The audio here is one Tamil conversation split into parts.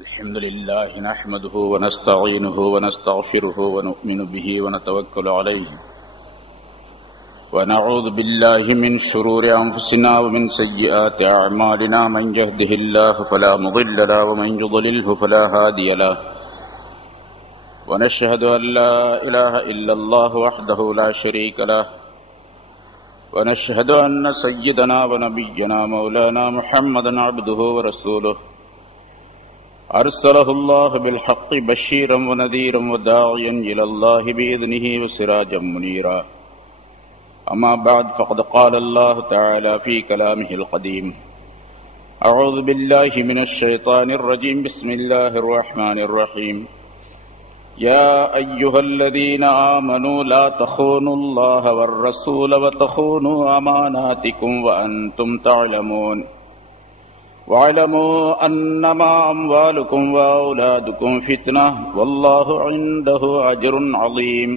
الحمد لله نحمده ونستعينه ونستغفره ونؤمن به ونتوكل عليه ونعوذ بالله من شرور أنفسنا ومن سيئات أعمالنا من يهده الله فلا مضل له ومن يضلله فلا هادي له ونشهد أن لا إله إلا الله وحده لا شريك له ونشهد أن سيدنا ونبينا مولانا محمدا عبده ورسوله أرسله الله بالحق بشيرا ونذيرا وداعيا إلى الله بإذنه وسراجا منيرا أما بعد فقد قال الله تعالى في كلامه القديم أعوذ بالله من الشيطان الرجيم بسم الله الرحمن الرحيم يا أيها الذين آمنوا لا تخونوا الله والرسول وتخونوا أماناتكم وأنتم تعلمون واعلموا أنما أموالكم وأولادكم فتنة والله عنده أجر عظيم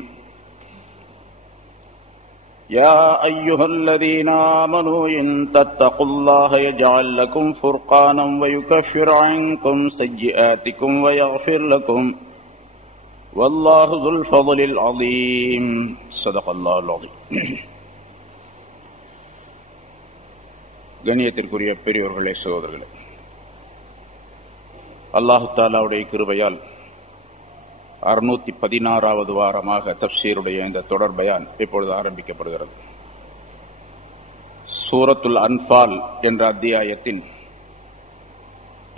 يا أيها الذين آمنوا إن تتقوا الله يجعل لكم فرقانا ويكفر عنكم سيئاتكم ويغفر لكم والله ذو الفضل العظيم صدق الله العظيم. கண்ணியத்திற்குரிய பெரியோர்களே, சகோதரர்களே, அல்லாஹு தஆலாவுடைய கிருபையால் 616வது வாரமாக தஃப்சீருடைய இந்த தொடர் பயான் இப்பொழுது ஆரம்பிக்கப்படுகிறது. சூரத்துல் அன்ஃபால் என்ற அத்தியாயத்தின்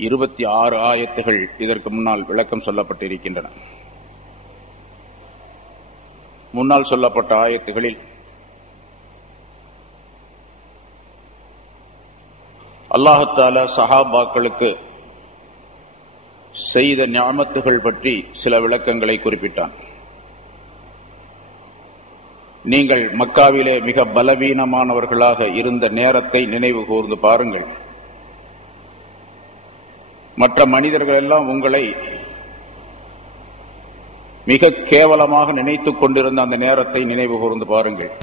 26 ஆயத்துகள் இதற்கு முன்னால் விளக்கம் சொல்லப்பட்டிருக்கின்றன. முன்னால் சொல்லப்பட்ட ஆயத்துகளில் அல்லாஹ் தஆலா சஹாபாக்களுக்கு செய்த நிஅமத்துகள் பற்றி சில விளக்கங்களை குறிப்பிட்டான். நீங்கள் மக்காவிலே மிக பலவீனமானவர்களாக இருந்த நேரத்தை நினைவு கூர்ந்து பாருங்கள். மற்ற மனிதர்கள் எல்லாம் உங்களை மிக கேவலமாக நினைத்துக் கொண்டிருந்த அந்த நேரத்தை நினைவு கூர்ந்து பாருங்கள்.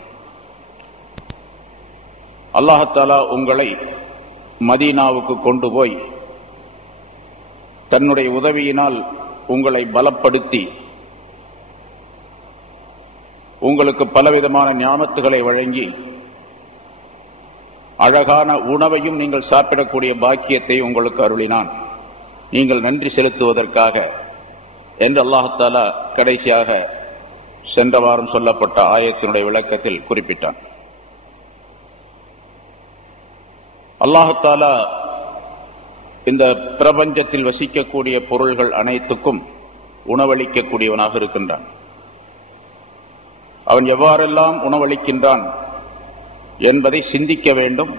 அல்லாஹ் தஆலா உங்களை மதீனாவுக்கு கொண்டு போய் தன்னுடைய உதவியினால் உங்களை பலப்படுத்தி உங்களுக்கு பலவிதமான ஞானத்துகளை வழங்கி அழகான உணவையும் நீங்கள் சாப்பிடக்கூடிய பாக்கியத்தை உங்களுக்கு அருளினான். நீங்கள் நன்றி செலுத்துவதற்காக என்று அல்லாஹ் தஆலா கடைசியாக சென்ற வாரம் சொல்லப்பட்ட ஆயத்தினுடைய விளக்கத்தில் குறிப்பிட்டான். அல்லாஹ் தஆலா இந்த பிரபஞ்சத்தில் வசிக்கக்கூடிய பொருள்கள் அனைத்துக்கும் உணவளிக்கக்கூடியவனாக இருக்கின்றான். அவன் எவ்வாறெல்லாம் உணவளிக்கின்றான் என்பதை சிந்திக்க வேண்டும்.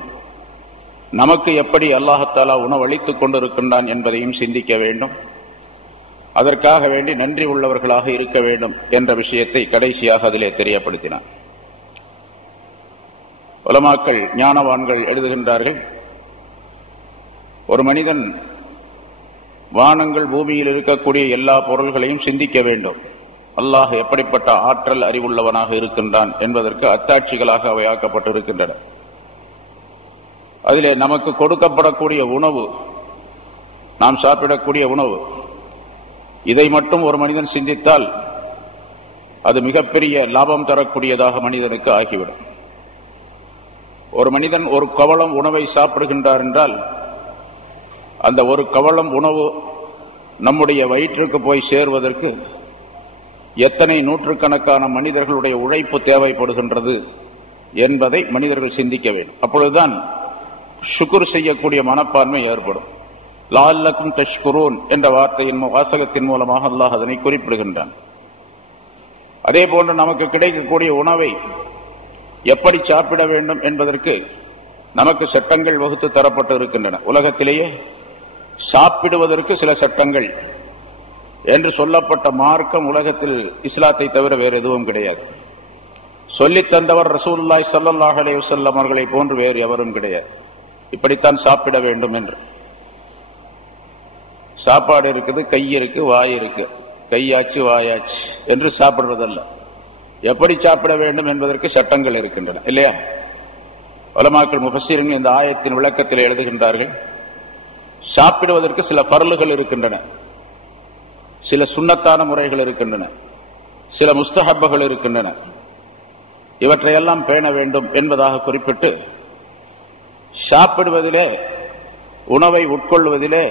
நமக்கு எப்படி அல்லாஹ் தஆலா உணவளித்துக் கொண்டிருக்கின்றான் என்பதையும் சிந்திக்க வேண்டும். அதற்காக வேண்டி நன்றி உள்ளவர்களாக இருக்க வேண்டும் என்ற விஷயத்தை கடைசியாக அதிலே தெரியப்படுத்தினான். உலமாக்கள், ஞானவான்கள் எழுதுகின்றார்கள், ஒரு மனிதன் வானங்கள் பூமியில் இருக்கக்கூடிய எல்லா பொருள்களையும் சிந்திக்க வேண்டும். அல்லாஹ் எப்படிப்பட்ட ஆற்றல் அறிவுள்ளவனாக இருக்கின்றான் என்பதற்கு அத்தாட்சிகளாக அவை ஆக்கப்பட்டிருக்கின்றன. அதிலே நமக்கு கொடுக்கப்படக்கூடிய உணவு, நாம் சாப்பிடக்கூடிய உணவு, இதை மட்டும் ஒரு மனிதன் சிந்தித்தால் அது மிகப்பெரிய லாபம் தரக்கூடியதாக மனிதனுக்கு ஆகிவிடும். ஒரு மனிதன் ஒரு கவளம் உணவை சாப்பிடுகின்றார் என்றால் அந்த ஒரு கவளம் உணவு நம்முடைய வயிற்றுக்கு போய் சேர்வதற்கு எத்தனை நூற்றுக்கணக்கான மனிதர்களுடைய உழைப்பு தேவைப்படுகின்றது என்பதை மனிதர்கள் சிந்திக்க வேண்டும். அப்பொழுதுதான் ஷுக்ர் செய்யக்கூடிய மனப்பான்மை ஏற்படும். லஅல்லக்கும் தஷ்குரூன் என்ற வார்த்தையின் வாசகத்தின் மூலமாக அல்லாஹ் அதனை குறிப்பிடுகின்றான். அதே போன்று நமக்கு கிடைக்கக்கூடிய உணவை எப்படி சாப்பிட வேண்டும் என்பதற்கு நமக்கு சட்டங்கள் வகுத்து தரப்பட்டு இருக்கின்றன. உலகத்திலேயே சாப்பிடுவதற்கு சில சட்டங்கள் என்று சொல்லப்பட்ட மார்க்கம் உலகத்தில் இஸ்லாத்தை தவிர வேறு எதுவும் கிடையாது. சொல்லித் தந்தவர் ரசூலுல்லாஹி ஸல்லல்லாஹு அலைஹி வஸல்லம் அவர்களை போன்று வேறு எவரும் கிடையாது. இப்படித்தான் சாப்பிட வேண்டும் என்று. சாப்பாடு இருக்குது, கை இருக்கு, வாய் இருக்கு, கையாச்சு வாயாச்சு என்று சாப்பிடுவதல்ல. எப்படி சாப்பிட வேண்டும் என்பதற்கு சட்டங்கள் இருக்கின்றன, இல்லையா? உலமாக்கள் முஃபஸ்ஸிரீன்கள் இந்த ஆயத்தின் விளக்கத்தில் எழுதுகின்றார்கள், சாப்பிடுவதற்கு சில பர்லுகள் இருக்கின்றன, சில சுன்னத்தான முறைகள் இருக்கின்றன, சில முஸ்தஹப்புகள் இருக்கின்றன. இவற்றையெல்லாம் பேண வேண்டும் என்பதாக குறிப்பிட்டு சாப்பிடுவதிலே, உணவை உட்கொள்வதிலே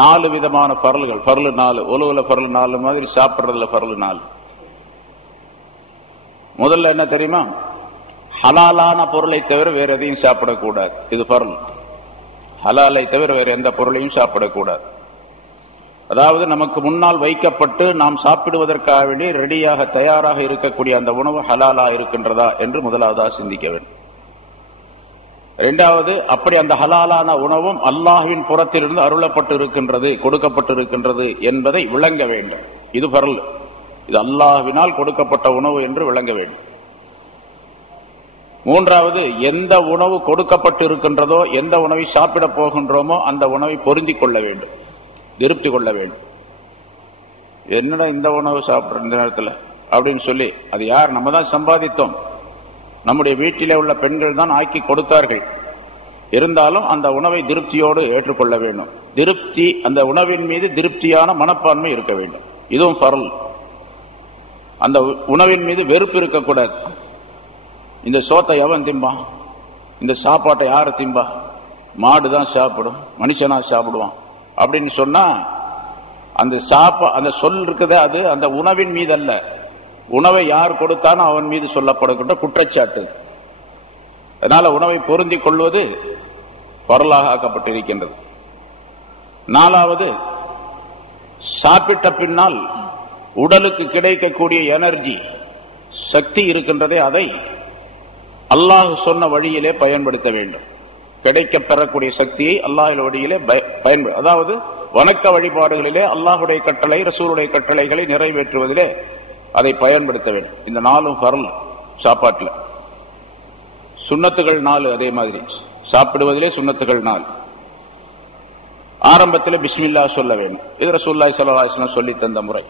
4 விதமான பர்லுகள். பர்லு 4, ஒலுவுல பர்லு 4 மாதிரி சாப்பிடுறதுல பர்லு 4. முதல்ல என்ன தெரியுமா? ஹலாலான பொருளை தவிர வேற எதையும் சாப்பிடக்கூடாது. இது பர்ல். ஹலாலை தவிர வேற எந்த பொருளையும் சாப்பிடக்கூடாது. அதாவது நமக்கு முன்னால் வைக்கப்பட்டு நாம் சாப்பிடுவதற்காக வேண்டி ரெடியாக தயாராக இருக்கக்கூடிய அந்த உணவு ஹலாலா இருக்கின்றதா என்று முதலாவதாக சிந்திக்க வேண்டும். இரண்டாவது, அப்படி அந்த ஹலாலான உணவும் அல்லாஹ்வின் புறத்திலிருந்து அருளப்பட்டு இருக்கின்றது, கொடுக்கப்பட்டு இருக்கின்றது என்பதை விளங்க வேண்டும். இது பர்ல். இது அல்லாஹ்வினால் கொடுக்கப்பட்ட உணவு என்று விளங்க வேண்டும். மூன்றாவது, எந்த உணவு கொடுக்கப்பட்டு இருக்கின்றதோ, எந்த உணவை சாப்பிட போகின்றோமோ அந்த உணவை பொருந்திக் கொள்ள வேண்டும், திருப்தி கொள்ள வேண்டும். என்னடா இந்த உணவு சாப்பிட்ற இந்த நேரத்தில் அப்படின்னு சொல்லி, அது யார்? நம்ம தான் சம்பாதித்தோம், நம்முடைய வீட்டிலே உள்ள பெண்கள் தான் ஆக்கி கொடுத்தார்கள். இருந்தாலும் அந்த உணவை திருப்தியோடு ஏற்றுக்கொள்ள வேண்டும். திருப்தி, அந்த உணவின் மீது திருப்தியான மனப்பான்மை இருக்க வேண்டும். இதுவும் பர்ல். அந்த உணவின் மீது வெறுப்பு இருக்கக்கூடாது. இந்த சோத்தை எவன் திம்பா, இந்த சாப்பாட்டை யாரு திம்பா, மாடு தான் சாப்பிடும், மனுஷனா சாப்பிடுவான் அப்படின்னு சொன்னா அந்த அந்த சொல் இருக்குதே, அது அந்த உணவின் மீது அல்ல, உணவை யார் கொடுத்தானோ அவன் மீது சொல்லப்படுகின்ற குற்றச்சாட்டு. அதனால உணவை பொருந்திக் கொள்வது பர்லாக ஆக்கப்பட்டிருக்கின்றது. நாலாவது, சாப்பிட்ட பின்னால் உடலுக்கு கிடைக்கக்கூடிய எனர்ஜி, சக்தி இருக்கின்றதே, அதை அல்லாஹ் சொன்ன வழியிலே பயன்படுத்த வேண்டும். கிடைக்க பெறக்கூடிய சக்தியை அல்லாஹ் வழியிலே பயன்படுத்த, அதாவது வணக்க வழிபாடுகளிலே அல்லாஹுடைய கட்டளை, ரசூலுடைய கட்டளைகளை நிறைவேற்றுவதிலே அதை பயன்படுத்த வேண்டும். இந்த 4 பர்ல் சாப்பாட்டில். சுன்னத்துகள் 4 அதே மாதிரி சாப்பிடுவதிலே சுன்னத்துகள் 4. ஆரம்பத்தில் பிஸ்மில்லா சொல்ல வேண்டும். இது ரசூலுல்லாஹி ஸல்லல்லாஹு அலைஹி வஸல்லம் சொல்லி தந்த முறை.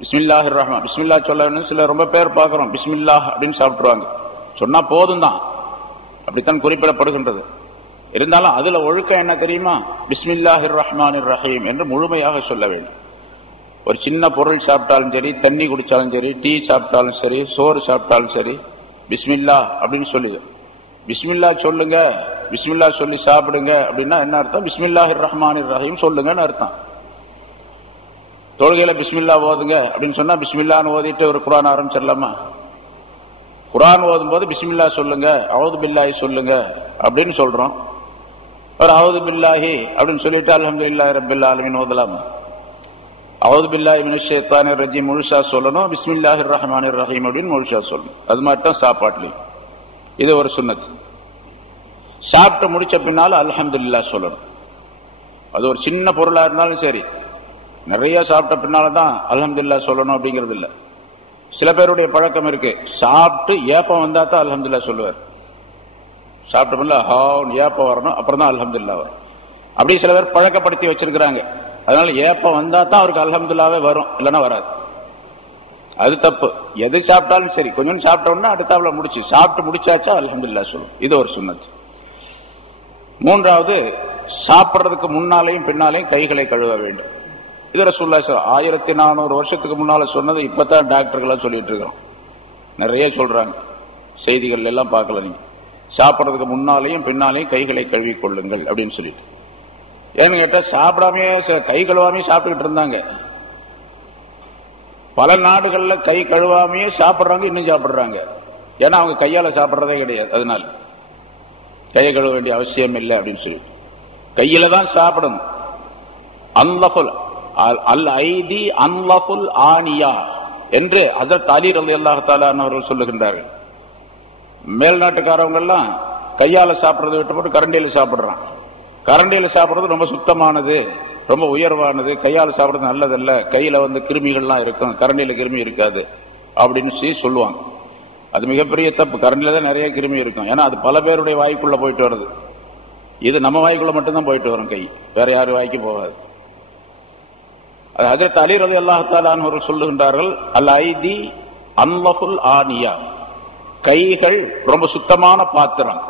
பிஸ்மில்லாஹிர் ரஹ்மான், பிஸ்மில்லா சொல்ல வேண்டும். சில ரொம்ப பேர் பார்க்கிறோம் பிஸ்மில்லாஹ் அப்படின்னு சாப்பிட்டுருவாங்க. சொன்னா போதும் தான், அப்படித்தான் குறிப்பிடப்படுகின்றது. இருந்தாலும் அதுல ஒழுக்கம் என்ன தெரியுமா? பிஸ்மில்லாஹிர் ரஹ்மானிர் ரஹீம் என்று முழுமையாக சொல்ல வேண்டும். ஒரு சின்ன பொருள் சாப்பிட்டாலும் சரி, தண்ணி குடிச்சாலும் சரி, டீ சாப்பிட்டாலும் சரி, சோறு சாப்பிட்டாலும் சரி, பிஸ்மில்லா அப்படின்னு சொல்லுங்க. பிஸ்மில்லா சொல்லுங்க, பிஸ்மில்லா சொல்லி சாப்பிடுங்க அப்படின்னா என்ன அர்த்தம்? பிஸ்மில்லாஹிர் ரஹ்மானிர் ரஹீம் சொல்லுங்கன்னு அர்த்தம். தொழுகையில பிஸ்மில்லா ஓதுங்க அப்படின்னு சொன்னா பிஸ்மில்லான்னு ஓதிட்டு ஒரு குர்ஆன் ஆரம்பிச்சிடலாமா? குர்ஆன் ஓதும் போது பிஸ்மில்லா சொல்லுங்க, அவுது பில்லாஹி சொல்லுங்க அப்படின்னு சொல்றோம். ஒரு அவுது பில்லாஹி அப்படின்னு சொல்லிட்டு அல்ஹம்துலில்லாஹி ரப்பில் ஆலமீன் ஓதலாமா? அவுது பில்லாஹி மினஷ் ஷைத்தானிர் ரஜீம் முழுசா சொல்லணும், பிஸ்மில்லாஹிர் ரஹ்மானிர் ரஹீம் அப்படின்னு முழுசா சொல்லணும். அது மாதிரி தான் சாப்பாட்டுலையும். இது ஒரு சுன்னத். சாப்பிட்டு முடிச்ச பின்னால அல்ஹம்துலில்லாஹ் சொல்லணும். அது ஒரு சின்ன பொருளா இருந்தாலும் சரி, நிறைய சாப்பிட்ட பின்னால்தான் அல்ஹம்துலில்லாஹ் சொல்லணும் அப்படிங்கிறது இல்லை. சில பேருடைய பழக்கம் இருக்கு, சாப்பிட்டு ஏப்பம் வந்தா தான் அல்ஹம்துலில்லாஹ் சொல்லுவார். சாப்பிட்ட பின்னால ஏப்பம் வரணும், அப்புறம் தான் அல்ஹம்துலில்லாஹ் வரும். அப்படி சில பேர் பழக்கப்படுத்தி வச்சிருக்கிறாங்க. அதனால ஏப்பம் வந்தா தான் அவருக்கு அல்ஹம்துலில்லாஹ்வே வரும், இல்லைன்னா வராது. அது தப்பு. எது சாப்பிட்டாலும் சரி, கொஞ்சம் சாப்பிட்டோம்னா அடுத்தாப்புல முடிச்சு சாப்பிட்டு முடிச்சாச்சா அல்ஹம்துலில்லாஹ் சொல்லும். இது ஒரு சுன்னத். மூன்றாவது, சாப்பிட்றதுக்கு முன்னாலேயும் பின்னாலேயும் கைகளை கழுவ வேண்டும். இது ரசூலுல்லாஹி 1400 வருஷத்துக்கு முன்னால சொன்னது இப்பதான் டாக்டர்கள் சொல்லிட்டு இருக்கிறோம். நிறைய சொல்றாங்க, செய்திகள் எல்லாம் பார்க்கல. நீங்க சாப்பிட்றதுக்கு முன்னாலேயும் பின்னாலேயும் கைகளை கழுவி கொள்ளுங்கள் அப்படின்னு சொல்லிட்டு. ஏன்னு கேட்டா சாப்பிடாமே, கை கழுவாமே சாப்பிட்டுக்கிட்டு இருந்தாங்க. பல நாடுகள்ல கை கழுவாமையே சாப்பிட்றாங்க, இன்னும் சாப்பிடுறாங்க. ஏன்னா அவங்க கையால சாப்பிட்றதே கிடையாது. அதனால கையை கழுவ வேண்டிய அவசியம் இல்லை அப்படின்னு சொல்லிட்டு கையில தான் சாப்பிடணும். அன்லஃபுல் அல் ஐதி அன்லஃபுல் ஆனியா என்று ஹஜ்ரத் அலி ரலியல்லாஹு தஆலா அவர்கள் சொல்லுகின்றார்கள். மேல்நாட்டுக்காரவங்க எல்லாம் கையால சாப்பிட்றதை விட்டு போட்டு கரண்டியில சாப்பிடுறான். கரண்டியில சாப்பிட்றது ரொம்ப சுத்தமானது, ரொம்ப உயர்வானது, கையால் சாப்பிட்றது நல்லதல்ல, கையில கிருமிகள்லாம் இருக்கும், கரண்டியில கிருமி இருக்காது அப்படின்னு சொல்லுவாங்க. அது மிகப்பெரிய தப்பு. கரண்டில தான் நிறைய கிருமி இருக்கும். ஏன்னா அது பல பேருடைய வாய்க்குள்ள போயிட்டு வருது. இது நம்ம வாய்க்குள்ள மட்டும்தான் போயிட்டு வரும், கை வேற யாரு வாய்க்கு போகாது. அது ஹஜ்ரத் அலி ரலியல்லாஹு தஆலா அவர்கள் சொல்லுகின்றார்கள், அல் ஐதி அன்லஃபுல் ஆனியா, கைகள் ரொம்ப சுத்தமான பாத்திரம்,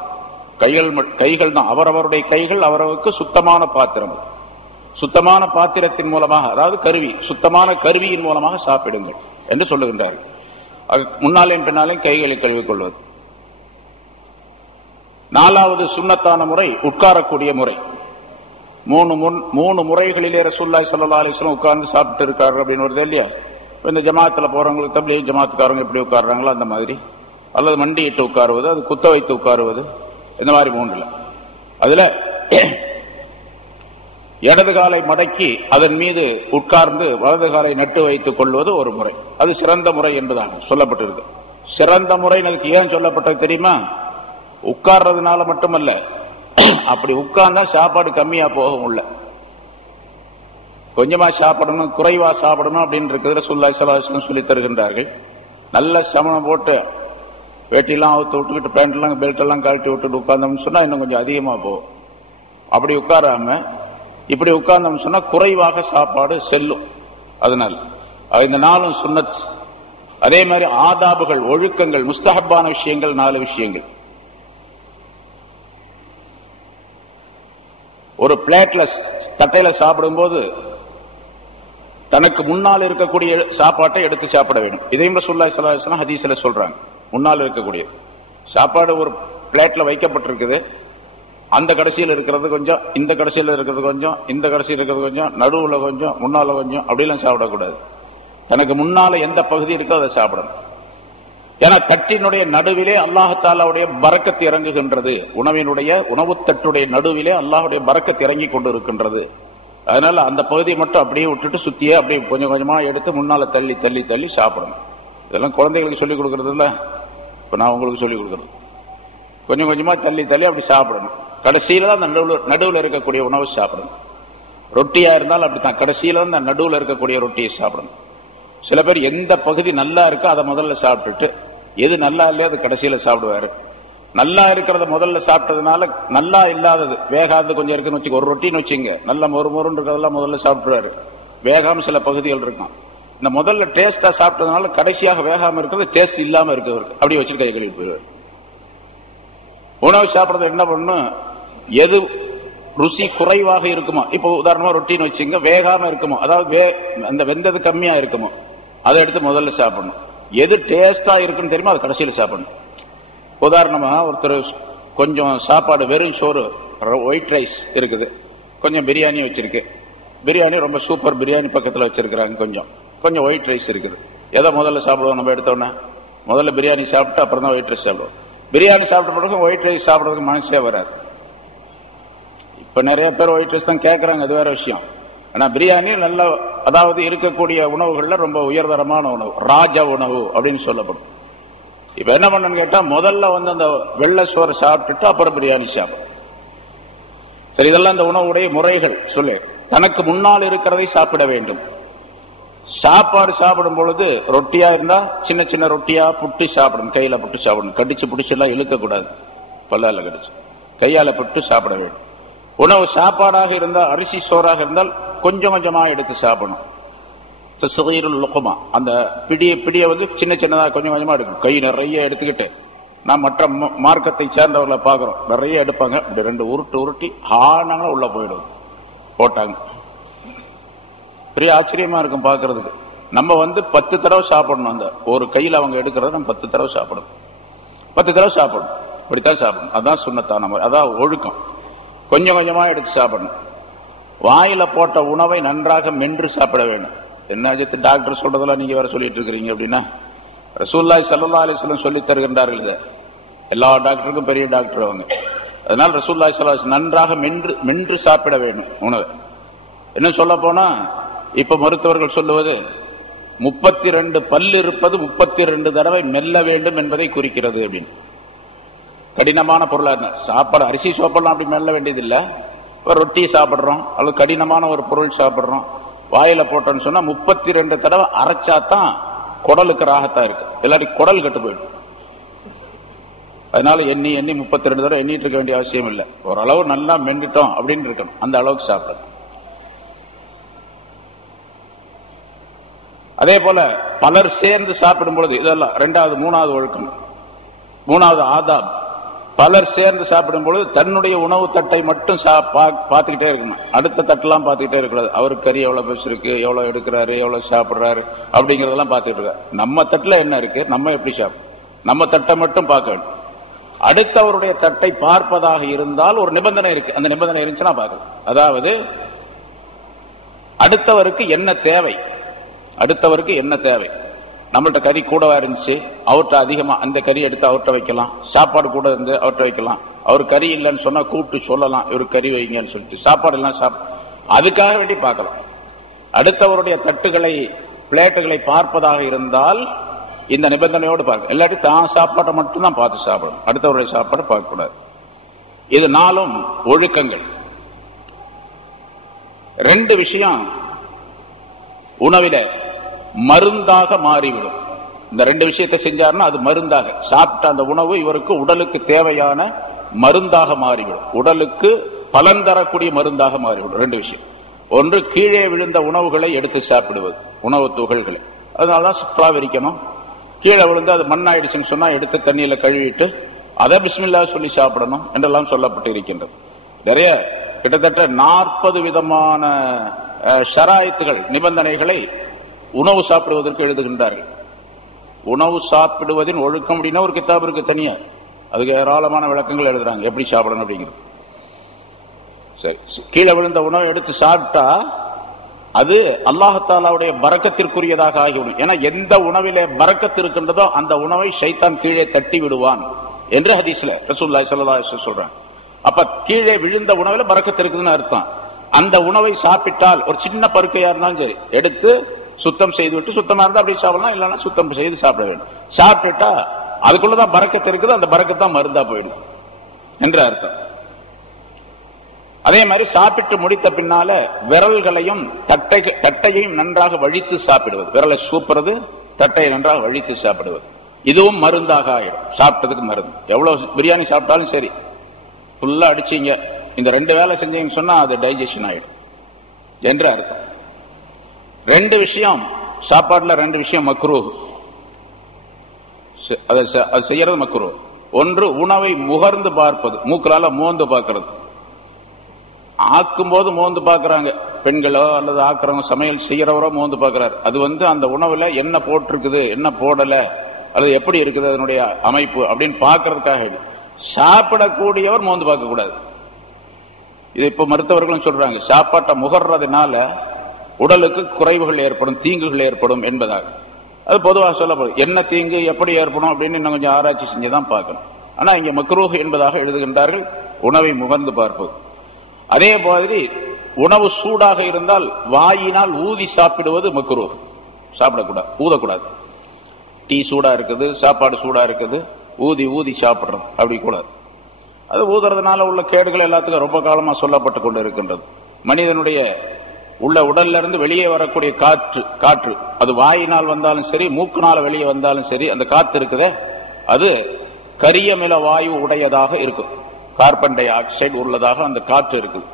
கைகள் தான் அவரவருடைய கைகள் அவரவருக்கு சுத்தமான பாத்திரம், சுத்தமான பாத்திரத்தின் மூலமாக, அதாவது கருவி, சுத்தமான கருவியின் மூலமாக சாப்பிடுங்கள் என்று சொல்லுகின்றார்கள். முன்னாலேயும் பின்னாலேயும் கைகளை கழுவிக்கொள்வது. 4வது சுன்னத்தான முறை உட்காரக்கூடிய முறை. 3 முறைகளிலே ரசூலுல்லாஹி ஸல்லல்லாஹு அலைஹி வஸல்லம் உட்கார்ந்து சாப்பிட்டு இருக்காரு அப்படின்னு வருது இல்லையா? இந்த ஜமாத்துல போறவங்களுக்கு தப்லீக் ஜமாத்துக்காரங்க எப்படி உட்கார்றாங்களோ அந்த மாதிரி, அல்லது மண்டியிட்டு உட்காருவது, அது குத்த வைத்து உட்காருவது, இந்த மாதிரி 3ல. அதுல இடது காலை மடக்கி அதன் மீது உட்கார்ந்து வலது காலை நட்டு வைத்துக் கொள்வது ஒரு முறை. அது சிறந்த முறை என்பதாக சொல்லப்பட்டிருக்கு. சிறந்த முறை அதுக்கு ஏன் சொல்லப்பட்டது தெரியுமா? உட்கார்றதுனால மட்டுமல்ல, அப்படி உட்கார்ந்தா சாப்பாடு கம்மியா போகும், உள்ள கொஞ்சமா சாப்பிடணும், குறைவா சாப்பிடணும் அப்படின்னு இருக்கிறது ரசூலுல்லாஹி ஸல்லல்லாஹு அலைஹி வஸல்லம் சொல்லி தருகின்றார்கள். நல்ல சமணம் போட்டு வேட்டிலாம் அவுத்து விட்டுக்கிட்டு பேண்ட் எல்லாம் பெல்ட் எல்லாம் கழட்டி விட்டுட்டு உட்கார்ந்தோம்னு சொன்னா இன்னும் கொஞ்சம் அதிகமா போகும். அப்படி உட்காராம இப்படி உட்கார்ந்தோம்னு சொன்னா குறைவாக சாப்பாடு செல்லும். அதனால இந்த 4 சுன்னத். அதே மாதிரி ஆதாபுகள், ஒழுக்கங்கள், முஸ்தஹப்பான விஷயங்கள் 4 விஷயங்கள். ஒரு பிளேட்ல தட்டையில சாப்பிடும் போது தனக்கு முன்னால் இருக்கக்கூடிய சாப்பாட்டை எடுத்து சாப்பிட வேண்டும். இதையும் ரசூலுல்லாஹி ஸல்லல்லாஹு அலைஹி வஸல்லம் ஹதீஸ்ல சொல்றாங்க. முன்னால் இருக்கக்கூடிய சாப்பாடு ஒரு பிளேட்ல வைக்கப்பட்டிருக்குது, அந்த கடைசியில் இருக்கிறது கொஞ்சம், இந்த கடைசியில் இருக்கிறது கொஞ்சம், இந்த கடைசியில் இருக்கிறது கொஞ்சம், நடுவுல கொஞ்சம், முன்னால கொஞ்சம், அப்படிலாம் சாப்பிடக்கூடாது. தனக்கு முன்னால எந்த பகுதி இருக்கோ அதை சாப்பிடணும். ஏன்னா தட்டினுடைய நடுவிலே அல்லாஹ் தஆலாவுடைய பரக்கத் இறங்குகின்றது. உணவு தட்டுடைய நடுவிலே அல்லாஹ்வுடைய பரக்கத் இறங்கி கொண்டு இருக்கின்றது. அதனால அந்த பகுதியை மட்டும் அப்படியே விட்டுட்டு சுத்தியே அப்படியே கொஞ்சம் கொஞ்சமா எடுத்து முன்னால தள்ளி தள்ளி தள்ளி சாப்பிடணும். இதெல்லாம் குழந்தைகளுக்கு சொல்லிக் கொடுக்கறது இல்ல, இப்ப நான் உங்களுக்கு சொல்லிக் கொடுக்கறது. கொஞ்சம் கொஞ்சமா தள்ளி தள்ளி அப்படி சாப்பிடணும். கடைசியில தான் நடுவில் இருக்கக்கூடிய உணவு சாப்பிடணும். ரொட்டியா இருந்தாலும் அப்படித்தான், கடைசியில தான் அந்த நடுவில் இருக்கக்கூடிய ரொட்டியை சாப்பிடணும். சில பேர் எந்த பகுதி நல்லா இருக்கோ அதை முதல்ல சாப்பிட்டுட்டு எது நல்லா இல்லையோ அது கடைசியில சாப்பிடுவாரு. நல்லா இருக்கிறத முதல்ல சாப்பிட்டதுனால நல்லா இல்லாதது, வேகாது கொஞ்சம் இருக்குன்னு வச்சுக்க, ஒரு ரொட்டின்னு வச்சுங்க, நல்லா மொறுமொறுன்னு இருக்கிறதெல்லாம் முதல்ல சாப்பிடுவாரு. வேகாம சில பகுதிகள் இருக்கும். இந்த முதல்ல டேஸ்டா சாப்பிட்டதுனால கடைசியாக வேகாம இருக்கிறது டேஸ்ட் இல்லாம இருக்கிறது, அப்படி வச்சுட்டு கை கழுவி போயிடுவார். உணவு சாப்பிட்றது என்ன பண்ணும், எது ருசி குறைவாக இருக்குமோ, இப்போ உதாரணமா ரொட்டின்னு வச்சுங்க, வேகாம இருக்குமோ, அதாவது அந்த வெந்தது கம்மியா இருக்குமோ அதை எடுத்து முதல்ல சாப்பிடணும். எது டேஸ்டா இருக்குன்னு தெரியுமோ அது கடைசியில் சாப்பிடணும். உதாரணமா ஒருத்தர் கொஞ்சம் சாப்பாடு, வெறும் சோறு, ஒயிட் ரைஸ் இருக்குது, கொஞ்சம் பிரியாணி வச்சிருக்கு, பிரியாணி ரொம்ப சூப்பர் பிரியாணி பக்கத்தில் வச்சிருக்கிறாங்க, கொஞ்சம் ஒயிட் ரைஸ் இருக்குது. எதை முதல்ல சாப்பிடுவோம் நம்ம எடுத்தோன்னே? முதல்ல பிரியாணி சாப்பிட்டு அப்புறம் தான் ஒயிட் ரைஸ் சாப்பிடுவோம். பிரியாணி சாப்பிட்ட பிறகு ஒயிட் ரைஸ் சாப்பிட்றதுக்கு மனசே வராது. இப்ப நிறைய பேர் ஒயிட் ரைஸ் தான் கேட்கறாங்க, அது வேற விஷயம். ஆனா பிரியாணி நல்ல, அதாவது இருக்கக்கூடிய உணவுகள்ல ரொம்ப உயர்தரமான உணவு, ராஜ உணவு அப்படின்னு சொல்லப்படும். இப்ப என்ன பண்ணு கேட்டா, முதல்ல அந்த வெள்ளை சோறு சாப்பிட்டுட்டு அப்புறம் பிரியாணி சாப்பிடும். சரி, இதெல்லாம் இந்த உணவுடைய முறைகள் சொல்லு. தனக்கு முன்னால் இருக்கிறதை சாப்பிட வேண்டும். சாப்பாடு சாப்பிடும் பொழுது ரொட்டியா இருந்தா சின்ன சின்ன ரொட்டியா புட்டு சாப்பிடணும், கையில புட்டு சாப்பிடணும். கடிச்சு பிடிச்சு எல்லாம் இழுக்க கூடாது, பல்லால கடிச்சு கையால புட்டு சாப்பிட வேண்டும். உணவு சாப்பாடாக இருந்தால், அரிசி சோறாக இருந்தால் கொஞ்சம் கொஞ்சமா எடுத்து சாப்பிடணும். அந்த பிடிய சின்ன சின்னதா கொஞ்சம் கொஞ்சமா எடுக்கணும். கை நிறைய எடுத்துக்கிட்டு, நான் மற்ற மார்க்கத்தை சேர்ந்தவர்களை பாக்குறோம், நிறைய எடுப்பாங்க, அப்படி 2 உருட்டி ஆனாங்க உள்ள போயிடுவோம் போட்டாங்க. பெரிய ஆச்சரியமா இருக்கும் பாக்குறதுக்கு. நம்ம 10 தடவை சாப்பிடணும். அந்த ஒரு கையில் அவங்க எடுக்கிறத நம்ம 10 தடவை சாப்பிடணும். 10 தடவை சாப்பிடணும், இப்படித்தான் சாப்பிடணும். அதான் சுன்னத்தான முறை, அதான் ஒழுக்கம். கொஞ்சம் கொஞ்சமா எடுத்து சாப்பிடணும். வாயில போட்ட உணவை நன்றாக மென்று சாப்பிட வேண்டும். என்ன டாக்டர் சொல்றதெல்லாம் நீங்க வேற சொல்லிட்டு இருக்கிறீங்க அப்படின்னா, ரசூலுல்லாஹி ஸல்லல்லாஹு அலைஹி வஸல்லம் சொல்லி தருகின்றார்கள். இதை எல்லா டாக்டருக்கும் பெரிய டாக்டர் அவங்க. அதனால ரசூலுல்லாஹி ஸல்லல்லாஹு அலைஹி வஸல்லம் நன்றாக மென்று சாப்பிட வேண்டும் உணவை. என்ன சொல்ல போனா, இப்ப மருத்துவர்கள் சொல்லுவது 32 பல்லு இருப்பது 32 தடவை மெல்ல வேண்டும் என்பதை குறிக்கிறது அப்படின்னு. கடினமான பொருளா சாப்பாடு, அரிசி சோப்பெல்லாம் அப்படி மெல்ல வேண்டியது இல்லை. ரொட்டி சாப்பிட்றோம் அல்லது கடினமான ஒரு பொருள் சாப்பிட்றோம், வாயில போட்டோன்னு சொன்னா 32 தடவை அரைச்சாதான் குடலுக்கு ராகத்தா இருக்கு, எல்லாரும் குடல் கட்டு போயிடும். அதனால எண்ணி 32 தடவை எண்ணிட்டு இருக்க வேண்டிய அவசியம் இல்லை. ஓரளவு நல்லா மென்னுட்டோம் அப்படின்னு இருக்கணும், அந்த அளவுக்கு சாப்பிடணும். அதே போல பலர் சேர்ந்து சாப்பிடும் பொழுது, இதெல்லாம் 2வது 3வது ஒழுக்கம், 3வது ஆதாப். பலர் சேர்ந்து சாப்பிடும் பொழுது தன்னுடைய உணவு தட்டை மட்டும் பார்த்துக்கிட்டே இருக்கணும். அடுத்த தட்டெல்லாம் பார்த்துக்கிட்டே இருக்கக்கூடாது. அவருக்கு கறி எவ்வளவு பெருசு இருக்கு, எவ்வளவு எடுக்கிறாரு, எவ்வளவு சாப்பிடுறாரு அப்படிங்கறதெல்லாம் பார்த்துட்டு இருக்காரு. நம்ம தட்டுல என்ன இருக்கு, நம்ம எப்படி சாப்பிடும், நம்ம தட்டை மட்டும் பார்க்க வேண்டும். அடுத்தவருடைய தட்டை பார்ப்பதாக இருந்தால் ஒரு நிபந்தனை இருக்கு. அந்த நிபந்தனை இருந்துச்சுன்னா பார்க்கலாம். அதாவது அடுத்தவருக்கு என்ன தேவை, அடுத்தவருக்கு என்ன தேவை. நம்மள்ட்ட கறி கூடவா இருந்துச்சு, அவர்கிட்ட அதிகமா அந்த கறி எடுத்து அவர்கிட்ட வைக்கலாம். சாப்பாடு கூட இருந்து அவர்கிட்ட வைக்கலாம். அவர் கறி இல்லைன்னு சொன்னா கூப்பிட்டு சொல்லலாம், இவரு கறி வைங்கன்னு சொல்லிட்டு. சாப்பாடு எல்லாம் அதுக்காக வேண்டி பார்க்கலாம். அடுத்தவருடைய தட்டுகளை பிளேட்டுகளை பார்ப்பதாக இருந்தால் இந்த நிபந்தனையோடு பார்க்க. இல்லாட்டி தான் சாப்பாட்டை மட்டும்தான் பார்த்து சாப்பிடணும், அடுத்தவருடைய சாப்பாடை பார்க்க கூடாது. இது 4 ஒழுக்கங்கள். 2 விஷயம் உணவில மருந்தாக மாறிவிடும். இந்த 2 விஷயத்தை செஞ்சாருன்னா அது மருந்தாக, சாப்பிட்ட அந்த உணவு இவருக்கு உடலுக்கு தேவையான மருந்தாக மாறிவிடும், உடலுக்கு பலன் தரக்கூடிய மருந்தாக மாறிவிடும். 2 விஷயம். ஒன்று, கீழே விழுந்த உணவுகளை எடுத்து சாப்பிடுவது, உணவு துகள்களை. அதனாலதான் சுற்றா விரிக்கணும். கீழே விழுந்து அது மண்ணாயிடுச்சுன்னு சொன்னா எடுத்து தண்ணியில கழுவிட்டு அதை பிஸ்மில்லா சொல்லி சாப்பிடணும் என்றெல்லாம் சொல்லப்பட்டு இருக்கின்றது. நிறைய கிட்டத்தட்ட 40 விதமான ஷராயித்துகள், நிபந்தனைகளை உணவு சாப்பிடுவதற்கு எழுதுகின்றார்கள். உணவு சாப்பிடுவதின் ஒழுக்கம் அப்படின்னா ஒரு கிதாப் இருக்கு தனியா, அதுக்கு ஏராளமான விளக்கங்கள் எழுதுறாங்க எப்படி சாப்பிடணும் அப்படிங்கிறது. சரி, கீழே விழுந்த உணவை எடுத்து சாப்பிட்டா அது அல்லாஹ்தாலாவுடைய பரக்கத்திற்குரியதாக ஆகிவிடும். ஏன்னா எந்த உணவிலே பரக்கத்து இருக்கின்றதோ அந்த உணவை ஷைத்தான் கீழே தட்டி விடுவான் என்று ஹதீஸ்ல ரசூலுல்லாஹி ஸல்லல்லாஹு அலைஹி வஸல்லம் சொல்றாங்க. அப்ப கீழே விழுந்த உணவுல பரக்கத்து இருக்குதுன்னு அர்த்தம். அந்த உணவை சாப்பிட்டால் ஒரு சின்ன பருக்கையா இருந்தாலும் சரி எடுத்து சுத்தம் செய்து விட்டு, சுத்தமா இருந்தா அப்படி சாப்பிடலாம், இல்லைன்னா சுத்தம் செய்து சாப்பிட வேண்டும். சாப்பிட்டுட்டா அதுக்குள்ளதான் பரக்கத்து இருக்குது, அந்த பரக்கத்தான் மருந்தா போயிடும் என்ற அர்த்தம். அதே மாதிரி சாப்பிட்டு முடித்த பின்னால விரல்களையும் தட்டையையும் நன்றாக வழித்து சாப்பிடுவது, விரலை சூப்புறது, தட்டையை நன்றாக வழித்து சாப்பிடுவது, இதுவும் மருந்தாக ஆயிடும். சாப்பிட்டதுக்கு மருந்து. எவ்வளவு பிரியாணி சாப்பிட்டாலும் சரி, ஃபுல்லா அடிச்சீங்க, இந்த 2 வேலை செஞ்சீங்கன்னு சொன்னா அது டைஜஷன் ஆயிடும் என்று அர்த்தம். 2 விஷயம் சாப்பாட்டுல, 2 விஷயம் மக்ரூஹ், அது செய்யறது மக்ரூஹ். ஒன்று, உணவை முகர்ந்து பார்ப்பது, மூக்களால மோந்து பார்க்கிறது. ஆக்கும் போது மோந்து பார்க்கறாங்க பெண்களோ அல்லது ஆக்குறவங்க, சமையல் செய்யறவரோ மோந்து பார்க்கிறார். அது அந்த உணவுல என்ன போட்டிருக்குது, என்ன போடல, அல்லது எப்படி இருக்குது அதனுடைய அமைப்பு அப்படின்னு பார்க்கறதுக்காக. சாப்பிடக்கூடியவர் மோந்து பார்க்க கூடாது. இது இப்ப மருத்துவர்களும் சொல்றாங்க, சாப்பாட்டை முகர்றதுனால உடலுக்கு குறைவுகள் ஏற்படும், தீங்குகள் ஏற்படும் என்பதாக. அது பொதுவாக சொல்லப்படும். என்ன தீங்கு எப்படி ஏற்படும் அப்படின்னு இன்னும் கொஞ்சம் ஆராய்ச்சி செஞ்சுதான் பார்க்கணும். ஆனா இங்க மக்ரூஹ் என்பதாக எழுதுகின்றார்கள், உணவை முகர்ந்து பார்ப்பது. அதே மாதிரி உணவு சூடாக இருந்தால் வாயினால் ஊதி சாப்பிடுவது மக்ரூஹ், சாப்பிடக்கூடாது, ஊதக்கூடாது. டீ சூடா இருக்குது, சாப்பாடு சூடா இருக்குது, ஊதி ஊதி சாப்பிடுறோம் அப்படி கூடாது. அது ஊதுறதுனால உள்ள கேடுகள் எல்லாத்துக்கும் ரொம்ப காலமா சொல்லப்பட்டு கொண்டு இருக்கின்றது. மனிதனுடைய உள்ள உடல்ல இருந்து வெளியே வரக்கூடிய காற்று அது வாயினால் வந்தாலும் சரி, மூக்குனால வெளியே வந்தாலும் சரி, அந்த காற்று இருக்குதே அது கரியமில வாயு உடையதாக இருக்கும், கார்பன் டை ஆக்சைடு உள்ளதாக அந்த காற்று இருக்குது.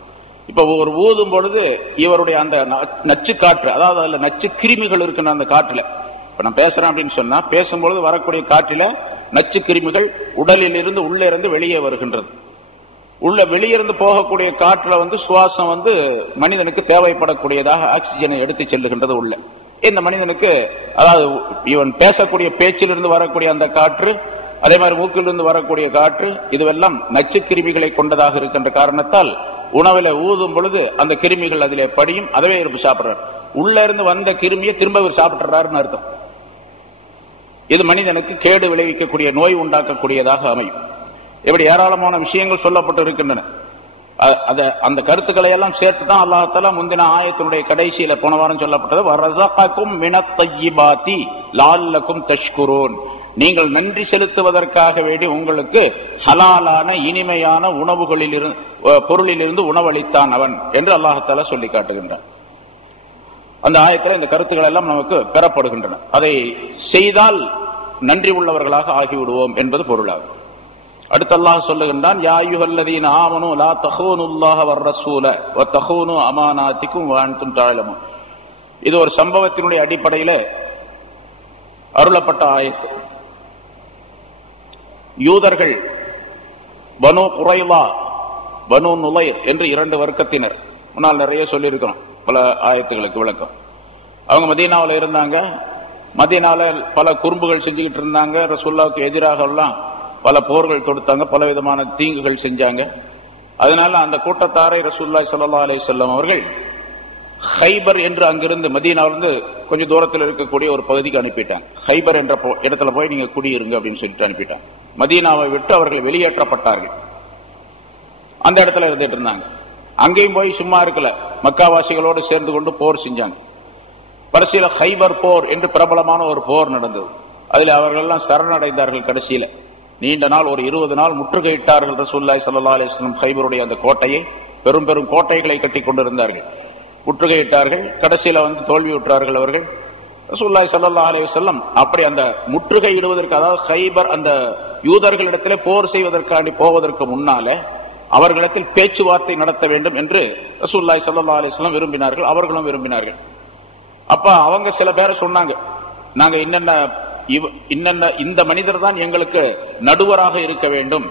இப்ப ஒரு ஊதும் பொழுது இவருடைய அந்த நச்சு காற்று, அதாவது அதுல நச்சு கிருமிகள் இருக்குன்னு அந்த காற்றுல, இப்ப நான் பேசுறேன் அப்படின்னு சொன்னா பேசும்பொழுது வரக்கூடிய காற்றில நச்சு கிருமிகள் உடலில் இருந்து உள்ளே இருந்து வெளியே வருகின்றது. உள்ள வெளியிருந்து போகக்கூடிய காற்றுல சுவாசம் மனிதனுக்கு தேவைப்படக்கூடியதாக ஆக்சிஜனை எடுத்து செல்லுகின்றது உள்ள. இந்த மனிதனுக்கு அதாவது இவன் பேசக்கூடிய பேச்சிலிருந்து வரக்கூடிய அந்த காற்று, அதே மாதிரி மூக்கிலிருந்து வரக்கூடிய காற்று, இதுவெல்லாம் நச்சு கிருமிகளை கொண்டதாக இருக்கின்ற காரணத்தால் உணவில ஊதும் பொழுது அந்த கிருமிகள் அதிலே படியும், அதவே இருப்பு சாப்பிடுறார். உள்ள இருந்து வந்த கிருமியை திரும்ப சாப்பிட்டுறாருன்னு அர்த்தம். இது மனிதனுக்கு கேடு விளைவிக்கக்கூடிய, நோய் உண்டாக்கக்கூடியதாக அமையும். இப்படி ஏராளமான விஷயங்கள் சொல்லப்பட்டு இருக்கின்றன. அந்த கருத்துக்களை எல்லாம் சேர்த்துதான் அல்லாஹ் முந்தின ஆயத்தினுடைய கடைசியில போன வாரம் சொல்லப்பட்டது, வரஸககும் மினத் தய்யிபாத்தி லஅல்லகும் தஷ்குரூன், நீங்கள் நன்றி செலுத்துவதற்காக வேண்டி உங்களுக்கு ஹலாலான இனிமையான பொருளிலிருந்து உணவளித்தான் அவன் என்று அல்லாஹ் சொல்லி காட்டுகின்றான். அந்த ஆயத்தில் இந்த கருத்துக்கள் எல்லாம் நமக்கு பெறப்படுகின்றன. அதை செய்தால் நன்றி உள்ளவர்களாக ஆகிவிடுவோம் என்பது பொருளாகும். அடுத்து அல்லாஹ் சொல்லுகின்றான், யா அய்யுஹல்லதீன ஆமனூ லா தஹூனுல்லாஹ வர்ரஸூல வதஹூனு அமானாத்திக்கும் வஅன்தும் தஅலமூன். இது ஒரு சம்பவத்தினுடைய அடிப்படையில் அருளப்பட்ட ஆயத்து. யூதர்கள் பனு குறைலா, பனு நுலைர் என்று 2 வர்க்கத்தினர். முன்னால் நிறைய சொல்லியிருக்கிறோம், பல ஆயத்துகளுக்கு விளக்கம். அவங்க மதீனாவில் இருந்தாங்க. மதீனால பல குறும்புகள் செஞ்சுக்கிட்டு இருந்தாங்க. ரசூலுல்லாஹ்வுக்கு எதிராக எல்லாம் பல போர்கள் தொடுத்தாங்க, பல விதமான தீங்குகள் செஞ்சாங்க. அதனால அந்த கூட்டத்தாரை ரசூலுல்லாஹி ஸல்லல்லாஹு அலைஹி வஸல்லம் அவர்கள் ஹைபர் என்று அங்கிருந்து மதீனாவிலிருந்து கொஞ்சம் தூரத்தில் இருக்கக்கூடிய ஒரு பகுதிக்கு அனுப்பிட்டாங்க. ஹைபர் என்ற இடத்துல போய் நீங்க குடியிருங்க அப்படின்னு சொல்லிட்டு அனுப்பிட்டாங்க. மதீனாவை விட்டு அவர்கள் வெளியேற்றப்பட்டார்கள். அந்த இடத்துல இருந்துட்டு இருந்தாங்க. அங்கேயும் போய் சும்மா இருக்கல, மக்காவாசிகளோடு சேர்ந்து கொண்டு போர் செஞ்சாங்க. கடைசியில ஹைபர் போர் என்று பிரபலமான ஒரு போர் நடந்தது. அதில் அவர்கள் எல்லாம் சரணடைந்தார்கள். கடைசியில நீண்ட நாள், ஒரு 20 நாள் முற்றுகையிட்டார்கள் ரசூலுல்லாஹி ஸல்லல்லாஹு அலைஹி வஸல்லம் ஹைபருடைய அந்த கோட்டையை. பெரும் பெரும் கோட்டைகளை கட்டி கொண்டிருந்தார்கள், முற்றுகையிட்டார்கள். கடைசியில தோல்வியுற்றார்கள் அவர்கள். ரசூலுல்லாஹி ஸல்லல்லாஹு அலைஹி வஸல்லம் அப்படி அந்த முற்றுகையிடுவதற்கு, அதாவது ஹைபர் அந்த யூதர்களிடத்திலே போர் செய்வதற்காண்டி போவதற்கு முன்னாலே அவர்களிடத்தில் பேச்சுவார்த்தை நடத்த வேண்டும் என்று ரசூலுல்லாஹி ஸல்லல்லாஹு அலைஹி வஸல்லம் விரும்பினார்கள், அவர்களும் விரும்பினார்கள். அப்ப அவங்க சில பேரை சொன்னாங்க, நாங்க இன்னென்ன இந்த மனிதர் தான் எங்களுக்கு நடுவராக இருக்க வேண்டும்,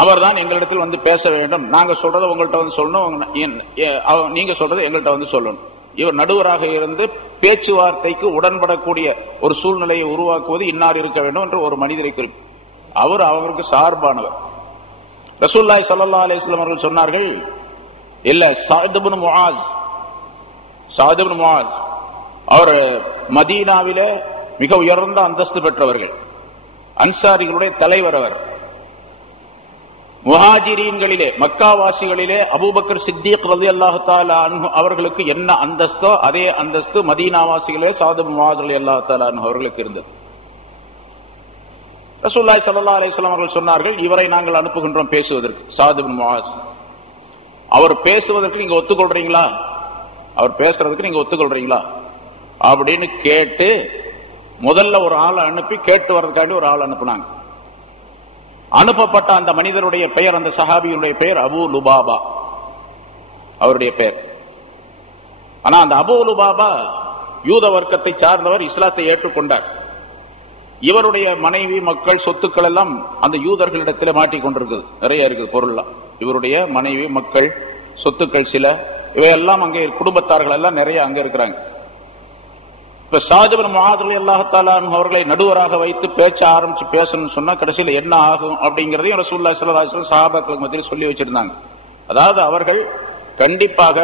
அவர் தான் எங்களிடத்தில் பேச வேண்டும், நாங்க சொல்றதை உங்கள்கிட்ட சொல்லணும், நீங்க சொல்றதை எங்கள்கிட்ட சொல்லணும். இவர் நடுவராக இருந்து பேச்சுவார்த்தைக்கு உடன்படக்கூடிய ஒரு சூழ்நிலையை உருவாக்குவது இன்னார் இருக்க வேண்டும் என்று ஒரு மனிதரை குறிப்பு. அவர் அவருக்கு சார்பானவர். ரசூலுல்லாஹி ஸல்லல்லாஹு அலைஹி வஸல்லம் அவர்கள் சொன்னார்கள், இல்ல, ஸஅத் இப்னு முஆஸ், ஸஅத் இப்னு முஆஸ் அவர் மதீனாவிலே மிக உயர்ந்த அந்தஸ்து பெற்றவர்கள், அன்சாரிகளுடைய தலைவர். அவர் முஹாஜிரீன்களிலே, மக்காவாசிகளிலே அபூபக்கர் சித்திக் ரலியல்லாஹு தஆலா அன்ஹு அவர்களுக்கு என்ன அந்தஸ்தோ அதே அந்தஸ்து மதீனாவாசிகளே ஸஅத் இப்னு முஆஸ் ரலியல்லாஹு தஆலா அன்ஹு அவர்களுக்கு இருந்தது. ரசூலுல்லாஹி ஸல்லல்லாஹு அலைஹி வஸல்லம் அவர்கள் சொன்னார்கள், இவரை நாங்கள் அனுப்புகின்றோம் பேசுவதற்கு, ஸஅத் இப்னு முஆஸ். அவர் பேசுவதற்கு நீங்க ஒத்துக்கொள்றீங்களா, அவர் பேசுறதுக்கு நீங்க ஒத்துக்கொள்றீங்களா அப்படின்னு கேட்டு முதல்ல ஒரு ஆளை அனுப்பி கேட்டு வர்றதுக்காண்டி ஒரு ஆள் அனுப்புனாங்க. அனுப்பப்பட்ட அந்த மனிதருடைய பெயர், அந்த சஹாபியுடைய பெயர் அபூ லுபாபா, அவருடைய பெயர். ஆனா அந்த அபூ லுபாபா யூத வர்க்கத்தை சார்ந்தவர், இஸ்லாத்தை ஏற்றுக்கொண்டார். இவருடைய மனைவி, மக்கள், சொத்துக்கள் எல்லாம் அந்த யூதர்களிடத்தில் மாட்டிக்கொண்டிருக்குது, நிறைய இருக்குது பொருள்லாம். இவருடைய மனைவி, மக்கள், சொத்துக்கள் சில, இவையெல்லாம் அங்கே குடும்பத்தார்கள் எல்லாம் நிறைய அங்க இருக்கிறாங்க. இப்ப ஸஅத் இப்னு முஆஸ் ரலியல்லாஹு தஆலா அவர்களை நடுவராக வைத்து பேச்ச ஆரம்பிச்சு பேசணும்னு சொன்னா கடைசியில என்ன ஆகும் அப்படிங்கறதையும் ரசூலுல்லாஹி ஸல்லல்லாஹு அலைஹி வஸல்லம் சஹாபாக்களுக்கு மத்தியில் சொல்லி வச்சிருந்தாங்க. அதாவது அவர்கள் கண்டிப்பாக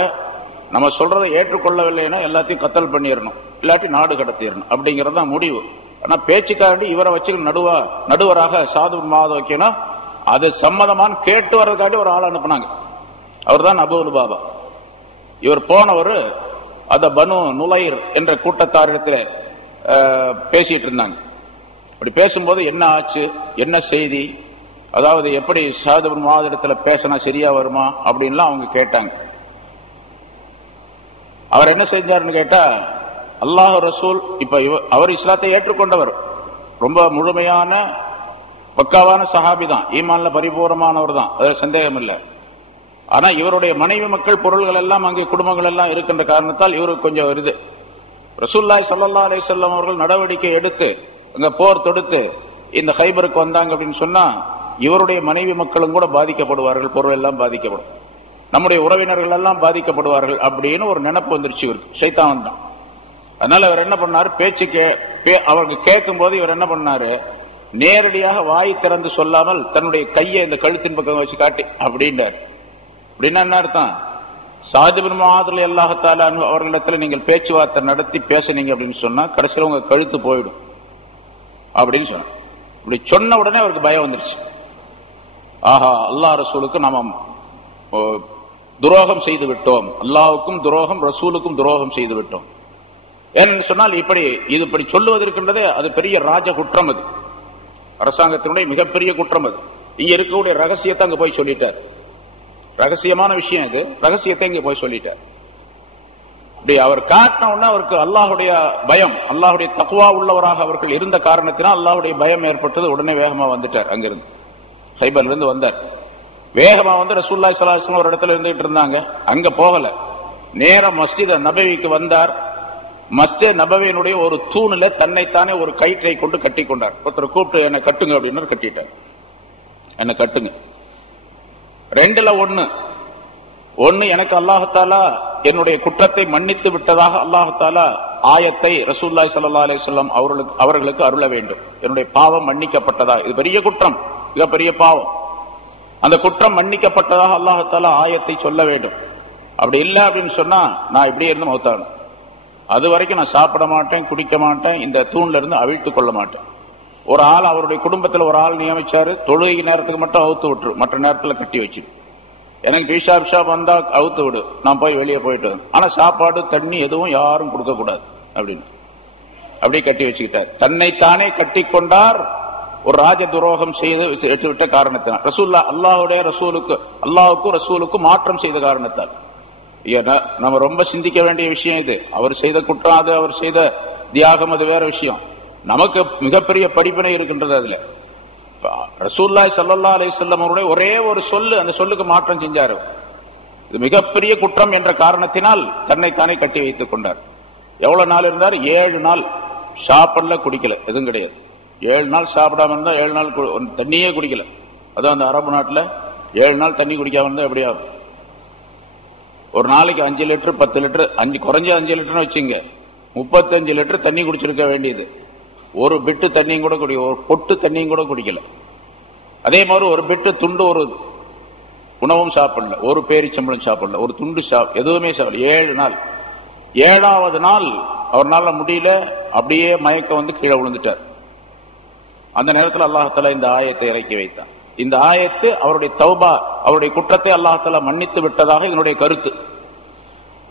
நம்ம சொல்றதை ஏற்றுக்கொள்ளவில்லைன்னா எல்லாத்தையும் கத்தல் பண்ணிடணும், இல்லாட்டி நாடு கடத்திடணும் அப்படிங்கறது தான் முடிவு. ஆனா பேச்சுக்காண்டி இவரை வச்சு நடுவராக ஸஅத் இப்னு முஆஸ் வைக்கணும், அது சம்மதமான கேட்டு வர்றதுக்காண்டி ஒரு ஆள் அனுப்புனாங்க. அவர் தான் அபூ லுபாபா. இவர் போனவர் அந்த பனு நுலைர் என்ற கூட்டத்தாரிடத்தில் பேசிட்டு இருந்தாங்க. அப்படி பேசும்போது என்ன ஆச்சு, என்ன செய்தி, அதாவது எப்படி ஸஅத் இப்னு முஆஸ் இடத்துல பேசினா சரியா வருமா அப்படின்லாம் அவங்க கேட்டாங்க. அவர் என்ன செஞ்சாருன்னு கேட்டா, அல்லாஹ் ரசூல், இப்ப அவர் இஸ்லாத்தை ஏற்றுக்கொண்டவர், ரொம்ப முழுமையான பக்காவான சஹாபி தான், ஈமான்ல பரிபூர்ணமானவர் தான், அது சந்தேகம் இல்லை. ஆனா இவருடைய மனைவி, மக்கள், பொருள்கள் எல்லாம் அங்கே குடும்பங்கள் எல்லாம் இருக்கின்ற காரணத்தால் இவருக்கு கொஞ்சம் வருது. ரசூலுல்லாஹி ஸல்லல்லாஹு அலைஹி வஸல்லம் அவர்கள் நடவடிக்கை எடுத்து அங்க போர் தொடுத்து இந்த ஹைபருக்கு வந்தாங்க அப்படின்னு சொன்னா இவருடைய மனைவி மக்களும் கூட பாதிக்கப்படுவார்கள், பொருள் எல்லாம் பாதிக்கப்படும், நம்முடைய உறவினர்கள் எல்லாம் பாதிக்கப்படுவார்கள் அப்படின்னு ஒரு நினைப்பு வந்துருச்சு இவருக்கு. ஷைத்தான் தான். அதனால அவர் என்ன பண்ணாரு, அவருக்கு கேட்கும் போது இவர் என்ன பண்ணாரு, நேரடியாக வாய் திறந்து சொல்லாமல் தன்னுடைய கையை இந்த கழுத்தின் பக்கம் வச்சு காட்டி அப்படின்றார். அப்படின்னா என்ன அர்த்தம், ஸஅத் இப்னு முஆஸ் ரலியல்லாஹு தஆலா அன்ஹு அவர்களிடத்துல நீங்கள் பேச்சுவார்த்தை நடத்தி பேசுனீங்க அப்படின்னு சொன்னா கடைசியில் உங்க கழுத்து போயிடும் அப்படின்னு சொன்ன. இப்படி சொன்ன உடனே அவருக்கு பயம் வந்துருச்சு. ஆஹா, அல்லாஹ் ரசூலுக்கு நாம துரோகம் செய்து விட்டோம், அல்லாஹ்வுக்கும் துரோகம், ரசூலுக்கும் துரோகம் செய்து விட்டோம். ஏன்னு சொன்னால் இப்படி சொல்லுவது இருக்கின்றதே அது பெரிய ராஜ குற்றம், அது அரசாங்கத்தினுடைய மிகப்பெரிய குற்றம். அது இங்க இருக்கக்கூடிய ரகசியத்தை அங்க போய் சொல்லிட்டார், ரகசியமான விஷயம் இது, ரகசியத்தை இங்க போய் சொல்லிட்டார். இப்படி அவர் காட்டின உடனே அவருக்கு அல்லாஹுடைய பயம், அல்லாஹுடைய தக்வா உள்ளவராக அவர்கள் இருந்த காரணத்தினால் அல்லாஹுடைய பயம் ஏற்பட்டது. உடனே வேகமா வந்துட்டார், அங்கிருந்து ஹைபர்ல இருந்து வந்தார். வேகமா வந்து ரசூலுல்லாஹி ஸல்லல்லாஹு அலைஹி வஸல்லம் ஒரு இடத்துல இருந்துட்டு இருந்தாங்க, அங்க போகல, நேரா மஸ்ஜித் நபவிக்கு வந்தார். மஸ்ஜித் நபவியினுடைய ஒரு தூணில தன்னைத்தானே ஒரு கயிற்றை கொண்டு கட்டி கொண்டார். ஒருத்தர் கூப்பிட்டு என்னை கட்டுங்க அப்படின்னு கட்டிட்டார். என்ன கட்டுங்க ரெண்டுல ஒன்னு எனக்கு அல்லாஹுத்தாலா என்னுடைய குற்றத்தை மன்னித்து விட்டதாக அல்லாஹுத்தாலா ஆயத்தை ரசூலுல்லாஹி ஸல்லல்லாஹு அலைஹி வஸல்லம் அவர்களுக்கு அருள வேண்டும். என்னுடைய பாவம் மன்னிக்கப்பட்டதா, இது பெரிய குற்றம், மிகப்பெரிய பாவம். அந்த குற்றம் மன்னிக்கப்பட்டதாக அல்லாஹுத்தாலா ஆயத்தை சொல்ல வேண்டும். அப்படி இல்லை அப்படின்னு சொன்னா நான் இப்படியே இருந்து மௌத்தாகணும். அது வரைக்கும் நான் சாப்பிட மாட்டேன், குடிக்க மாட்டேன், இந்த தூண்ல இருந்து அவிழ்த்து கொள்ள மாட்டேன். ஒரு ஆள் அவருடைய குடும்பத்தில் ஒரு ஆள் நியமிச்சாரு, தொழுகை நேரத்துக்கு மட்டும் அவுத்து விட்டுரு, மற்ற நேரத்தில் கட்டி வச்சு. எனக்கு பிஷா வந்தா அவுத்து விடு, நான் போய் வெளியே போயிட்டு வரேன். ஆனா சாப்பாடு தண்ணி எதுவும் யாரும் கொடுக்க கூடாது அப்படின்னு அப்படியே கட்டி வச்சுக்கிட்டார். தன்னைத்தானே கட்டி கொண்டார். ஒரு ராஜ துரோகம் செய்து எட்டுவிட்ட காரணத்தினால், ரசூல்லா அல்லாஹுக்கும் ரசூலுக்கும் மாற்றம் செய்த காரணத்தால். நம்ம ரொம்ப சிந்திக்க வேண்டிய விஷயம் இது. அவர் செய்த குற்றம், அது அவர் செய்த தியாகம், அது வேற விஷயம். நமக்கு மிகப்பெரிய படிப்பினை இருக்கின்றது அதுல. ரசூலுல்லாஹி ஸல்லல்லாஹு அலைஹி வஸல்லம் அவருடைய ஒரே ஒரு சொல்லு, அந்த சொல்லுக்கு மாற்றம் செஞ்சாரு. இது மிகப்பெரிய குற்றம் என்ற காரணத்தினால் தன்னைத்தானே கட்டி வைத்துக் கொண்டார். எவ்வளவு நாள் இருந்தார்? 7 நாள் சாப்பிடல, குடிக்கல, எதுவும் கிடையாது. 7 நாள் சாப்பிடாம இருந்தா 7 நாள் தண்ணியே குடிக்கல. அதான் அந்த அரபு நாட்டில் 7 நாள் தண்ணி குடிக்காம இருந்தா எப்படியாகும்? ஒரு நாளைக்கு 5 லிட்டர் 10 லிட்டர், குறைஞ்ச 5 லிட்டர்னு வச்சுங்க, 35 லிட்டர் தண்ணி குடிச்சிருக்க வேண்டியது. ஒரு பிட்டு தண்ணியும் கூட ஒரு பொட்டு தண்ணியும் கூட குடிக்கல. அதே மாதிரி ஒரு பிட்டு துண்டு, ஒரு உணவும் சாப்பிடல, ஒரு பேரிச்சம்பளம் சாப்பிடல, ஒரு துண்டு எதுவுமே சாப்பிடல. 7 நாள். 7வது நாள் அவர்னால முடியல, அப்படியே மயக்கம் வந்து கீழே விழுந்துட்டார். அந்த நேரத்தில் அல்லாஹ்தஆலா இந்த ஆயத்தை இறக்கி வைத்தான். இந்த ஆயத்து அவருடைய தௌபா, அவருடைய குற்றத்தை அல்லாஹ்தஆலா மன்னித்து விட்டதாக என்னுடைய கருத்து.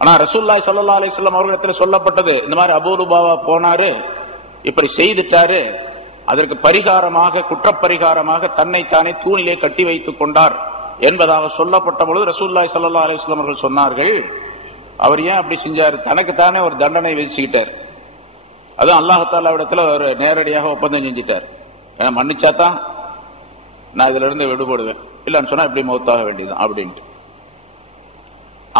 ஆனா ரசூலுல்லாஹி ஸல்லல்லாஹு அலைஹி வஸல்லம் அவர்களிடத்தில் சொல்லப்பட்டது, இந்த மாதிரி அபூ லுபாவா போனாரு, இப்படி செய்துட்டாரு, அதற்கு பரிகாரமாக, குற்றப்பரிகாரமாக தன்னைத்தானே தூணிலே கட்டி வைத்துக் கொண்டார் என்பதாக சொல்லப்பட்ட பொழுது ரசூலுல்லாஹி ஸல்லல்லாஹு அலைஹி வஸல்லம் அவர்கள் சொன்னார்கள், அவர் ஏன் அப்படி செஞ்சார்? தனக்குத்தானே ஒரு தண்டனை விதிச்சுக்கிட்டார். அதுவும் அல்லாஹ்தஆலாவிடத்துல ஒரு நேரடியாக ஒப்பந்தம் செஞ்சிட்டார். ஏன்னா மன்னிச்சாதான் நான் இதுல இருந்து விடுபடுவேன், இல்லன்னு சொன்னா இப்படி மௌத்தாக வேண்டியதுதான் அப்படின்ட்டு.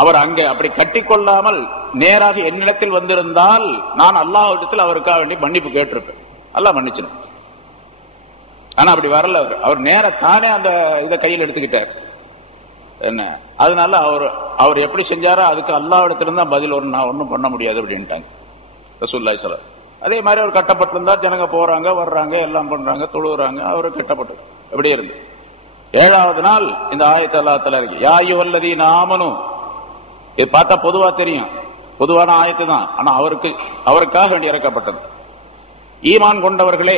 அவர் அங்கே அப்படி கட்டிக்கொள்ளாமல் நேராக என்னிடத்தில் வந்திருந்தால் நான் அல்லாஹ்விடத்தில் அவருக்காக வேண்டி மன்னிப்பு கேட்டிருப்பேன், அல்லாஹ் மன்னிச்சிடும். ஆனா அப்படி வரல. அவர் நேர தானே அந்த இதை கையில் எடுத்துக்கிட்டார். என்ன, அதனால அவர் எப்படி செஞ்சாரோ அதுக்கு அல்லாஹ்விடத்திலிருந்து தான் பதில் வரும், நான் ஒன்றும் பண்ண முடியாது அப்படின்ட்டாங்க ரசூலுல்லாஹி ஸல்லல்லாஹு அலைஹி வஸல்லம். அதே மாதிரி அவர் கட்டப்பட்டிருந்தா ஜனங்க போறாங்க வர்றாங்க எல்லாம் பண்றாங்க தொழுகிறாங்க, அவரு கட்டப்பட்டது அப்படியே இருந்து. 7வது நாள் இந்த ஆயத்தை அல்லாஹ் தஆலா இருக்கு, யா அய்யுஹல்லதீன ஆமனூ. இது பார்த்தா பொதுவா தெரியும், பொதுவான ஆயத்து தான். ஆனா அவருக்காக வேண்டி இறக்கப்பட்டது. ஈமான் கொண்டவர்களே,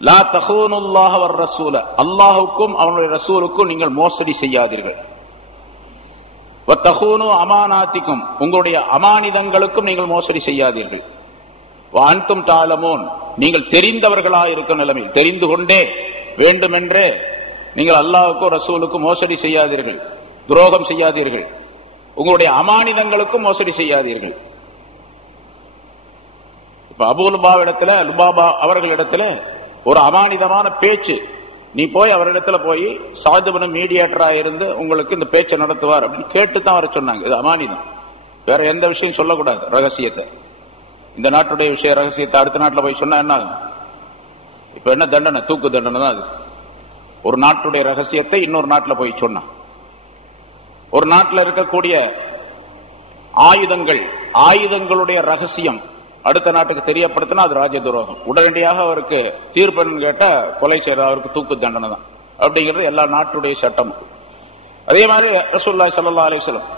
லா தஹூனுல்லாஹ வர் ரசூல, அல்லாஹ்வுக்கும் அவனுடைய ரசூலுக்கும் நீங்கள் மோசடி செய்யாதீர்கள். வத்தஹூனு அமானாத்திக்கும், உங்களுடைய அமானிதங்களுக்கும் நீங்கள் மோசடி செய்யாதீர்கள். வஅன்தும் தஅலமூன், நீங்கள் தெரிந்தவர்களாக இருக்கும் நிலைமையில், தெரிந்து கொண்டே வேண்டுமென்றே நீங்கள் அல்லாஹ்வுக்கும் ரசூலுக்கும் மோசடி செய்யாதீர்கள், துரோகம் செய்யாதீர்கள். உங்களுடைய அமானிதங்களுக்கும் மோசடி செய்யாதீர்கள். இப்ப அபூ லுபாபா அவர்களிடத்துல ஒரு அமானிதமான பேச்சு, நீ போய் அவரிடத்துல போய் சாதுபன மீடியேட்டரா இருந்து உங்களுக்கு இந்த பேச்சை நடத்துவார் அப்படின்னு கேட்டுதான் வர சொன்னாங்க. இது அமானிதம், வேற எந்த விஷயம் சொல்லக்கூடாது. ரகசியத்தை, இந்த நாட்டுடைய விஷய ரகசியத்தை அடுத்த நாட்டில் போய் சொன்னா என்ன ஆகும்? இப்ப என்ன தண்டனை? தூக்கு தண்டனை தான் அது. ஒரு நாட்டுடைய ரகசியத்தை இன்னொரு நாட்டில் போய் சொன்னா, ஒரு நாட்டில் இருக்கக்கூடிய ஆயுதங்களுடைய ரகசியம் அடுத்த நாட்டுக்கு தெரியப்படுத்தினா அது ராஜ துரோகம். உடனடியாக அவருக்கு தீர்ப்பு கேட்டா கொலை செய்யற, அவருக்கு தூக்கு தண்டனை தான் அப்படிங்கிறது எல்லா நாட்டுடைய சட்டமும். அதே மாதிரி ரசூலுல்லாஹி ஸல்லல்லாஹு அலைஹி வஸல்லம்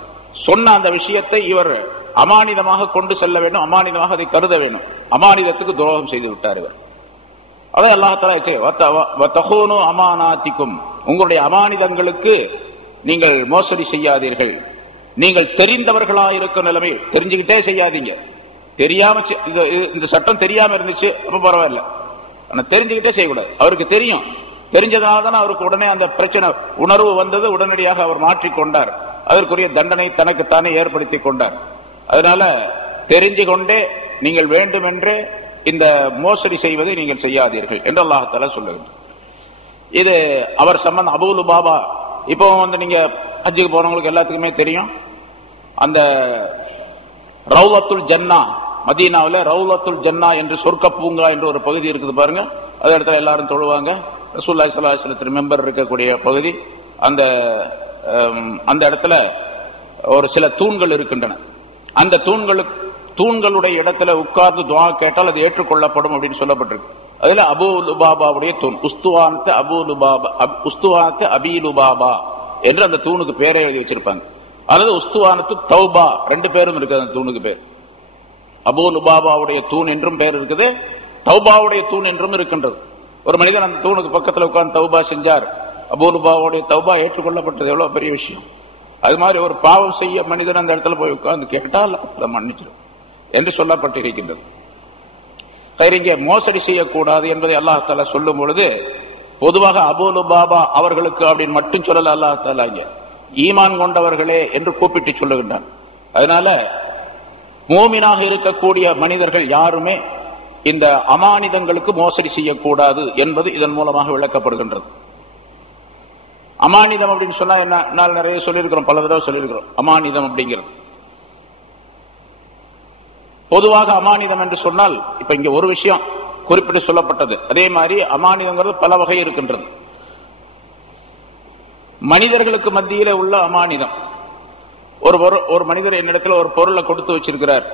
சொன்ன அந்த விஷயத்தை இவர் அமானிதமாக கொண்டு செல்ல வேண்டும், அமானிதமாக அதை கருத வேண்டும். அமானிதத்துக்கு துரோகம் செய்து விட்டார் இவர். அதை அல்லாஹ் தஆலா அமானாத்திக்கும், உங்களுடைய அமானிதங்களுக்கு நீங்கள் மோசடி செய்யாதீர்கள். நீங்கள் தெரிந்தவர்களாக இருக்கும் நிலைமை, தெரிஞ்சுக்கிட்டே செய்யாதீங்க. தெரியாம இந்த சட்டம் தெரியாம இருந்துச்சு அப்ப பரவாயில்ல, ஆனா தெரிஞ்சுக்கிட்டே செய்யக்கூடாது. அவருக்கு தெரியும், தெரிஞ்சதுனால தானே அவருக்கு உடனே அந்த பிரச்சனை உணர்வு வந்தது, உடனடியாக அவர் மாற்றிக்கொண்டார், அதற்குரிய தண்டனை தனக்குத்தானே ஏற்படுத்தி கொண்டார். அதனால தெரிஞ்சு கொண்டே நீங்கள் வேண்டுமென்றே இந்த மோசடி செய்வதை நீங்கள் செய்யாதீர்கள் என்று அல்லாஹ் தஆலா சொல்லுகிறார். இது அவர் சம்பந்தம். அபூ லுபாபா இப்போ நீங்க ஹஜ்ஜுக்கு போறவங்களுக்கு எல்லாத்துக்குமே தெரியும், அந்த ரௌலத்துல் ஜன்னா, மதீனாவில் ரௌலத்துல் ஜன்னா என்று சொர்க்க பூங்கா என்று ஒரு பகுதி இருக்குது பாருங்க. அது இடத்துல எல்லாரும் தொழுவாங்க. ரசூலுல்லாஹி ஸல்லல்லாஹு அலைஹி வஸல்லம் மெம்பர் இருக்கக்கூடிய பகுதி. அந்த இடத்துல ஒரு சில தூண்கள் இருக்கின்றன. அந்த தூண்களுடைய இடத்துல உட்கார்ந்து துஆ கேட்டால் அது ஏற்றுக்கொள்ளப்படும் அப்படின்னு சொல்லப்பட்டிருக்கு. அதுல அபூ லுபாபாவுடைய தூண், உஸ்துவானத்து அபூ லுபாபா, உஸ்துவானத்து அபீ லுபாபா என்று அந்த தூணுக்கு பேரை எழுதி வச்சிருப்பாங்க. அல்லது உஸ்துவானத்து தௌபா, 2 பேரும் இருக்குது அந்த தூணுக்கு பேர். அபூ லுபாபாவுடைய தூண் என்றும் பேர் இருக்குது, தௌபாவுடைய தூண் என்றும் இருக்கின்றது. ஒரு மனிதன் அந்த தூணுக்கு பக்கத்தில் உட்கார்ந்து தௌபா செஞ்சார், அபூ லுபாபாவுடைய தௌபா ஏற்றுக்கொள்ளப்பட்டது. எவ்வளவு பெரிய விஷயம்! அது மாதிரி ஒரு பாவம் செய்ய மனிதன் அந்த இடத்துல போய் உட்கார்ந்து கேட்டால் அதை மன்னிச்சிடும் என்று சொல்லப்பட்டிருக்கின்றது. இங்கே மோசடி செய்யக்கூடாது என்பதை அல்லாஹ் தஆலா சொல்லும் பொழுது பொதுவாக அபூ லுபாபா அவர்களுக்கு அப்படின்னு மட்டும் சொல்லல. அல்லாஹ் தஆலா இங்கே ஈமான் கொண்டவர்களே என்று கூப்பிட்டு சொல்லுகின்றான். அதனால மூமினாக இருக்கக்கூடிய மனிதர்கள் யாருமே இந்த அமானிதங்களுக்கு மோசடி செய்யக்கூடாது என்பது இதன் மூலமாக விளக்கப்படுகின்றது. அமானிதம் அப்படின்னு சொன்னா என்ன, நிறைய சொல்லியிருக்கிறோம், பல தடவை சொல்லியிருக்கிறோம். அமானிதம் அப்படிங்கிறது பொதுவாக அமானிதம் என்று சொன்னால், இப்ப இங்க ஒரு விஷயம் குறிப்பிட்டு சொல்லப்பட்டது. அதே மாதிரி அமானிதங்கிறது பல வகை இருக்கின்றது. மனிதர்களுக்கு மத்தியிலே உள்ள அமானிதம், ஒரு மனிதர் என்னிடத்தில் ஒரு பொருளை கொடுத்து வச்சிருக்கிறார்,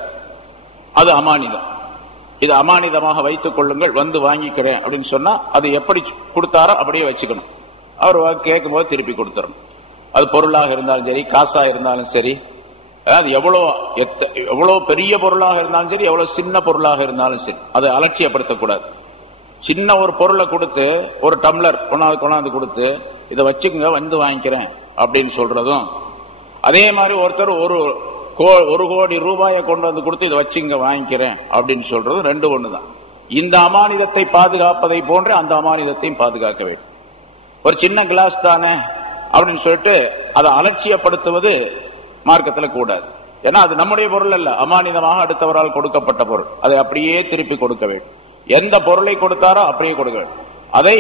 அது அமானிதம். இது அமானிதமாக வைத்துக் கொள்ளுங்கள், வந்து வாங்கிக்கிறேன் அப்படின்னு சொன்னா அது எப்படி கொடுத்தாரோ அப்படியே வச்சுக்கணும். அவர் கேட்கும் போது திருப்பி கொடுத்துடணும். அது பொருளாக இருந்தாலும் சரி, காசா இருந்தாலும் சரி, அது எவ்வளவு பெரிய பொருளாக இருந்தாலும் சரி, எவ்வளவு சின்ன பொருளாக இருந்தாலும் சரி, அதை அலட்சியப்படுத்தக்கூடாது. சின்ன ஒரு பொருளை கொடுத்து, ஒரு டம்ளர் கொண்டாந்து கொடுத்து இதை வச்சுக்கங்க வந்து வாங்கிக்கிறேன் அப்படின்னு சொல்றதும், அதே மாதிரி ஒருத்தர் ஒரு கோடி ரூபாயை கொண்டு வந்து கொடுத்து இதை வச்சுங்க வாங்கிக்கிறேன் அப்படின்னு சொல்றதும் ரெண்டு ஒண்ணுதான். இந்த அமானிதத்தை பாதுகாப்பதை போன்று அந்த அமானிதத்தையும் பாதுகாக்க வேண்டும். ஒரு சின்ன கிளாஸ் தானே அப்படின்னு சொல்லிட்டு அதை அலட்சியப்படுத்துவது மார்க்கத்தில் கூடாது. ஏன்னா அது நம்முடைய பொருள் அல்ல, அமானிதமாக அடுத்தவரால் கொடுக்கப்பட்ட பொருள். அதை அப்படியே திருப்பி கொடுக்க வேண்டும். எந்த பொருளை கொடுத்தாரோ அப்படியே கொடுக்க வேண்டும். அதை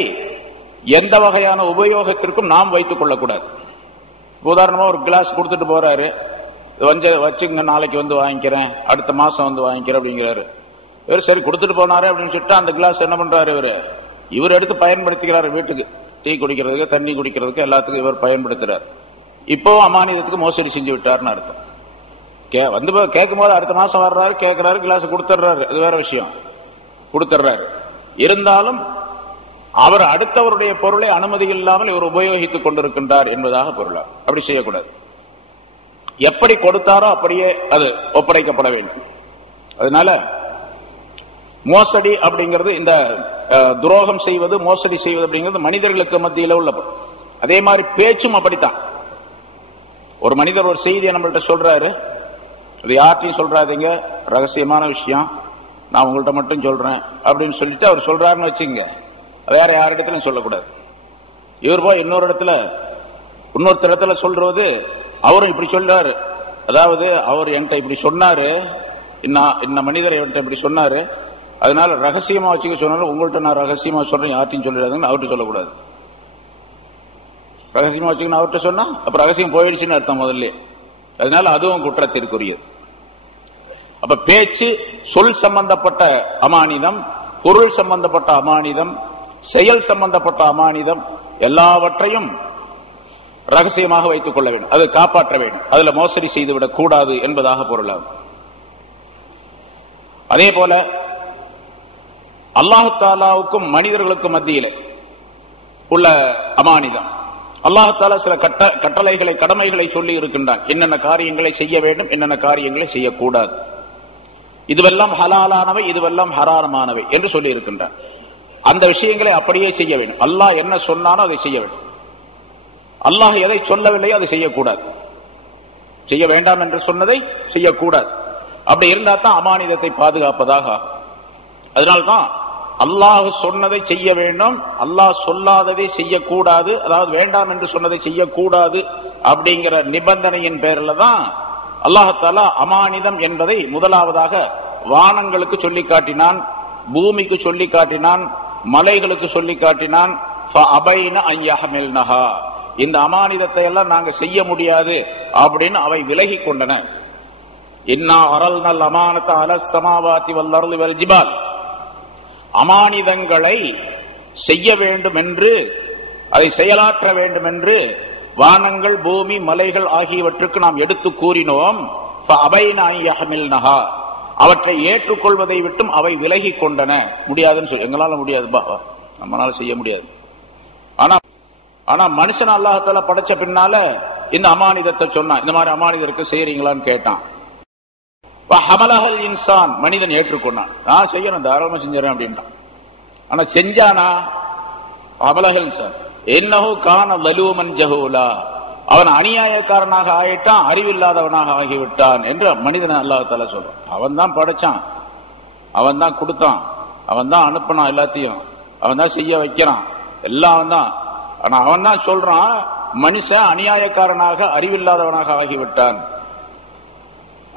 எந்த வகையான உபயோகத்திற்கும் நாம் வைத்துக் கொள்ளக்கூடாது. உதாரணமா ஒரு கிளாஸ் கொடுத்துட்டு போறாரு, வச்சுங்க நாளைக்கு வந்து வாங்கிக்கிறேன், அடுத்த மாசம் வந்து வாங்கிக்கிறேன் அப்படிங்கிறாரு. இவர் சரி கொடுத்துட்டு போனாரு அப்படின்னு சொல்லிட்டு அந்த கிளாஸ் என்ன பண்றாரு, இவர் எடுத்து பயன்படுத்திக்கிறாரு. வீட்டுக்கு டீ குடிக்கிறதுக்கு, தண்ணி குடிக்கிறதுக்கு, எல்லாத்துக்கும் இவர் பயன்படுத்துறாரு. இப்போ அமானிதத்துக்கு மோசடி செஞ்சு விட்டாருன்னு அர்த்தம். வந்து கேட்கும் போது அடுத்த மாசம் வர்றாரு, கேட்கிறாரு, கிளாஸ் கொடுத்துட்றாரு, அது வேற விஷயம், கொடுத்துட்றாரு. இருந்தாலும் அவர் அடுத்தவருடைய பொருளை அனுமதி இல்லாமல் இவர் உபயோகித்துக் கொண்டிருக்கின்றார் என்பதாக பொருளா. அப்படி செய்யக்கூடாது. எப்படி கொடுத்தாரோ அப்படியே அது ஒப்படைக்கப்பட வேண்டும். அதனால மோசடி அப்படிங்கிறது, இந்த துரோகம் செய்வது, மோசடி செய்வது அப்படிங்கிறது மனிதர்களுக்கு மத்தியில் உள்ள. அதே மாதிரி பேச்சும் அப்படித்தான். ஒரு மனிதர் ஒரு செய்தியை நம்மள்ட்ட சொல்றாரு, அது யார்ட்டையும் சொல்றாதீங்க, ரகசியமான விஷயம், நான் உங்கள்கிட்ட மட்டும் சொல்றேன் அப்படின்னு சொல்லிட்டு அவர் சொல்றாருன்னு வச்சுங்க, வேற யாரிடத்திலும் சொல்லக்கூடாது. இவர் போய் இன்னொருத்தர் இடத்துல சொல்றது, அவரும் இப்படி சொல்றாரு, அதாவது அவர் என்கிட்ட இப்படி சொன்னாரு, இந்த மனிதர் என்கிட்ட இப்படி சொன்னாரு, அதனால ரகசியமா வச்சுக்க சொன்னாலும் உங்கள்கிட்ட நான் ரகசியமா சொல்றேன், யார்ட்டையும் சொல்லிடாதுன்னு அவர்கிட்ட சொல்லக்கூடாது. ரகசியமா வச்சுக்கணும் அவர்கிட்ட சொன்னா அப்ப ரகசியம் போயிடுச்சுன்னு அர்த்தம் முதல்ல. அதனால அதுவும் குற்றத்திற்குரியது. அப்ப பேச்சு, சொல் சம்பந்தப்பட்ட அமானிதம், பொருள் சம்பந்தப்பட்ட அமானிதம், செயல் சம்பந்தப்பட்ட அமானிதம், எல்லாவற்றையும் ரகசியமாக வைத்துக் கொள்ள வேண்டும், அதை காப்பாற்ற வேண்டும், அதுல மோசடி செய்துவிடக் கூடாது என்பதாக பொருளாகும். அதே போல அல்லாஹ் தஆலாவுக்கும் மனிதர்களுக்கும் மத்தியிலே உள்ள அமானிதம், அல்லாஹ் தஆலா சில கட்டளைகளை, கடமைகளை சொல்லி இருக்கின்றான். என்னென்ன காரியங்களை செய்ய வேண்டும், என்னென்ன காரியங்களை செய்யக்கூடாது, இதுவெல்லாம் ஹலாலானவை, இதுவெல்லாம் ஹராமானவை என்று சொல்லி இருக்கின்றான். அந்த விஷயங்களை அப்படியே செய்ய வேண்டும். அல்லாஹ் என்ன சொன்னானோ அதை செய்ய வேண்டும். அல்லாஹ் எதை சொல்லவில்லையோ அதை செய்யக்கூடாது. செய்ய வேண்டாம் என்று சொன்னதை செய்யக்கூடாது. அப்படி இருந்தா தான் அமானிதத்தை பாதுகாப்பதாக. அதனால்தான் அல்லாஹ் சொன்னதை செய்ய வேண்டும், அல்லாஹ் சொல்லாததை செய்யக்கூடாது, அதாவது வேண்டாம் என்று சொன்னதை செய்யக்கூடாது அப்படிங்கிற நிபந்தனையின் பேரில் தான் அல்லாஹ் தஆலா அமானிதம் என்பதை முதலாவதாக வானங்களுக்கு சொல்லி காட்டினான், பூமிக்கு சொல்லி காட்டினான், மலைகளுக்கு சொல்லி காட்டினான். இந்த அமானிதத்தை எல்லாம் நாங்க செய்ய முடியாது அப்படின்னு அவை விலகி கொண்டன. இன்னா அரல்னல் அமானத அலஸ் ஸமாவாதி வல் அர்தி வல் ஜிபால், அமானிதங்களை செய்ய வேண்டும் என்று, அதை செயலாற்ற வேண்டும் என்று வானங்கள், பூமி, மலைகள் ஆகியவற்றுக்கு நாம் எடுத்து கூறினோம். அவற்றை ஏற்றுக்கொள்வதை விட்டும் அவை விலகி கொண்டன. முடியாதுன்னு சொல்லி, எங்களால முடியாது, நம்மளால செய்ய முடியாது. ஆனா மனுஷன் அல்லாஹ்தாலா படைச்ச பின்னால இந்த அமானிதத்தை சொன்னான். இந்த மாதிரி அமானிதருக்கு செய்யறீங்களான்னு கேட்டான். இன்சான், மனிதன் ஏற்றுக்கொண்டான். நான் செய்யறேன், தாராளமா செஞ்சுறேன் அப்படின்ட்டான். ஆனா செஞ்சானா? அமலஹல் இன்சான் என்னஹு கான லலூமன் ஜஹூலா, அவன் அநியாயக்காரனாக ஆயிட்டான், அறிவில்லாதவனாக ஆகிவிட்டான் என்று மனிதன் அல்லாஹ்தாலா சொல்றான். அவன் தான் படைச்சான், அவன் தான் கொடுத்தான், அவன் தான் அனுப்பினான், எல்லாத்தையும் அவன் தான் செய்ய வைக்கிறான், எல்லாம் தான். ஆனா அவன் தான் சொல்றான், மனுஷன் அநியாயக்காரனாக அறிவில்லாதவனாக ஆகிவிட்டான்.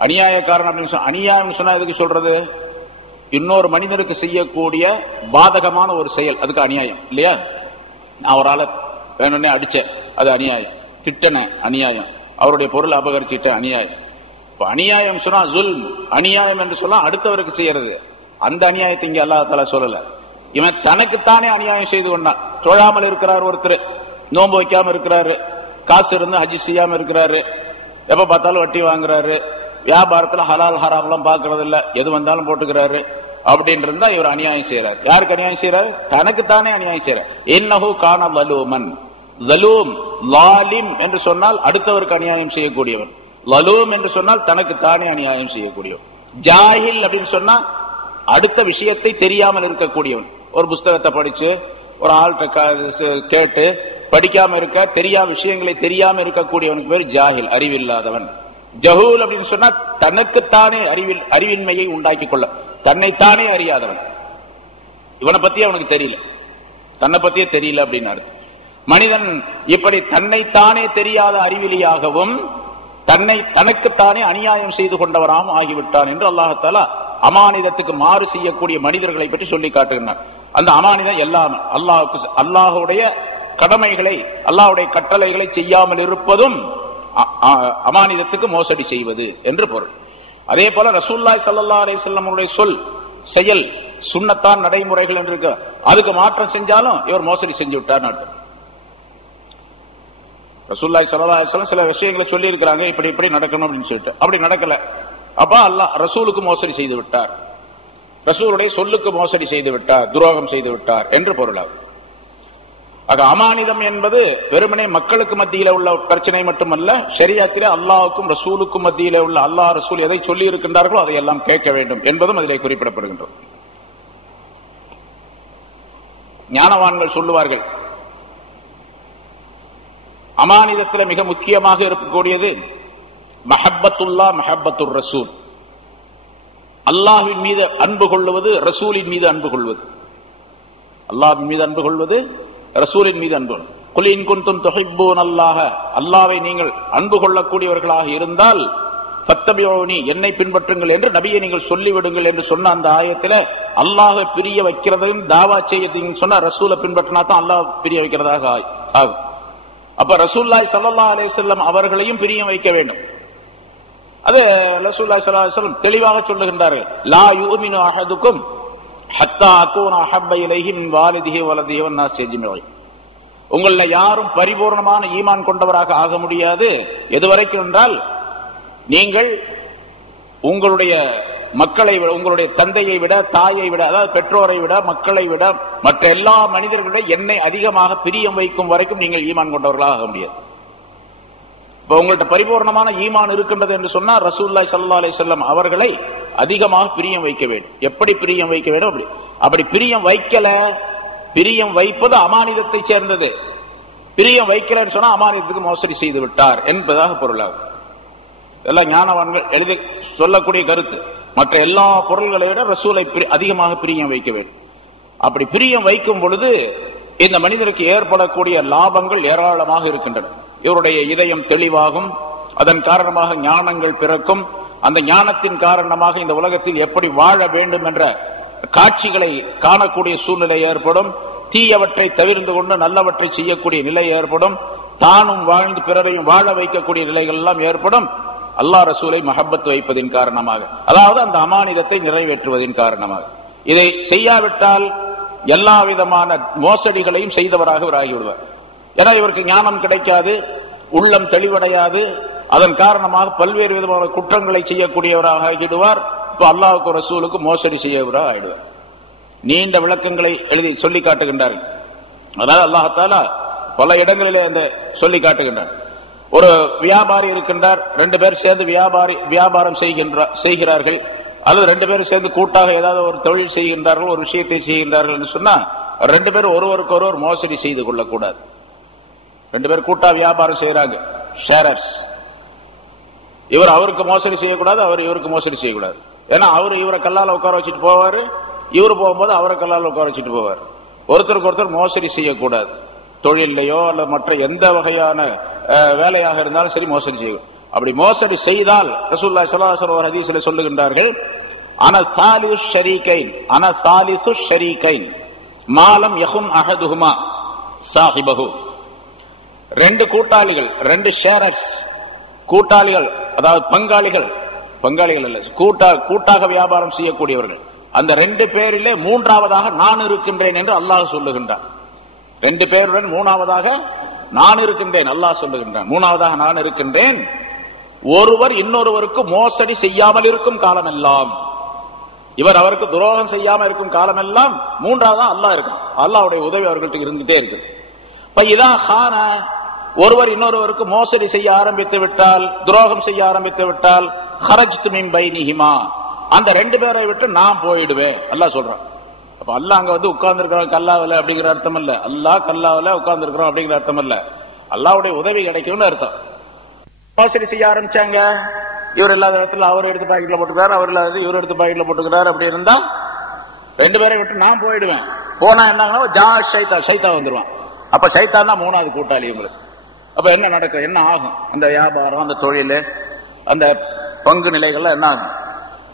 அநியாயக்காரன் அப்படின்னு அநியாயம் சொன்னா எதுக்கு சொல்றது? இன்னொரு மனிதனுக்கு செய்யக்கூடிய பாதகமான ஒரு செயல், அதுக்கு அநியாயம் இல்லையா? நான் ஒரு ஆளை வேணும்னே அடிச்சேன், அது அநியாயம். திட்டன அநியாயம், அவருடைய பொருள் அபகரிச்சிட்ட அநியாயம். இப்ப அநியாயம் சொன்னா ஜுல்ம், அநியாயம் என்று சொன்னா அடுத்தவருக்கு செய்யறது. அந்த அநியாயத்தை இங்க அல்லாஹ்தாலா சொல்லல. இவன் தனக்குத்தானே அநியாயம் செய்து கொண்டான். தொழாமல் இருக்கிறார் ஒருத்தர், நோன்பு வைக்காம இருக்கிறாரு, காசு இருந்து ஹஜ் செய்யாம இருக்கிறாரு, எப்ப பார்த்தாலும் வட்டி வாங்குறாரு, வியாபாரத்துல ஹலால் ஹராம் எல்லாம் பாக்குறது இல்ல, எது வந்தாலும் போட்டுக்கிறாரு அப்படின்னு இருந்தா இவர் அநியாயம் செய்யறாரு. யாருக்கு அநியாயம் செய்யறாரு? தனக்குத்தானே அநியாயம் செய்யறாரு. இன்னஹு கான லலூமன். லலூம், லாலிம் என்று சொன்னால் அடுத்தவருக்கு அநியாயம் செய்யக்கூடியவன். லலூம் என்று சொன்னால் தனக்குத்தானே அநியாயம் செய்யக்கூடியவன். ஜாஹில் அப்படின்னு சொன்னா அடுத்த விஷயத்தை தெரியாமல் இருக்கக்கூடியவன். ஒரு புஸ்தகத்தை படிச்சு ஒரு ஆள்கிட்ட கேட்டு படிக்காம இருக்க, தெரியாத விஷயங்களை தெரியாம இருக்கக்கூடியவனுக்கு பேர் ஜாஹில், அறிவில்லாதவன். ஜஹூல் அப்படின்னு சொன்னா தனக்குத்தானே அறிவின்மையை உண்டாக்கி கொள்ள, தன்னைத்தானே அறியாதவன். இவனை பத்தி அவனுக்கு தெரியல, தன்னை பத்தியே தெரியல அப்படின்னாரு. மனிதன் இப்படி தன்னைத்தானே தெரியாத அறிவிலியாகவும் தனக்குத்தானே அநியாயம் செய்து கொண்டவராகவும் ஆகிவிட்டான் என்று அல்லாஹ்தாலா அமானிதத்துக்கு மாறு செய்யக்கூடிய மனிதர்களை பற்றி சொல்லி காட்டுகிறார். அந்த அமானிதம் எல்லாம் அல்லாஹுடைய கடமைகளை, அல்லாஹுடைய கட்டளைகளை செய்யாமல் இருப்பதும் அமானிதத்துக்கு மோசடி செய்வது என்று பொருள். அதே போல ரசூலுல்லாஹி ஸல்லல்லாஹு அலைஹி வஸல்லம் சொல், செயல், சுன்னத்தான் நடைமுறைகள் என்று இருக்கு, அதுக்கு மாற்றம் செஞ்சாலும் இவர் மோசடி செஞ்சு விட்டார்னு அர்த்தம். ரசூலுல்லாஹி ஸல்லல்லாஹு அலைஹி வஸல்லம் சில விஷயங்களை சொல்லி இருக்கிறாங்க, இப்படி இப்படி நடக்கணும் அப்படின்னு சொல்லிட்டு, அப்படி நடக்கல, அப்ப அல்லாஹ் ரசூலுக்கு மோசடி செய்து விட்டார், ரசூலுடைய சொல்லுக்கு மோசடி செய்து விட்டார், துரோகம் செய்து விட்டார் என்று பொருளாகும். ஆக அமானிதம் என்பது வெறுமனே மக்களுக்கு மத்தியில உள்ள பிரச்சனை மட்டுமல்ல, ஷரியத்திலே அல்லாஹ்வுக்கும் ரசூலுக்கும் மத்தியிலே உள்ள, அல்லாஹ் ரசூல் எதை சொல்லி இருக்கின்றார்களோ அதையெல்லாம் கேட்க வேண்டும் என்பதும் அதிலே குறிப்பிடப்படுகின்றது. ஞானவான்கள் சொல்லுவார்கள், அமானிதத்தில் மிக முக்கியமாக இருக்கக்கூடியது மஹப்பத்துல்லா, மஹப்பத்துர் ரசூல். அல்லாஹ்வின் மீது அன்பு கொள்வது, ரசூலின் மீது அன்பு கொள்வது. அல்லாஹ்வின் மீது அன்பு கொள்வது, ரசூலின் மீது அன்பு. குல் இன் குன்தும் துஹிப்பூனல்லாஹ, அல்லாஹ்வை நீங்கள் அன்பு கொள்ளக்கூடியவர்களாக இருந்தால் ஃபத்தபிஊனி, என்னை பின்பற்றுங்கள் என்று நபியை நீங்கள் சொல்லிவிடுங்கள் என்று சொன்ன அந்த ஆயத்தில் அல்லாஹ்வை பிரிய வைக்கிறதையும் தாவா செய்யறதையும் சொன்னா ரசூலை பின்பற்றினா தான் அல்லாஹ் பிரிய வைக்கிறதாக ஆகும். அப்ப ரசூலுல்லாஹி ஸல்லல்லாஹு அலைஹி வஸல்லம் அவர்களையும் பிரிய வைக்க வேண்டும். அது ரசூலுல்லாஹி ஸல்லல்லாஹு அலைஹி வஸல்லம் தெளிவாக சொல்லுகின்றார்கள், லா யுமினு அஹதுக்கும் ஹத்தா அகூன அஹப்ப இலைஹி மின் வாலிதிஹி வலதிஹி வன்னாஸ் அஜ்மஈன். உங்கள யாரும் பரிபூர்ணமான ஈமான் கொண்டவராக ஆக முடியாது எதுவரைக்கும் என்றால், நீங்கள் உங்களுடைய மக்களை விட, உங்களுடைய தந்தையை விட, தாயை விட, அதாவது பெற்றோரை விட, மக்களை விட, மற்ற எல்லா மனிதர்களுடைய என்னை அதிகமாக பிரியம் வைக்கும் வரைக்கும் நீங்கள் ஈமான் கொண்டவர்களாக ஆக முடியாது. இப்ப உங்கள்ட்ட பரிபூர்ணமான ஈமான் இருக்கின்றது என்று சொன்னா ரசூலுல்லாஹி ஸல்லல்லாஹு அலைஹி வஸல்லம் அவர்களை அதிகமாக பிரியம் வைக்க வேண்டும். எப்படி பிரியம் வைக்க வேண்டும்? அப்படி பிரியம் வைக்கல, பிரியம் வைப்பது அமானிதத்தை சேர்ந்தது. பிரியம் வைக்கலன்னு சொன்னா அமானிதத்துக்கு மோசடி செய்து விட்டார் என்பதாக பொருளாகும். இதெல்லாம் ஞானவான்கள் எழுதி சொல்லக்கூடிய கருத்து. மற்ற எல்லா பொருள்களை விட ரசூலை அதிகமாக பிரியம் வைக்க வேண்டும். அப்படி பிரியம் வைக்கும் பொழுது இந்த மனிதனுக்கு ஏற்படக்கூடிய லாபங்கள் ஏராளமாக இருக்கின்றன. இவருடைய இதயம் தெளிவாகும், அதன் காரணமாக ஞானங்கள் பிறக்கும், அந்த ஞானத்தின் காரணமாக இந்த உலகத்தில் எப்படி வாழ வேண்டும் என்ற காட்சிகளை காணக்கூடிய சூழ்நிலை ஏற்படும், தீயவற்றை தவிர்த்து கொண்டு நல்லவற்றை செய்யக்கூடிய நிலை ஏற்படும், தானும் வாழ்ந்து பிறரையும் வாழ வைக்கக்கூடிய நிலைகள் எல்லாம் ஏற்படும். அல்லாஹ் ரசூலை மஹப்பத் வைப்பதின் காரணமாக, அதாவது அந்த அமானிதத்தை நிறைவேற்றுவதன் காரணமாக. இதை செய்யாவிட்டால் எல்லா விதமான மோசடிகளையும் செய்தவராக இவர் ஆகிவிடுவார். ஏன்னா இவருக்கு ஞானம் கிடைக்காது, உள்ளம் தெளிவடையாது, அதன் காரணமாக பல்வேறு விதமான குற்றங்களை செய்யக்கூடியவராக ஆகிடுவார். இப்ப அல்லாஹ்வுக்கு ரசூலுக்கு மோசடி செய்யவராக ஆகிடுவார். நீண்ட விளக்கங்களை எழுதி சொல்லி காட்டுகின்றார்கள். அதனால அல்லாஹ் தஆலா பல இடங்களிலே அந்த சொல்லி காட்டுகின்றார். ஒரு வியாபாரி இருக்கின்றார், 2 பேர் சேர்ந்து வியாபாரம் செய்கிறார்கள், அல்லது 2 பேரும் சேர்ந்து கூட்டாக ஏதாவது ஒரு தொழில் செய்கின்றார்கள், ஒரு விஷயத்தை செய்கின்றார்கள் என்று சொன்னா 2 பேரும் ஒருவருக்கு ஒருவர் மோசடி செய்து கொள்ளக்கூடாது. 2 பேர் கூட்டா வியாபாரம் செய்யறாங்க, ஷேரர்ஸ். இவர் அவருக்கு மோசடி செய்யக்கூடாது, அவர் இவருக்கு மோசடி செய்யக்கூடாது. ஏன்னா அவரு இவரை கல்லால உட்கார வச்சுட்டு போவாரு, இவரு போகும்போது அவரை கல்லால உட்கார வச்சுட்டு போவார். ஒருத்தருக்கு ஒருத்தர் மோசடி செய்யக்கூடாது. தொழிலையோ அல்லது மற்ற எந்த வகையான வேலையாக இருந்தாலும் சரி மோசடி செய்யும். அப்படி மோசடி செய்தால் ரசூலுல்லாஹி ஸல்லல்லாஹு அலைஹி வஸல்லம் ஹதீஸிலே சொல்லுகின்றார்கள், அன சாலிசு ஷரீகைன் மாலம் யஹும் அஹதுஹுமா சாஹிபஹு. 2 கூட்டாளிகள், 2 ஷேரர்ஸ், கூட்டாளிகள் அதாவது பங்காளிகள் அல்ல, கூட்டாக வியாபாரம் செய்யக்கூடியவர்கள். அந்த 2 பேரிலே 3ஆவதாக நான் இருக்கின்றேன் என்று அல்லாஹ் சொல்லுகின்றான். 2 பேருடன் 3ஆவதாக நான் இருக்கின்றேன் அல்லாஹ் சொல்லுகின்றான். 3ஆவதாக நான் இருக்கின்றேன். ஒருவர் இன்னொருவருக்கு மோசடி செய்யாமல் இருக்கும் காலமெல்லாம், இவர் அவருக்கு துரோகம் செய்யாமல் இருக்கும் காலமெல்லாம் 3ஆவதா அல்லாஹ் இருக்கும். அல்லாஹ்வுடைய உதவி அவர்களுக்கு இருந்துட்டே இருக்கு. இப்ப இதா கான ஒருவர் இன்னொருவருக்கு மோசடி செய்ய ஆரம்பித்து விட்டால், துரோகம் செய்ய ஆரம்பித்து விட்டால், ஹரஜ்து மின் பைனிஹிமா, அந்த 2 பேரை விட்டு நான் போயிடுவேன் அல்லாஹ் சொல்றான். அப்ப அல்லாஹ் அங்க வந்து உட்கார்ந்து இருக்கிறோம் கல்லாவல அப்படிங்கிற அர்த்தம் இல்ல, அல்லாஹ் கல்லாவல உட்கார்ந்து இருக்கிறோம் அப்படிங்கிற அர்த்தம் இல்ல, அல்லாஹ்வுடைய உதவி கிடைக்கும்னு அர்த்தம். மோசடி செய்ய ஆரம்பிச்சாங்க, இவர் இல்லாத இடத்துல அவர் எடுத்து பாக்கெட்ல போட்டுக்கிறார், அவர் இல்லாத இவர் எடுத்து பாக்கெட்ல போட்டுக்கிறார். அப்படி இருந்தா 2 பேரை விட்டு நான் போயிடுவேன். போனா என்ன, ஷைத்தான் வந்துருவான். அப்ப ஷைத்தான் தான் 3ஆவது கூட்டாளி உங்களுக்கு. அப்ப என்ன நடக்கும், என்ன ஆகும், அந்த வியாபாரம், அந்த தொழில், அந்த பங்கு நிலைகள்லாம் என்ன ஆகும்?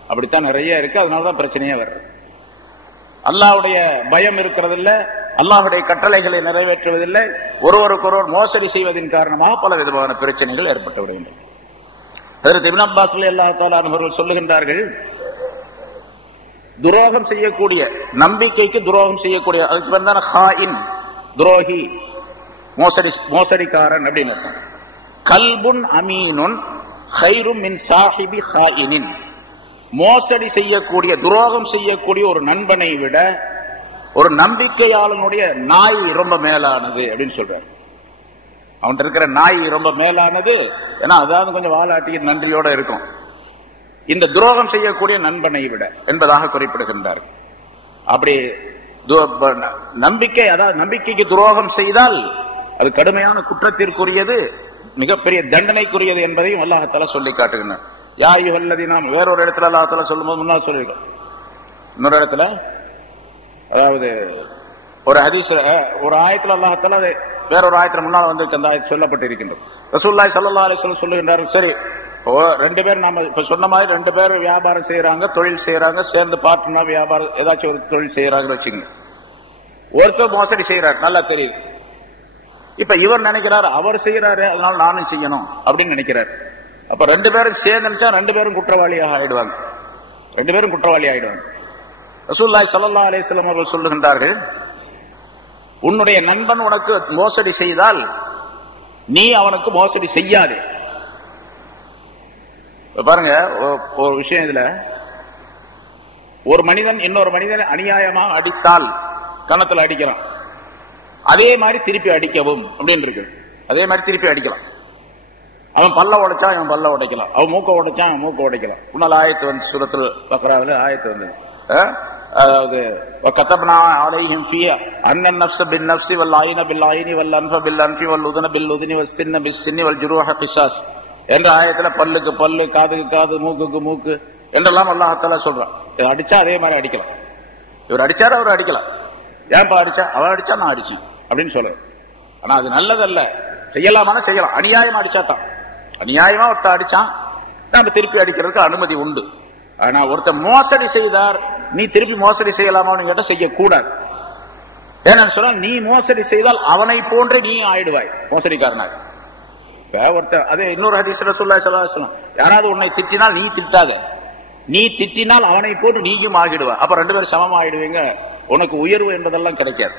அப்படித்தான் நிறைய இருக்கு. அதனாலதான் பிரச்சனையே வருது. அல்லாஹ்வுடைய பயம் இருக்கிறதில்லை, அல்லாஹ்வுடைய கட்டளைகளை நிறைவேற்றுவதில்லை, ஒருவருக்கொருவர் மோசடி செய்வதன் காரணமாக பல விதமான பிரச்சனைகள் ஏற்பட்டு விடுகின்றன. ஹஜ்ரத் இப்னு அப்பாஸ் ரலியல்லாஹு தஆலா அவர்கள் சொல்லுகின்றார்கள், துரோகம் செய்யக்கூடிய, நம்பிக்கைக்கு துரோகம் செய்யக்கூடிய, அதுக்கு வந்தான ஹாயின், துரோகி, மோசடிக்காரன் அப்படின்னு அர்த்தம். கல்புன் அமீனுன் கைரும் மின் சாஹிபி ஹாயினின். மோசடி செய்யக்கூடிய, துரோகம் செய்யக்கூடிய ஒரு நண்பனை விட ஒரு நம்பிக்கையாளனுடைய நாய் ரொம்ப மேலானது அப்படின்னு சொல்றாரு. அவன் இருக்கிற நாய் ரொம்ப மேலானது. ஏன்னா அதாவது கொஞ்சம் வாலாட்டி நன்றியோட இருக்கும் இந்த துரோகம் செய்யக்கூடிய நண்பனை விட என்பதாக குறிப்பிடுகின்றார். அப்படி நம்பிக்கை, அதாவது நம்பிக்கைக்கு துரோகம் செய்தால் அது கடுமையான குற்றத்திற்குரியது, மிகப்பெரிய தண்டனைக்குரியது என்பதையும் அல்லாஹ் தஆலா சொல்லி காட்டுகிறார். யா அய்யுஹல்லதீன, வேறொரு இடத்துல அல்லாஹ் தஆலா சொல்லும்போது முன்னால் சொல்லிருக்கோம். இன்னொரு இடத்துல, அதாவது ஒரு ஹதீஸ்ல, ஒரு ஆயத்துல அல்லாஹ் தஆலா வேறொரு ஆயத்துல முன்னால் வந்து அந்த ஆயத்து சொல்லப்பட்டு இருக்கின்றது. ரசூலுல்லாஹி ஸல்லல்லாஹு அலைஹி வஸல்லம் சொல்லுகின்றார்கள், சரி 2 பேர், நாம இப்ப சொன்ன மாதிரி 2 பேர் வியாபாரம் செய்யறாங்க, தொழில் செய்யறாங்க, சேர்ந்து பார்ட்னா வியாபாரம் ஏதாச்சும் ஒரு தொழில் செய்யறாங்கன்னு வச்சுங்க. ஒருத்தர் மோசடி செய்யறாரு, நல்லா தெரியுது. இப்ப இவர் நினைக்கிறார், அவர் செய்யறாரு அதனால நானும் செய்யணும் அப்படின்னு நினைக்கிறார். அப்ப 2 பேரும் சேர்ந்து நினைச்சா 2 பேரும் குற்றவாளியாக ஆயிடுவாங்க. 2 பேரும் குற்றவாளி ஆயிடுவாங்க. ரசூலுல்லாஹி ஸல்லல்லாஹு அலைஹி வஸல்லம் அவர்கள் சொல்லுகின்றார்கள், உன்னுடைய நண்பன் உனக்கு மோசடி செய்தால் நீ அவனுக்கு மோசடி செய்யாதே. பாருங்க ஒரு விஷயம், இதுல ஒரு மனிதன் இன்னொரு மனிதனை அநியாயமாக அடித்தால் கணத்துல அடிக்கிறான், அதே மாதிரி திருப்பி அடிக்கவும் அப்படின்னு இருக்கு. அதே மாதிரி திருப்பி அடிக்கலாம். அவன் பல்ல உடைச்சா அவன் பல்ல உடைக்கலாம், அவன் மூக்க உடைச்சா அவன் மூக்க உடைக்கலாம். முன்னால் ஆயத்து வந்து சூரத்துல் பக்ராவில் ஆயத்து வந்து, அதாவது கதப்னா அலைஹிம் ஃபீஹா அன்னன் நஃப்ஸ பின் நஃப்ஸி வல் ஐன பில் ஐனி வல் அன்ஃப பில் அன்ஃபி வல் உதுன பில் உதுனி வஸ் சின்ன பிஸ் சின்னி வல் ஜுரூஹ கிஸாஸ் என்ற ஆயத்துல பல்லுக்கு பல்லு, காதுக்கு காது, மூக்குக்கு மூக்கு என்றெல்லாம் அல்லாஹ் தஆலா சொல்றான். இதை அடிச்சா அதே மாதிரி அடிக்கலாம். இவர் அடிச்சாரு அவர் அடிக்கலாம். ஏன்பா அடிச்சா, அவன் அடிச்சா நான் அடிச்சு அப்படின்னு சொல்ற. ஆனா அது நல்லதல்ல. செய்யலாமான செய்யலாம், அநியாயமா அடிச்சா தான். அநியாயமா ஒருத்த அடிச்சான், நான் திருப்பி அடிக்கிறதுக்கு அனுமதி உண்டு. ஆனா ஒருத்த மோசடி செய்தார், நீ திருப்பி மோசடி செய்யலாமான்னு கேட்ட செய்யக்கூடாது. ஏன்னு சொன்னா, நீ மோசடி செய்தால் அவனை போன்றே நீ ஆயிடுவாய் மோசடிக்காரனாக. ஒருத்த அதே இன்னொரு ஹதீஸ் ரசூலுல்லாஹி ஸல்லல்லாஹு அலைஹி வஸல்லம், யாராவது உன்னை திட்டினால் நீ திட்டாத, நீ திட்டினால் அவனை போட்டு நீயும் ஆகிடுவா. அப்ப 2 பேரும் சமமா ஆயிடுவீங்க, உனக்கு உயர்வு என்பதெல்லாம் கிடைக்காது.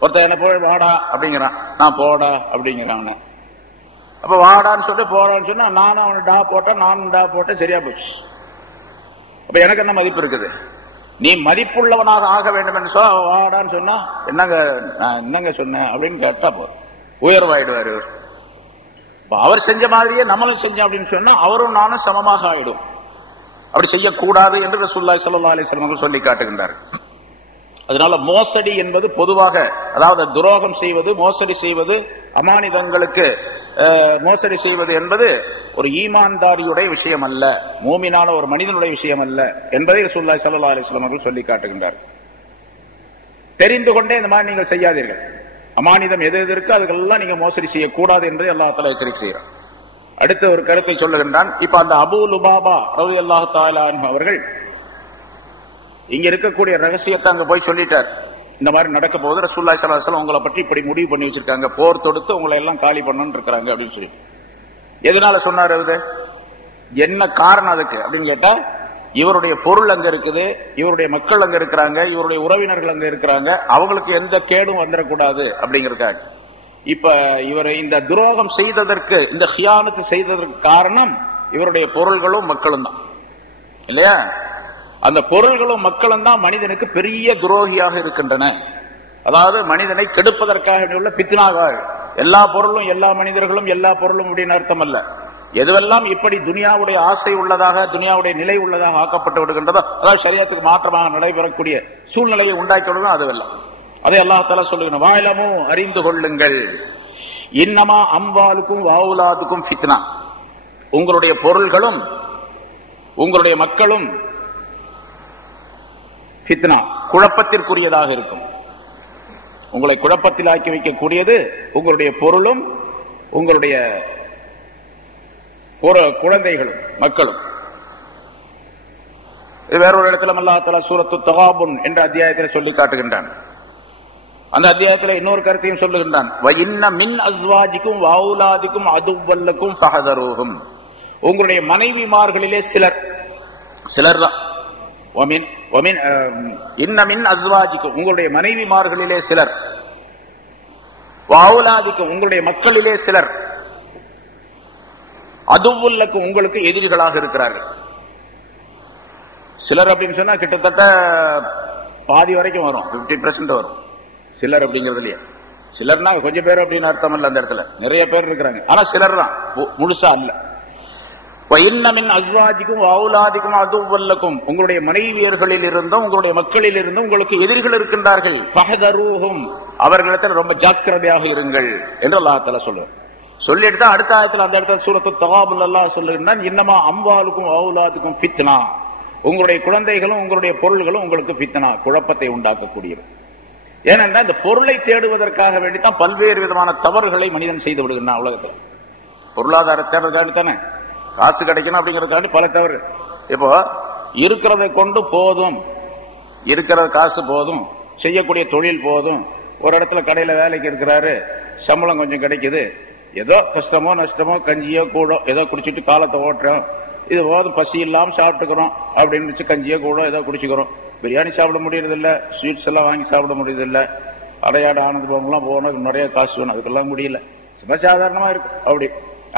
ஒருத்தர் என்ன போய் வாடா அப்படிங்கிறான், நான் போடா அப்படிங்கிறான். அப்ப வாடான்னு சொல்லி போறான்னு சொன்னா நானும் அவனு டா போட்டேன், நானும் டா போட்டேன், சரியா போச்சு. அப்ப எனக்கு என்ன மதிப்பு இருக்குது? நீ மதிப்புள்ளவனாக ஆக வேண்டும் என்று சொல்ல வாடான்னு சொன்னா என்னங்க சொன்னேன் அப்படின்னு கேட்டா போதும், உயர்வாயிடுவாரு. அவர் செஞ்ச மாதிரியே நம்மளும் செஞ்சோம் அப்படின்னு சொன்னா அவரும் நானும் சமமாக ஆயிடும். அப்படி செய்யக்கூடாது என்று ரசூலுல்லாஹி ஸல்லல்லாஹு அலைஹி வஸல்லம் சொல்லி காட்டுகின்றார். அதனால மோசடி என்பது பொதுவாக, அதாவது துரோகம் செய்வது, மோசடி செய்வது, அமானிதங்களுக்கு மோசடி செய்வது என்பது ஒரு ஈமான்தாரியுடைய விஷயம் அல்ல, மூமினான ஒரு மனிதனுடைய விஷயம் அல்ல என்பதை ரசூலுல்லாஹி ஸல்லல்லாஹு அலைஹி வஸல்லம் சொல்லி காட்டுகின்றார். தெரிந்து கொண்டே இந்த மாதிரி நீங்கள் செய்யாதீர்கள். அமானிதம் எது எது இருக்கு அதுக்கெல்லாம் நீங்க மோசடி செய்யக்கூடாது என்று அல்லாஹ் தஆலா எச்சரிக்கை செய்கிறார். அடுத்த ஒரு கருத்தை சொல்லுகின்றான். இப்ப அந்த அபூ லுபாபா ரலியல்லாஹு தஆலா அன்ஹு அவர்கள் இங்க இருக்கக்கூடிய ரகசியத்தை அங்க போய் சொல்லிட்டார். இந்த மாதிரி நடக்க போகுது, ரசூலுல்லாஹி ஸல்லல்லாஹு அலைஹி வஸல்லம் உங்களை பற்றி இப்படி முடிவு பண்ணி வச்சிருக்காங்க, போர் தொடுத்து உங்களை எல்லாம் காலி பண்ணணும்னு இருக்காங்க அப்படின்னு சொல்லி. எதனால சொன்னார்? அது என்ன காரணம் அதுக்கு அப்படின்னு கேட்டா, இவருடைய பொருள் அங்க இருக்குது, இவருடைய மக்கள் அங்க இருக்கிறாங்க, இவருடைய உறவினர்கள் அங்க இருக்கிறாங்க, அவங்களுக்கு எந்த கேடும் வந்துடக்கூடாது அப்படிங்கிறதுக்காக. இப்ப இவரை இந்த துரோகம் செய்ததற்கு, இந்த ஹியானத்து செய்ததற்கு காரணம் இவருடைய பொருள்களும் மக்களும் தான் இல்லையா? அந்த பொருள்களும் மக்களும் தான் மனிதனுக்கு பெரிய துரோகியாக இருக்கின்றன. அதாவது மனிதனை கெடுப்பதற்காக உள்ள பித்னாவாக. எல்லா பொருளும் எல்லா மனிதர்களும் எல்லா பொருளும் அப்படின்னு அர்த்தம் அல்ல. எதுவெல்லாம் இப்படி துனியாவுடைய ஆசை உள்ளதாக, துனியாவுடைய நிலை உள்ளதாக ஆக்கப்பட்டு விடுகின்றதோ, அதாவது ஷரியத்துக்கு மாற்றமாக நடைபெறக்கூடிய சூழ்நிலையை உண்டாக்கி விடுதோ அதுவெல்லாம். அதை அல்லாஹ் தஆலா சொல்லுகிறான், வாயிலமோ அறிந்து கொள்ளுங்கள், இன்னமா அம்வாலுக்கும் வௌலாதுக்கும் ஃபித்னா, உங்களுடைய பொருள்களும் உங்களுடைய மக்களும் ஃபித்னா, குழப்பத்திற்குரியதாக இருக்கும். உங்களை குழப்பத்தில் ஆக்கி வைக்கக்கூடியது உங்களுடைய பொருளும் உங்களுடைய குழந்தைகளும் மக்களும். வேறொரு இடத்துல அல்லாஹ் தஆலா சூரத்து தகாபுன் என்ற அத்தியாயத்தில் சொல்லி காட்டுகின்றான். அந்த அத்தியாயத்தில் இன்னொரு கருத்தையும் சொல்லுகின்றான், வ இன்ன மின் அஸ்வாஜிக்கும் வௌலாதிக்கும் அதுவல்லக்கும் ஃபஹதரூஹும், உங்களுடைய மனைவிமார்களிலே சிலர் தான், இன்ன மின் அஸ்வாஜிக்கும், உங்களுடைய மனைவிமார்களிலே சிலர், வௌலாதிக்கும், உங்களுடைய மக்களிலே சிலர், அதுவுல்லக்கும், உங்களுக்கு எதிரிகளாக இருக்கிறார்கள். சிலர் அப்படின்னு சொன்னா கிட்டத்தட்ட பாதி வரைக்கும் வரும், 50% வரும் சிலர் அப்படிங்கிறதுலயே. சிலர்னா கொஞ்சம் பேர் அப்படின்னு அர்த்தம் இல்ல, அந்த இடத்துல நிறைய பேர் இருக்கிறாங்க, ஆனா சிலர் தான், முழுசா அல்ல. இன்னமின் அஸ்வாஜிக்கும் வௌலாதிக்கும் அதுவல்லக்கும், உங்களுடைய மனைவியர்களில் இருந்தும் உங்களுடைய மக்களில் இருந்தும் உங்களுக்கு எதிரிகள் இருக்கின்றார்கள். ஃபஹதரூஹும், அவர்களிடத்தில் ரொம்ப ஜாக்கிரதையாக இருங்கள் என்று அல்லாஹ் தஆலா சொல்றார். சொல்லிட்டு தான் அடுத்த ஆயத்தில், அந்த இடத்துல சூரத்து தகாபுல் அல்லாஹ் சொல்லுகிறான், இன்னமா அம்வாலுக்கும் வௌலாதுக்கும் ஃபித்னா, உங்களுடைய குழந்தைகளும் உங்களுடைய பொருள்களும் உங்களுக்கு ஃபித்னா, குழப்பத்தை உண்டாக்கக்கூடியது. ஏனென்றால் இந்த பொருளை தேடுவதற்காக வேண்டித்தான் பல்வேறு விதமான தவறுகளை மனிதன் செய்து விடுகிறான் உலகத்தில். பொருளாதார தேடுறதுக்காக தானே, காசு கிடைக்கணும் அப்படிங்கிறதுக்காண்டி பல தவறு. இப்போ இருக்கிறதை கொண்டு போதும், இருக்கிற காசு போதும், செய்யக்கூடிய தொழில் போதும், ஒரு இடத்துல கடையில வேலைக்கு இருக்கிறாரு, சம்பளம் கொஞ்சம் கிடைக்குது, ஏதோ கஷ்டமோ நஷ்டமோ கஞ்சியோ கூடோ ஏதோ குடிச்சிட்டு காலத்தை ஓட்டுறோம், இது போதும், பசி இல்லாம சாப்பிட்டுக்கிறோம் அப்படின்னு கஞ்சியோ கூட ஏதோ குடிச்சுக்கிறோம். பிரியாணி சாப்பிட முடியறதில்ல, ஸ்வீட்ஸ் எல்லாம் வாங்கி சாப்பிட முடியறதில்ல, அடையாடு ஆனது போகலாம் போகணும், நிறைய காசு வேணும், அதுக்கெல்லாம் முடியல, சும்மா சாதாரணமா இருக்கு.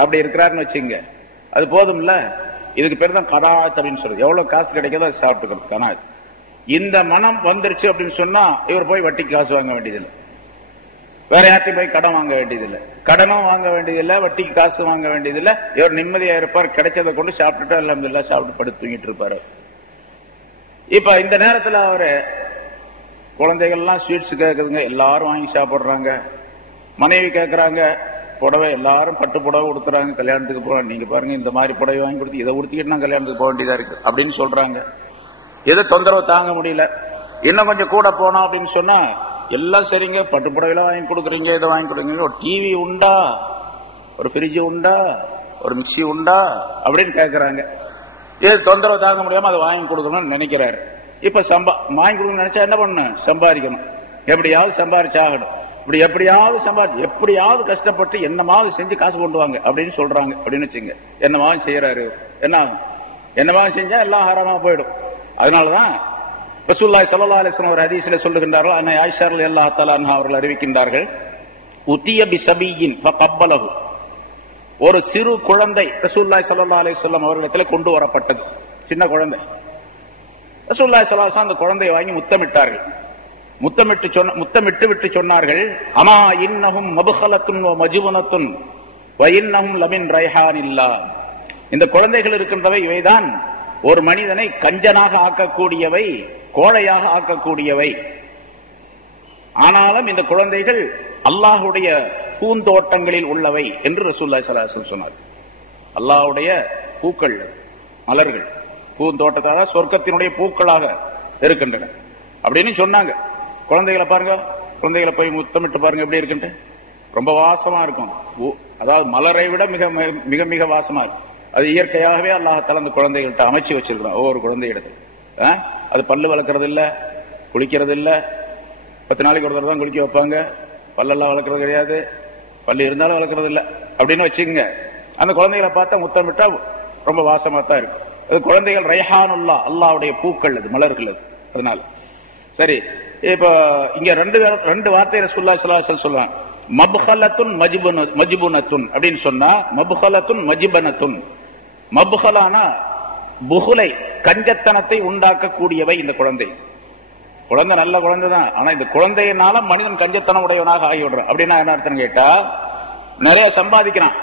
அப்படி இருக்கிறாருன்னு வச்சுங்க, அது போதும்ல. இதுக்கு பேர் தான் கனாத் அப்படின்னு சொல்றது. எவ்வளவு காசு கிடைக்கிறதோ அதை சாப்பிட்டுக்கணும், கனாத். இந்த மனம் வந்துருச்சு அப்படின்னு சொன்னா இவர் போய் வட்டிக்கு காசு வாங்க வேண்டியதில்லை, வேற யார்ட்டையும் போய் கடன் வாங்க வேண்டியதில்லை, கடனும் வாங்க வேண்டியதில்லை, வட்டிக்கு காசு வாங்க வேண்டியதில்லை. இவர் நிம்மதியா இருப்பார், கிடைச்சதை கொண்டு சாப்பிட்டுட்டு அல்ஹம்துலில்லாஹ் சாப்பிட்டு படுத்து தூங்கிட்டு இருப்பாரு. இப்ப இந்த நேரத்தில் அவரு குழந்தைகள்லாம் ஸ்வீட்ஸ் கேட்குதுங்க, எல்லாரும் வாங்கி சாப்பிடுறாங்க. மனைவி கேட்கறாங்க புடவை, எல்லாரும் பட்டு புடவை கொடுக்குறாங்க, கல்யாணத்துக்கு போறாங்க. நீங்க பாருங்க இந்த மாதிரி புடவை வாங்கி கொடுத்து இதை உடுத்திக்கிட்டு நான் கல்யாணத்துக்கு போக வேண்டியதா இருக்கு அப்படின்னு சொல்றாங்க. எது தொந்தரவு தாங்க முடியல, இன்னும் கொஞ்சம் கூட போனோம் அப்படின்னு சொன்னா எல்லாம் சரிங்க, பட்டு புடவையில வாங்கி கொடுக்குறீங்க, இதை வாங்கி கொடுக்குறீங்க, ஒரு டிவி உண்டா, ஒரு ஃப்ரிட்ஜ் உண்டா, ஒரு மிக்சி உண்டா அப்படின்னு கேட்கறாங்க. இது தொந்தரவு தாங்க முடியாம அதை வாங்கி கொடுக்கணும்னு நினைக்கிறாரு. இப்ப வாங்கி கொடுக்கணும்னு நினைச்சா என்ன பண்ணணும்? சம்பாதிக்கணும், எப்படியாவது சம்பாதிச்சாகணும். இப்படி எப்படியாவது கஷ்டப்பட்டு என்னமாவது செஞ்சு காசு கொண்டு வாங்க அப்படின்னு சொல்றாங்க அப்படின்னு வச்சுங்க. என்னமாவது செய்யறாரு, என்ன ஆகும்? என்னமாவது செஞ்சா எல்லாம் ஹராமா போயிடும். அதனாலதான் ரசூலுல்லாஹி ஸல்லல்லாஹு அலைஹி வஸல்லம் ஒரு ஹதீஸ்ல சொல்லுகின்றார்கள், அன்னை ஆயிஷா ரலியல்லாஹு தஆலா அன்ஹா அவர்கள் அறிவிக்கின்றார்கள், உத்திய பிஸபியின் ஃபகப்பலஹு, ஒரு சிறு குழந்தை ரசூலுல்லாஹி ஸல்லல்லாஹு அலைஹி வஸல்லம் அவர்களிடத்தில் கொண்டு வரப்பட்டது. சின்ன குழந்தை. ரசூலுல்லாஹி ஸல்லல்லாஹு அலைஹி வஸல்லம் அந்த குழந்தையை வாங்கி முத்தமிட்டார்கள். முத்தமிட்டு விட்டு சொன்னார்கள், அமா இன்னஹும் மப்கலத்துன் வ மஜ்புனத்துன் வ இன்னஹும் லமின் ரைஹானில்லாஹ். இந்த குழந்தைகள் இருக்கின்றவை இவைதான் ஒரு மனிதனை கஞ்சனாக ஆக்கக்கூடியவை, கோழையாக ஆக்கக்கூடியவை. ஆனாலும் இந்த குழந்தைகள் அல்லாஹுடைய பூந்தோட்டங்களில் உள்ளவை என்று ரசூலுல்லாஹி ஸல்லல்லாஹு அலைஹி வஸல்லம் சொன்னார். அல்லாஹ்வுடைய பூக்கள், மலர்கள் பூந்தோட்டத்தாக சொர்க்கத்தினுடைய பூக்களாக இருக்கின்றன அப்படின்னு சொன்னாங்க. குழந்தைகளை பாருங்க, குழந்தைகளை போய் முத்தமிட்டு பாருங்க எப்படி இருக்குன்ட்டு. ரொம்ப வாசமா இருக்கும். அதாவது மலரை விட மிக மிக மிக வாசமா இருக்கும். அது இயற்கையாகவே அல்லாஹ்தாலா அந்த குழந்தைகள்கிட்ட அமைச்சு வச்சிருக்கிறோம். ஒவ்வொரு குழந்தை இடத்துல அது பல்லு வளர்க்கறது இல்ல, குளிக்கிறது இல்ல. 10 நாளைக்கு ஒரு தடவை தான் குளிக்க வைப்பாங்க. பல்லெல்லாம் வளர்க்கறது கிடையாது, பல்லு இருந்தாலும் வளர்க்கறது இல்ல அப்படின்னு வச்சுக்கோங்க. அந்த குழந்தைகளை பார்த்தா முத்தமிட்டா ரொம்ப வாசமா தான் இருக்கும். அது குழந்தைகள் ரைஹானுல்லா, அல்லாஹ்வுடைய பூக்கள், அது மலர்கள். அது அதனால சரி. இப்ப இங்க ரெண்டு வார்த்தை ரசூலுல்லாஹி ஸல்லல்லாஹு அலைஹி வஸல்லம் சொல்றாங்க. மப்கலத்துன் மஜ்புனத்துன் அப்படின்னு சொன்னா, மப்கலத்துன் மஜ்பனத்துன். மப்கலானா புகுலை, கஞ்சத்தனத்தை உண்டாக்கக்கூடியவை இந்த குழந்தை. குழந்தை நல்ல குழந்தை தான், ஆனா இந்த குழந்தையினால மனிதன் கஞ்சத்தனம் உடையவனாக ஆகிவிடுறான். அப்படின்னா என்ன அர்த்தம் கேட்டா, நிறைய சம்பாதிக்கிறான்.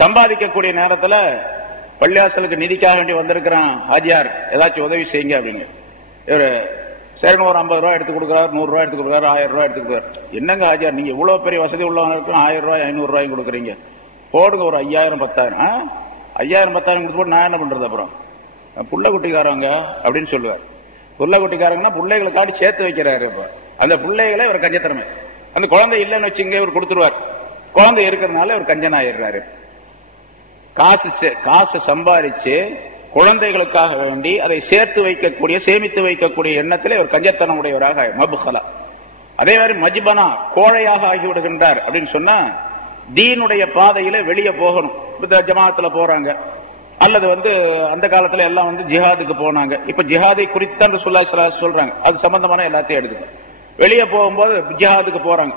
சம்பாதிக்கக்கூடிய நேரத்துல பள்ளியாசலுக்கு நிதிக்காக வேண்டி வந்திருக்கிறான் ஹாஜியார், ஏதாச்சும் உதவி செய்யுங்க அப்படின்னு. இவரு சரின்னு ஒரு 50 ரூபாய் எடுத்து கொடுக்குறாரு, 100 ரூபாய் எடுத்து கொடுக்குறாரு, 1000 ரூபாய் எடுத்து கொடுக்குறாரு. என்னங்க ஹாஜியார், நீங்க இவ்வளவு பெரிய வசதி உள்ளவங்களுக்கு 1000 ரூபாய் 500 ரூபாயும் கொடுக்குறீங்க, போடுங்க ஒரு 5000 10,000. 5000 10,000 கொடுத்து போட்டு நான் என்ன பண்றது? அப்புறம் புள்ள குட்டிக்காரங்க அப்படின்னு சொல்லுவார். புள்ள குட்டிக்காரங்கன்னா பிள்ளைகளுக்காடி சேர்த்து வைக்கிறாரு. அந்த பிள்ளைகளை இவர் கஞ்சத்தனமே. அந்த குழந்தை இல்லைன்னு வச்சுங்க இவர் கொடுத்துருவார். குழந்தை இருக்கிறதுனால இவர் கஞ்சனாயிடுறாரு. காசு சம்பாதிச்சு குழந்தைகளுக்காக வேண்டி அதை சேர்த்து வைக்கக்கூடிய, சேமித்து வைக்கக்கூடிய எண்ணத்தில் இவர் கஞ்சத்தனம் உடையவராக மப்கலா. அதே மாதிரி மஜ்பனா, கோழையாக ஆகிவிடுகின்றார் அப்படின்னு சொன்னா, தீனுடைய பாதையில வெளியே போகணும். ஜமாத்துல போறாங்க, அல்லது அந்த காலத்துல எல்லாம் ஜிஹாதுக்கு போனாங்க. இப்ப ஜிஹாதை குறித்து ரசூலுல்லாஹி ஸல்லல்லாஹு அலைஹி வஸல்லம் சொல்றாங்க. அது சம்பந்தமான எல்லாத்தையும் எடுத்துக்கணும். வெளியே போகும்போது ஜிஹாதுக்கு போறாங்க.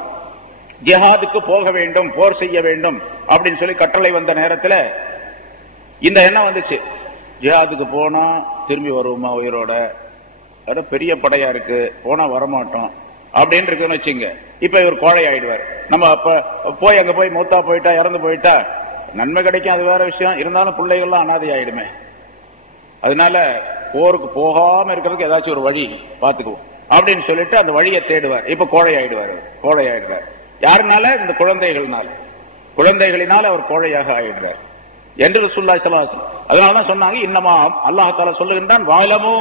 ஜிஹாதுக்கு போக வேண்டும், போர் செய்ய வேண்டும் அப்படின்னு சொல்லி கட்டளை வந்த நேரத்தில் இந்த எண்ணம் வந்துச்சு, ஜிஹாதுக்கு போனா திரும்பி வருவோமா உயிரோட, அது பெரிய படையா இருக்கு, போனா வரமாட்டோம் அப்படின்னு இருக்குன்னு வச்சுங்க. இப்ப இவர் கோழை ஆயிடுவார். நம்ம போய் அங்க போய் மூத்தா போயிட்டா, இறந்து போயிட்டா நன்மை கிடைக்கும், அது வேற விஷயம். இருந்தாலும் பிள்ளைகள்லாம் அனாதை ஆயிடுமே. அதனால போருக்கு போகாம இருக்கிறதுக்கு ஏதாச்சும் ஒரு வழி பார்த்துக்குவோம் அப்படின்னு சொல்லிட்டு அந்த வழியை தேடுவார். இப்ப கோழை ஆயிடுவார். யாருனால? இந்த குழந்தைகளினால் அவர் கோழையாக ஆயிடுவார் என்று ரசூலுல்லாஹி ஸல்லல்லாஹு அலைஹி வஸல்லம். அதனாலதான் சொன்னாங்க, இன்னமா அல்லாஹ் தஆலா சொல்லுகின்றான், வாலமோ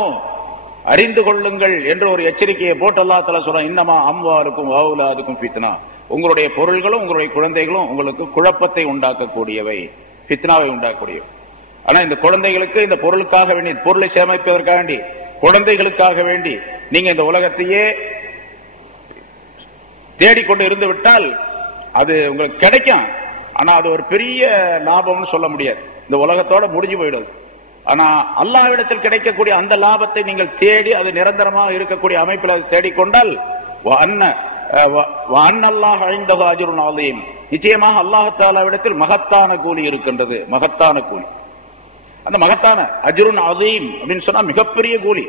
அறிந்து கொள்ளுங்கள் என்று ஒரு எச்சரிக்கையை போட்டு அல்லாஹ் தஆலா சொல்றான், இன்னமா அம்வாலுக்கும் வஅவுலாதுக்கும் ஃபித்னா. உங்களுடைய பொருள்களும் உங்களுடைய குழந்தைகளும் உங்களுக்கு குழப்பத்தை உண்டாக்கக்கூடியவை, ஃபித்னாவை உண்டாக்கக்கூடியவை. ஆனா இந்த குழந்தைகளுக்கு, இந்த பொருளுக்காக வேண்டி, பொருளை சேமிப்பதற்காக வேண்டி, குழந்தைகளுக்காக வேண்டி நீங்க இந்த உலகத்தையே தேடிக்கொண்டு இருந்து விட்டால் அது உங்களுக்கு கிடைக்கும். ஆனா அது ஒரு பெரிய லாபம்னு சொல்ல முடியாது. இந்த உலகத்தோட முடிஞ்சு போயிடுது. ஆனா அல்லாஹ்விடத்தில் கிடைக்கக்கூடிய அந்த லாபத்தை நீங்கள் தேடி அது நிரந்தரமாக இருக்கக்கூடிய அமைப்பில் அதை தேடிக்கொண்டால் நிச்சயமாக அல்லாஹ் தஆலாவிடத்தில் மகத்தான கூலி இருக்கின்றது. மகத்தான கூலி, அந்த மகத்தான அஜ்ருன் அதீம் அப்படின்னு சொன்னா மிகப்பெரிய கூலி,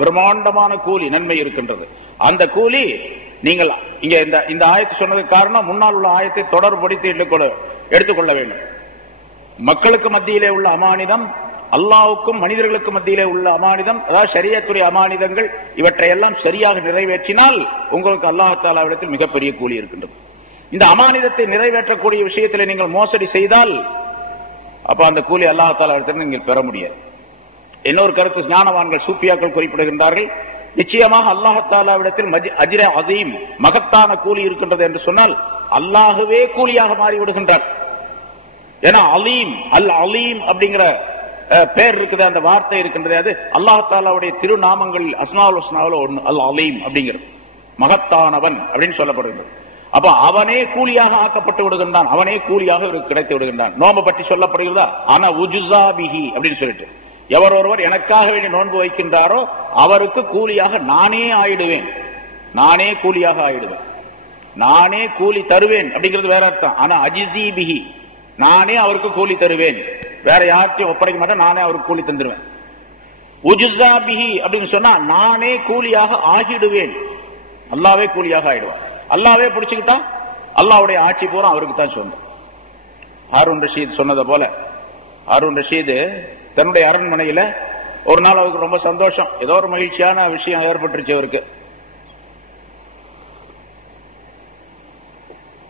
பிரம்மாண்டமான கூலி, நன்மை இருக்கின்றது. அந்த கூலி நீங்கள் இங்க இந்த ஆயத்து சொன்னதுக்கு காரணம், முன்னால் உள்ள ஆயத்தை தொடர்படுத்தி எடுத்துக்கொள்ள வேண்டும். மக்களுக்கு மத்தியிலே உள்ள அமானிதம், அல்லாஹ்வுக்கும் மனிதர்களுக்கு மத்தியிலே உள்ள அமானிதம், அதாவது ஷரியத்துடைய அமானிதங்கள், இவற்றையெல்லாம் சரியாக நிறைவேற்றினால் உங்களுக்கு அல்லாஹ் தஆலாவிடத்தில் மிகப்பெரிய கூலி இருக்கின்றது. இந்த அமானிதத்தை நிறைவேற்றக்கூடிய விஷயத்தில் நீங்கள் மோசடி செய்தால் அப்ப அந்த கூலி அல்லாஹ் தஆலாவிடத்தில் நீங்கள் பெற முடியாது. இன்னொரு கருத்து ஞானவான்கள் சூஃபியாக்கள் குறிப்பிடுகின்றார்கள், நிச்சயமாக அல்லாஹ் தஆலாவிடத்தில் அஜ்ர அதீம், மகத்தான கூலி இருக்கின்றது என்று சொன்னால் அல்லாஹுவே கூலியாக மாறிவிடுகின்றார். ஏன்னா அலீம், அல் அலீம் அப்படிங்கிற பேர் இருக்குது, அந்த வார்த்தை இருக்கின்றது, அது அல்லாஹ் தஆலாவுடைய திருநாமங்கள் அஸ்மாஉல் ஹுஸ்னாவுல ஒன்று, அல் அலீம் அப்படிங்கிறது, மகத்தானவன் அப்படின்னு சொல்லப்படுகிறது. அப்ப அவனே கூலியாக ஆக்கப்பட்டு விடுகின்றான், அவனே கூலியாக கிடைத்து விடுகின்றான். நோம்பு பற்றி சொல்லப்படுகிறதா, ஆனா உஜுஸா பிஹி அப்படின்னு சொல்லிட்டு, எவர் ஒருவர் எனக்காக வேண்டி நோன்பு வைக்கின்றாரோ அவருக்கு கூலியாக நானே ஆயிடுவேன், நானே கூலியாக ஆயிடுவேன், நானே கூலி தருவேன் அப்படிங்கிறது வேற அர்த்தம். ஆனா அஜிஸி பிஹி, நானே அவருக்கு கூலி தருவேன், வேற யார்த்தையும் ஒப்படைக்க மாட்டேன், நானே அவருக்கு கூலி தந்துருவேன். உஜ்ஸா பிஹி அப்படின்னு சொன்னா நானே கூலியாக ஆகிடுவேன், அல்லாவே கூலியாக ஆயிடுவான். அல்லாவே பிடிச்சுக்கிட்டா அல்லாவுடைய ஆட்சி பூரா அவருக்கு தான் சொந்தம். ஹாரூன் ரஷீத் சொன்னதை போல, ஹாரூன் ரஷீது தன்னுடைய அரண்மனையில ஒரு நாள் அவருக்கு ரொம்ப சந்தோஷம், ஏதோ ஒரு மகிழ்ச்சியான விஷயம் ஏற்பட்டுருச்சு அவருக்கு.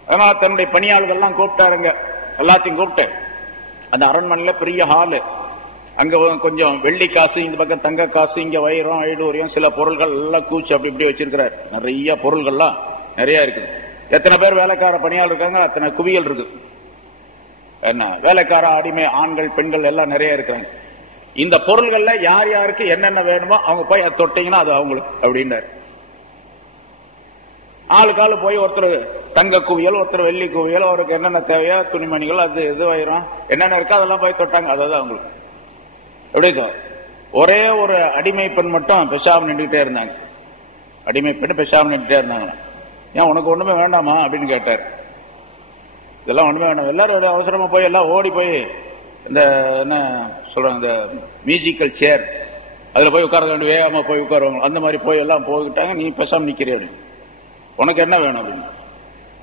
அதனால தன்னுடைய பணியாளர்கள் எல்லாம் கூப்பிட்டாருங்க, எல்லாத்தையும் கூப்பிட்டு அந்த அரண்மனையில பெரிய ஹாலு, அங்க கொஞ்சம் வெள்ளி காசு, இந்த பக்கம் தங்க காசு, இங்க வைரம் ஐடூரியம் சில பொருள்கள் எல்லாம் கூச்சு அப்படி இப்படி வச்சிருக்கிறார். நிறைய பொருள்கள்லாம் நிறைய இருக்குது. எத்தனை பேர் வேலைக்கார பணியாளர் இருக்காங்க அத்தனை குவியல் இருக்கு. என்ன வேலைக்கார அடிமை ஆண்கள் பெண்கள் எல்லாம் நிறைய இருக்காங்க. இந்த பொருள்கள்ல யார் யாருக்கு என்னென்ன வேணுமோ அவங்க போய் அதை தொட்டீங்கன்னா அது அவங்களுக்கு அப்படின்னாரு. ஆளுக்காலு போய் ஒருத்தர் தங்க குவியல், ஒருத்தர் வெள்ளி குவியல், அவருக்கு என்னென்ன தேவையோ துணிமணிகள் அது இது வைரம் என்னென்ன இருக்கோ அதெல்லாம் போய் தொட்டாங்க. அதாவது அவங்களுக்கு எப்படி ஒரே ஒரு அடிமை பெண் மட்டும் பெசாம நின்றுகிட்டே இருந்தாங்க. அடிமை பெண் பெசாம நின்றுட்டே இருந்தாங்க. ஏன் உனக்கு ஒண்ணுமே வேண்டாமா அப்படின்னு கேட்டார். இதெல்லாம் ஒண்ணுமே வேண்டாம், எல்லாரும் அவசரமா போய் எல்லாம் ஓடி போய் இந்த என்ன சொல்றாங்க இந்த மியூசிக்கல் சேர் அதுல போய் உட்கார வேண்டிய வேகமா போய் உட்காருவாங்க, அந்த மாதிரி போய் எல்லாம் போய்கிட்டாங்க. நீ பெசாம நிக்கிறே, உனக்கு என்ன வேணும் அப்படின்னு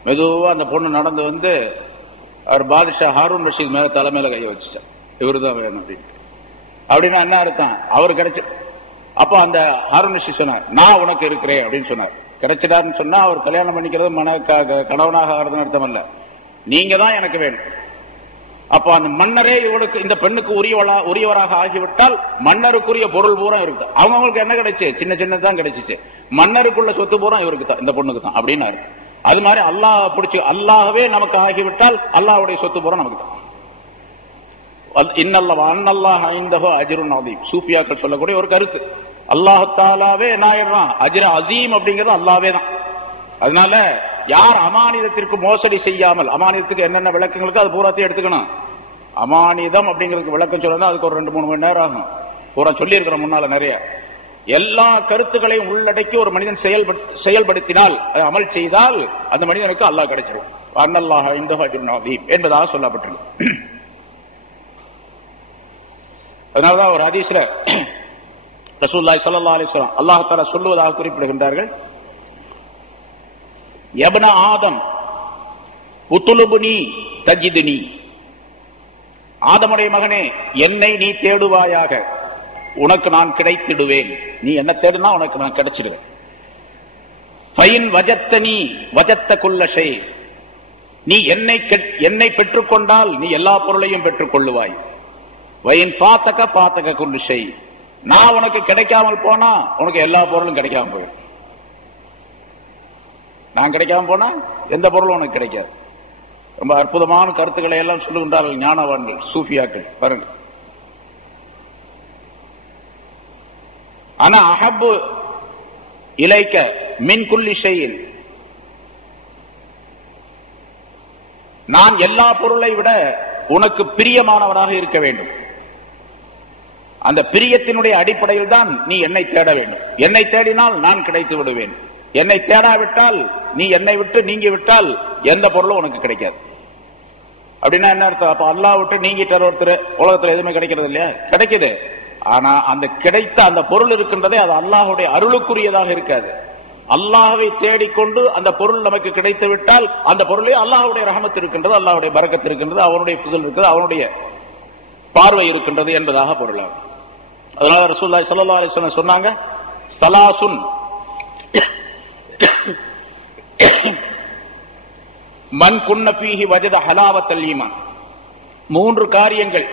மெதுவா அந்த பொண்ணு நடந்து வந்து அவர் பாதுஷா ஹாரூன் ரஷீத் மேல தலைமையில கைய வச்சுட்டார். இவருதான் வேணும் அப்படின்னு. அப்படின்னா என்ன அர்த்தம், அவர் கிடைச்சு அப்ப அந்த ஹாரூன் ரஷீத் சொன்னார் நான் உனக்கு இருக்கிறேன் அப்படின்னு சொன்னார். கிடைச்சிட்டாருன்னு சொன்னா அவர் கல்யாணம் பண்ணிக்கிறது கணவனாக ஆகிறதுன்னு அர்த்தம் இல்ல, நீங்க தான் எனக்கு வேணும். அப்ப அந்த மன்னரே இவனுக்கு இந்த பெண்ணுக்கு உரியவராக ஆகிவிட்டால் மன்னருக்குரிய பொருள் பூரா இருக்கு. அவங்களுக்கு என்ன கிடைச்சு, சின்ன சின்னதான் கிடைச்சிச்சு, மன்னருக்குள்ள சொத்து பூரா இவருக்கு தான், இந்த பொண்ணுக்கு தான் அப்படின்னாரு. அது மாதிரி அல்லாஹ் பிடிச்சி அல்லாஹவே நமக்கு ஆகிவிட்டால் அல்லாஹ்வுடைய சொத்து பூரா நமக்கு தான். சூஃபியாக்கள் சொல்லக்கூடிய ஒரு கருத்து, அல்லாஹ் தாலாவே என்ன ஆயிடுறான், அஜ்ர அசீம் அப்படிங்கிறது அல்லாவே தான். அதனால யார் அமானிதத்திற்கு மோசடி செய்யாமல், அமானிதத்துக்கு என்னென்ன விளக்கங்களுக்கு அது பூராத்தையும் எடுத்துக்கணும். அமானிதம் அப்படிங்கிறதுக்கு விளக்கம் சொல்லணும், அதுக்கு ஒரு 2-3 மணி நேரம் ஆகும். பூரா சொல்லி இருக்கிற முன்னால நிறைய எல்லா கருத்துக்களையும் உள்ளடக்கி ஒரு மனிதன் செயல்படுத்தினால் அமல் செய்தால் அந்த மனிதனுக்கு அல்லாஹ் கிடைச்சிடும். அன்னல்லாஹ் இன்தஹு அஜ்ருன் அதீம் என்பதாக சொல்லப்பட்டிருக்கு. அதனாலதான் ஒரு ஹதீஸ்ல ரசூலுல்லாஹி ஸல்லல்லாஹு அலைஹி வஸல்லம் அல்லாஹ் தஆலா சொல்லுவதாக குறிப்பிடுகின்றார்கள், யப்ன ஆதம் உத்லுப்னி தஜித்னி, ஆதமுடைய மகனே என்னை நீ தேடுவாயாக, உனக்கு நான் கிடைத்திடுவேன். நீ என்ன தேடுனா உனக்கு நான் கிடைச்சிடுவேன். ஃபைன் வஜத்தனி வஜத்த குல்ல ஷை, நீ என்னை பெற்றுக்கொண்டால் நீ எல்லா பொருளையும் பெற்றுக் கொள்ளுவாய். வயின் பாத்தக பாத்தக குல்லு ஷை, நான் உனக்கு கிடைக்காமல் போனா உனக்கு எல்லா பொருளும் கிடைக்காம போயிடும். நான் கிடைக்காம போனா எந்த பொருளும் உனக்கு கிடைக்காது. ரொம்ப அற்புதமான கருத்துக்களை எல்லாம் சொல்லுகின்றார்கள் ஞானவான்கள் சூஃபியாக்கள். பாருங்க, ஆனா அஹப்பு இலைக்க மின் குல்லி ஷைஇன், நான் எல்லா பொருளை விட உனக்கு பிரியமானவனாக இருக்க வேண்டும். அந்த பிரியத்தினுடைய அடிப்படையில் தான் நீ என்னை தேட வேண்டும். என்னை தேடினால் நான் கிடைத்து விடுவேன். என்னை தேடாவிட்டால், நீ என்னை விட்டு நீங்கி விட்டால் எந்த பொருளும் உனக்கு கிடைக்காது. அப்படின்னா என்ன அர்த்தம், அப்ப அல்லாஹ் விட்டு நீங்கிட்ட ஒருத்தர் உலகத்துல எதுவுமே கிடைக்கிறது இல்லையா? கிடைக்குது, ஆனா அந்த கிடைத்த அந்த பொருள் இருக்கின்றதே அது அல்லாஹுடைய அருளுக்குரியதாக இருக்காது. அல்லாஹ்வை தேடிக்கொண்டு அந்த பொருள் நமக்கு கிடைத்து விட்டால் அந்த பொருளே அல்லாஹுடைய ரஹமத் இருக்கின்றது, அல்லாஹுடைய பரக்கத் இருக்கின்றது, அவனுடைய ஃபுஸல் இருக்குது, அவனுடைய பார்வை இருக்கின்றது என்பதாக பொருளாகும். அதனால ரசூலுல்லாஹி ஸல்லல்லாஹு அலைஹி வஸல்லம் சொன்னாங்க, ஸலாசுன் மன் குன்ன ஃபீஹி வஜத ஹலாவத்தல் ஈமான், 3 காரியங்கள்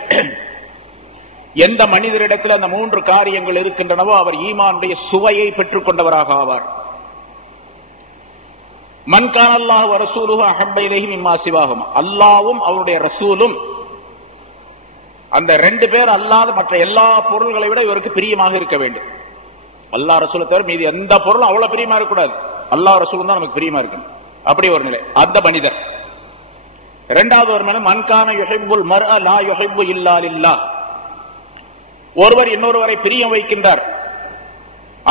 எந்த மனிதரிடத்தில் அந்த 3 காரியங்கள் இருக்கின்றனவோ அவர் ஈமானுடைய சுவையை பெற்றுக் கொண்டவராக ஆவார். மன் கான அல்லாஹு வ ரசூலுஹு அஹப்ப இலைஹி மிம்மா சிவாஹுமா, அல்லாஹ்வும் அவருடைய ரசூலும் அந்த 2 பேர் அல்லாத மற்ற எல்லா பொருள்களை விட இவருக்கு பிரியமாக இருக்க வேண்டும். அல்லாஹ் ரசூலை தவிர மீது எந்த பொருளும் அவ்வளவு பிரியமா இருக்கக்கூடாது, அல்லாஹ் ரசூலும் தான் நமக்கு பிரியமா இருக்கணும். அப்படி ஒரு நிலை அந்த மனிதர். 2வது ஒரு மனிதன் மன்கான யுஹிப்புல் மர்அ லா யுஹிப்பு இல்லா லில்லாஹ், ஒருவர் இன்னொருவரை பிரியம் வைக்கின்றார்,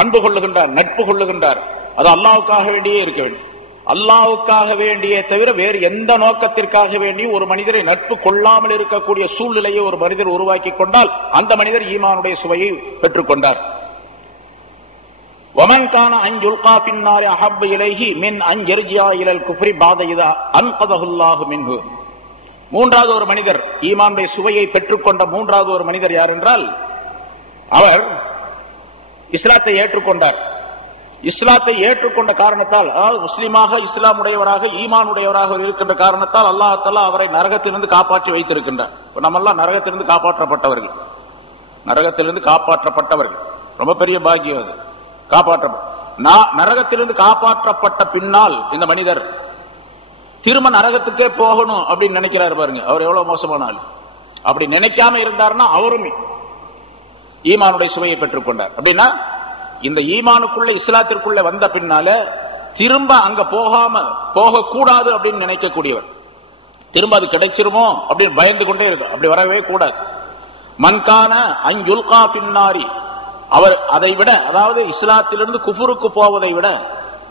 அன்பு கொள்ளுகின்றார், நட்பு கொள்ளுகின்றார், அது அல்லாஹ்வுக்காக வேண்டியே இருக்க வேண்டும். அல்லாஹ்வுக்காக வேண்டியே தவிர வேறு எந்த நோக்கத்திற்காக வேண்டியும் ஒரு மனிதரை நட்பு கொள்ளாமல் இருக்கக்கூடிய சூழ்நிலையை ஒரு மனிதர் உருவாக்கி கொண்டால் அந்த மனிதர் ஈமானுடைய சுவையை பெற்றுக் கொண்டார். وَمَنْ كَانَ أَنْ يُلْقَى فِي النَّارِ أَحَبُّ إِلَيْهِ مِنْ أَنْ يَرْجِعَ إِلَى الْكُفْرِ بَعْدَ إِذَا أَنْقَذَهُ اللَّهُ مِنْهُ. மூன்றாவது ஒரு மனிதர், ஈமானுடைய சுவையை பெற்றுக்கொண்ட மூன்றாவது ஒரு மனிதர் யார் என்றால், அவர் இஸ்லாத்தை ஏற்றுக்கொண்டார். இஸ்லாத்தை ஏற்றுக்கொண்ட காரணத்தால், அதாவது முஸ்லிமாக இஸ்லாமுடையவராக ஈமானுடையவராக இருக்கின்ற காரணத்தால் அல்லாஹ் தஆலா அவரை நரகத்திலிருந்து காப்பாற்றி வைத்திருக்கின்றார். நம்மெல்லாம் நரகத்திலிருந்து காப்பாற்றப்பட்டவர்கள், நரகத்திலிருந்து காப்பாற்றப்பட்டவர்கள். ரொம்ப பெரிய பாக்கியம் அது. நரகத்திலிருந்து காப்பாற்றப்பட்ட பின்னால் இந்த மனிதர் திரும்ப நரகத்துக்கே போகணும் அப்படின்னு நினைக்கிறார் பாருங்க. அவர் எவ்வளவு மோசமான ஆள். அப்படி நினைக்காம இருந்தார்னா அவரும் ஈமானுடைய சுவையை பெற்றுக் கொண்டார். அப்படின்னா இந்த ஈமானுக்குள்ள இஸ்லாத்திற்குள்ள வந்த பின்னால திரும்ப அங்க போகக்கூடாது அப்படின்னு நினைக்கக்கூடியவர், திரும்ப அது கிடைச்சிருமோ அப்படின்னு பயந்து கொண்டே இருக்கும். அப்படி வரவே கூடாது. மன்கான அஞ்சுல்கா பின்னாரி, அவர் அதை விட, அதாவது இஸ்லாத்திலிருந்து குஃபுருக்கு போவதை விட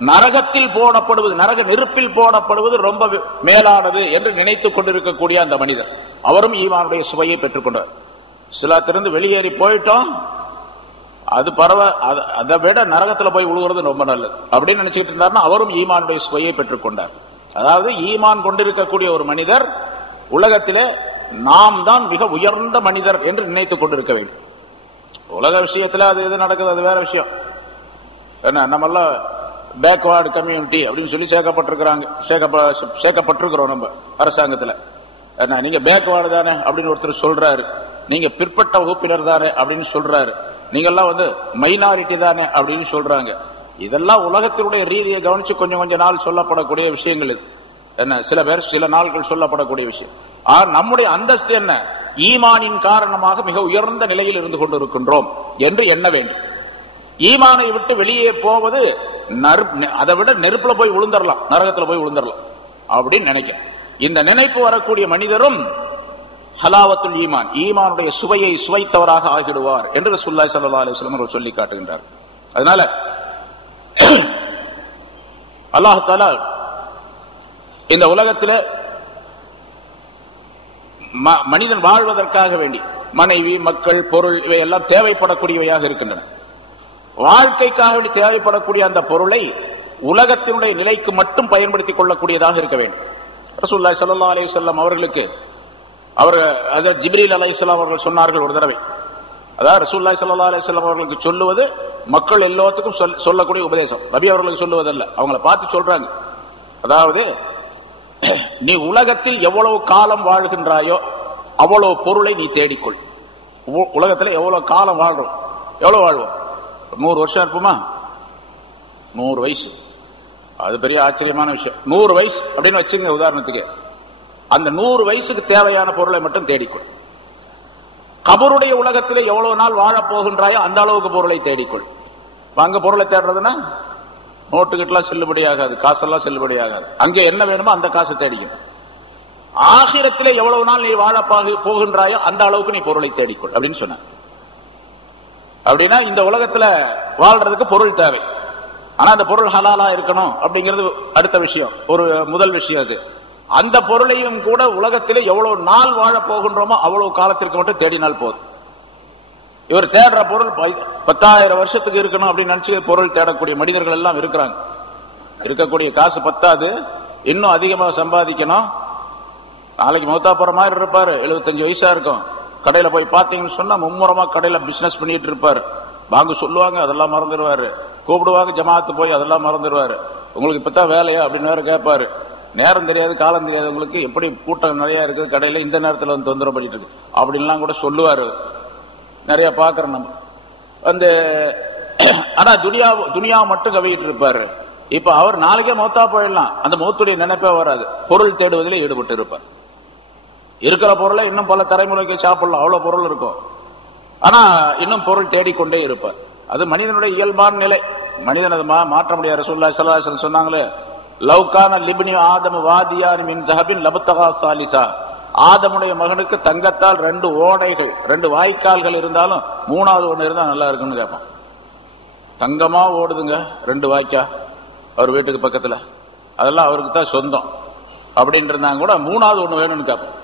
நரகத்தில் போடப்படுவது, நரக நெருப்பில் போடப்படுவது ரொம்ப மேலானது என்று நினைத்துக் கொண்டிருக்கக்கூடிய அந்த மனிதர், அவரும் ஈமானுடைய சுவையை பெற்றுக் கொண்டார். இஸ்லாத்திலிருந்து வெளியேறி போயிட்டோம், அது அதை விட நரகத்தில் போய் விழுகிறது ரொம்ப நல்லது அப்படின்னு நினைச்சிட்டு இருந்தார்னா அவரும் ஈமானுடைய சுவையை பெற்றுக் கொண்டார். அதாவது ஈமான் கொண்டிருக்கக்கூடிய ஒரு மனிதர் உலகத்திலே நாம் தான் மிக உயர்ந்த மனிதர் என்று நினைத்துக் கொண்டிருக்க வேண்டும். உலக விஷயத்துல அது எது நடக்குது அது வேற விஷயம். என்ன, நம்மெல்லாம் பேக்வார்டு கம்யூனிட்டி அப்படின்னு சொல்லி சேர்க்கப்பட்டிருக்கிறோம் நம்ம அரசாங்கத்துல. என்ன, நீங்க பேக்வார்டு தானே அப்படின்னு ஒருத்தர் சொல்றாரு, நீங்க பிற்பட்ட வகுப்பினர் தானே அப்படின்னு சொல்றாரு, நீங்கெல்லாம் மைனாரிட்டி தானே அப்படின்னு சொல்றாங்க. இதெல்லாம் உலகத்தினுடைய ரீதியை கவனிச்சு கொஞ்சம் கொஞ்ச நாள் சொல்லப்படக்கூடிய விஷயங்கள் இது. என்ன, சில பேர் சில நாட்கள் சொல்லப்படக்கூடிய விஷயம். நம்முடைய அந்தஸ்து என்ன, ஈமானின் காரணமாக மிக உயர்ந்த நிலையில் இருந்து கொண்டிருக்கின்றோம் என்று எண்ண வேண்டும். ஈமானை விட்டு வெளியே போவது அதை விட நெருப்புல போய் விழுந்துடலாம், நரகத்துல போய் விழுந்துடலாம் அப்படின்னு நினைக்க. இந்த நினைப்பு வரக்கூடிய மனிதரும் ஹலாவத்துல் ஈமான், ஈமானுடைய சுவையை சுவைத்தவராக ஆகிடுவார் என்று ரசூலுல்லாஹி ஸல்லல்லாஹு அலைஹி வஸல்லம் அவர்கள் சொல்லி காட்டுகின்றார். அதனால அல்லாஹ் தஆலா இந்த உலகத்தில் மனிதன் வாழ்வதற்காக வேண்டி மனைவி, மக்கள், பொருள் இவையெல்லாம் தேவைப்படக்கூடியவையாக இருக்கின்றன. வாழ்க்கைக்காக வேண்டி தேவைப்படக்கூடிய அந்த பொருளை உலகத்தினுடைய நிலைக்கு மட்டும் பயன்படுத்திக் கொள்ளக்கூடியதாக இருக்க வேண்டும். ரசூலுல்லாஹி ஸல்லல்லாஹு அலைஹி வஸல்லம் அவர்களுக்கு ஹஜ்ரத் ஜிப்ரீல் அலைஹிஸ்ஸலாம் அவர்கள் சொன்னார்கள் ஒரு தடவை. அதாவது ரசூலுல்லாஹி ஸல்லல்லாஹு அலைஹி வஸல்லம் அவர்களுக்கு சொல்லுவது மக்கள் எல்லாத்துக்கும் சொல்லக்கூடிய உபதேசம், நபி அவர்களுக்கு சொல்லுவதல்ல, அவங்களை பார்த்து சொல்றாங்க. அதாவது நீ உலகத்தில் எவ்வளவு காலம் வாழ்கின்றாயோ அவ்வளவு பொருளை நீ தேடிக்கொள். உலகத்தில் எவ்வளவு காலம் வாழ்றோம், எவ்வளவு வாழ்வோம், 100 வருஷம் இருப்போமா, 100 வயசு, அது பெரிய ஆச்சரியமான விஷயம். 100 வயசு அப்படின்னு வச்சுங்க உதாரணத்துக்கு, அந்த 100 வயசுக்கு தேவையான பொருளை மட்டும் தேடிக்கொள். கபருடைய உலகத்திலே எவ்வளவு நாள் வாழப் போகின்றாயோ அந்த அளவுக்கு பொருளை தேடிக்கொள். அங்க பொருளை தேடுறதுன்னா நோட்டுக்கிட்டலாம் செல்லுபடியாகாது, காசெல்லாம் செல்லுபடியாகாது. அங்கே என்ன வேணுமோ அந்த காசை தேடிக்கும். ஆகிரத்திலே எவ்வளவு நாள் நீ வாழ போகின்றாயோ அந்த அளவுக்கு நீ பொருளை தேடிக்கொள் அப்படின்னு சொன்ன. அப்படின்னா இந்த உலகத்துல வாழ்றதுக்கு பொருள் தேவை. ஆனா அந்த பொருள் ஹலாலா இருக்கணும் அப்படிங்கிறது அடுத்த விஷயம், ஒரு முதல் விஷயம் அது. அந்த பொருளையும் கூட உலகத்திலே எவ்வளவு நாள் வாழ போகின்றோமோ அவ்வளவு காலத்திற்கு மட்டும் தேடினால் போதும். இவர் தேடுற பொருள் 10,000 வருஷத்துக்கு இருக்கணும் அப்படின்னு நினைச்சு பொருள் தேடக்கூடிய மனிதர்கள் எல்லாம் இருக்கிறாங்க. இருக்கக்கூடிய காசு பத்தாது, இன்னும் அதிகமாக சம்பாதிக்கணும். நாளைக்கு மௌத்தா போற மாதிரி இருப்பாரு, 75 வயசா இருக்கும். கடையில போய் பாத்தீங்கன்னு சொன்னா மும்முரமா கடையில பிசினஸ் பண்ணிட்டு இருப்பாரு. வாங்க சொல்லுவாங்க, அதெல்லாம் மறந்துடுவாரு. கூப்பிடுவாங்க ஜமாத்து, போய் அதெல்லாம் மறந்துடுவாரு. உங்களுக்கு இப்பதான் வேலையா அப்படின்னு வேற கேட்பாரு. நேரம் தெரியாது, காலம் தெரியாது, உங்களுக்கு எப்படி கூட்டம் நிறைய இருக்குது கடையில, இந்த நேரத்தில் வந்து தொந்தரவு பண்ணிட்டு இருக்கு அப்படின்லாம் கூட சொல்லுவாரு. நிறைய பாக்குறோம் நம்ம வந்து. ஆனா துனியா மட்டும் கவிட்டு இருப்பாரு. இப்ப அவர் நாளைக்கே மௌத்தா போயிடலாம், அந்த மௌத்துடைய நினைப்பே வராது. பொருள் தேடுவதில் ஈடுபட்டு இருப்பார். இருக்கிற பொருளை இன்னும் பல தலைமுறைக்கு சாப்பிடலாம், அவ்வளவு பொருள் இருக்கும். ஆனா இன்னும் பொருள் தேடிக்கொண்டே இருப்பார். அது மனிதனுடைய இயல்பான நிலை. மனிதன் அதை மாற்ற முடியாது. ரசூலுல்லாஹி ஸல்லல்லாஹு அலைஹி வஸல்லம் சொன்னாங்களே, லவ்கான லிப்னி ஆதம் வாதியான் மின் தஹபின் லபத்தகா சாலிசா. ஆதமுடைய மகனுக்கு தங்கத்தால் 2 ஓடைகள் 2 வாய்க்கால்கள் இருந்தாலும் 3வது ஒண்ணு இருந்தா நல்லா இருக்குன்னு கேட்பான். தங்கமா ஓடுதுங்க 2 வாய்க்கா அவர் வீட்டுக்கு பக்கத்துல. அதெல்லாம் அவருக்கு தான் சொந்தம் அப்படின்னு இருந்தாங்க கூட 3வது ஒண்ணு வேணும்னு கேட்போம்.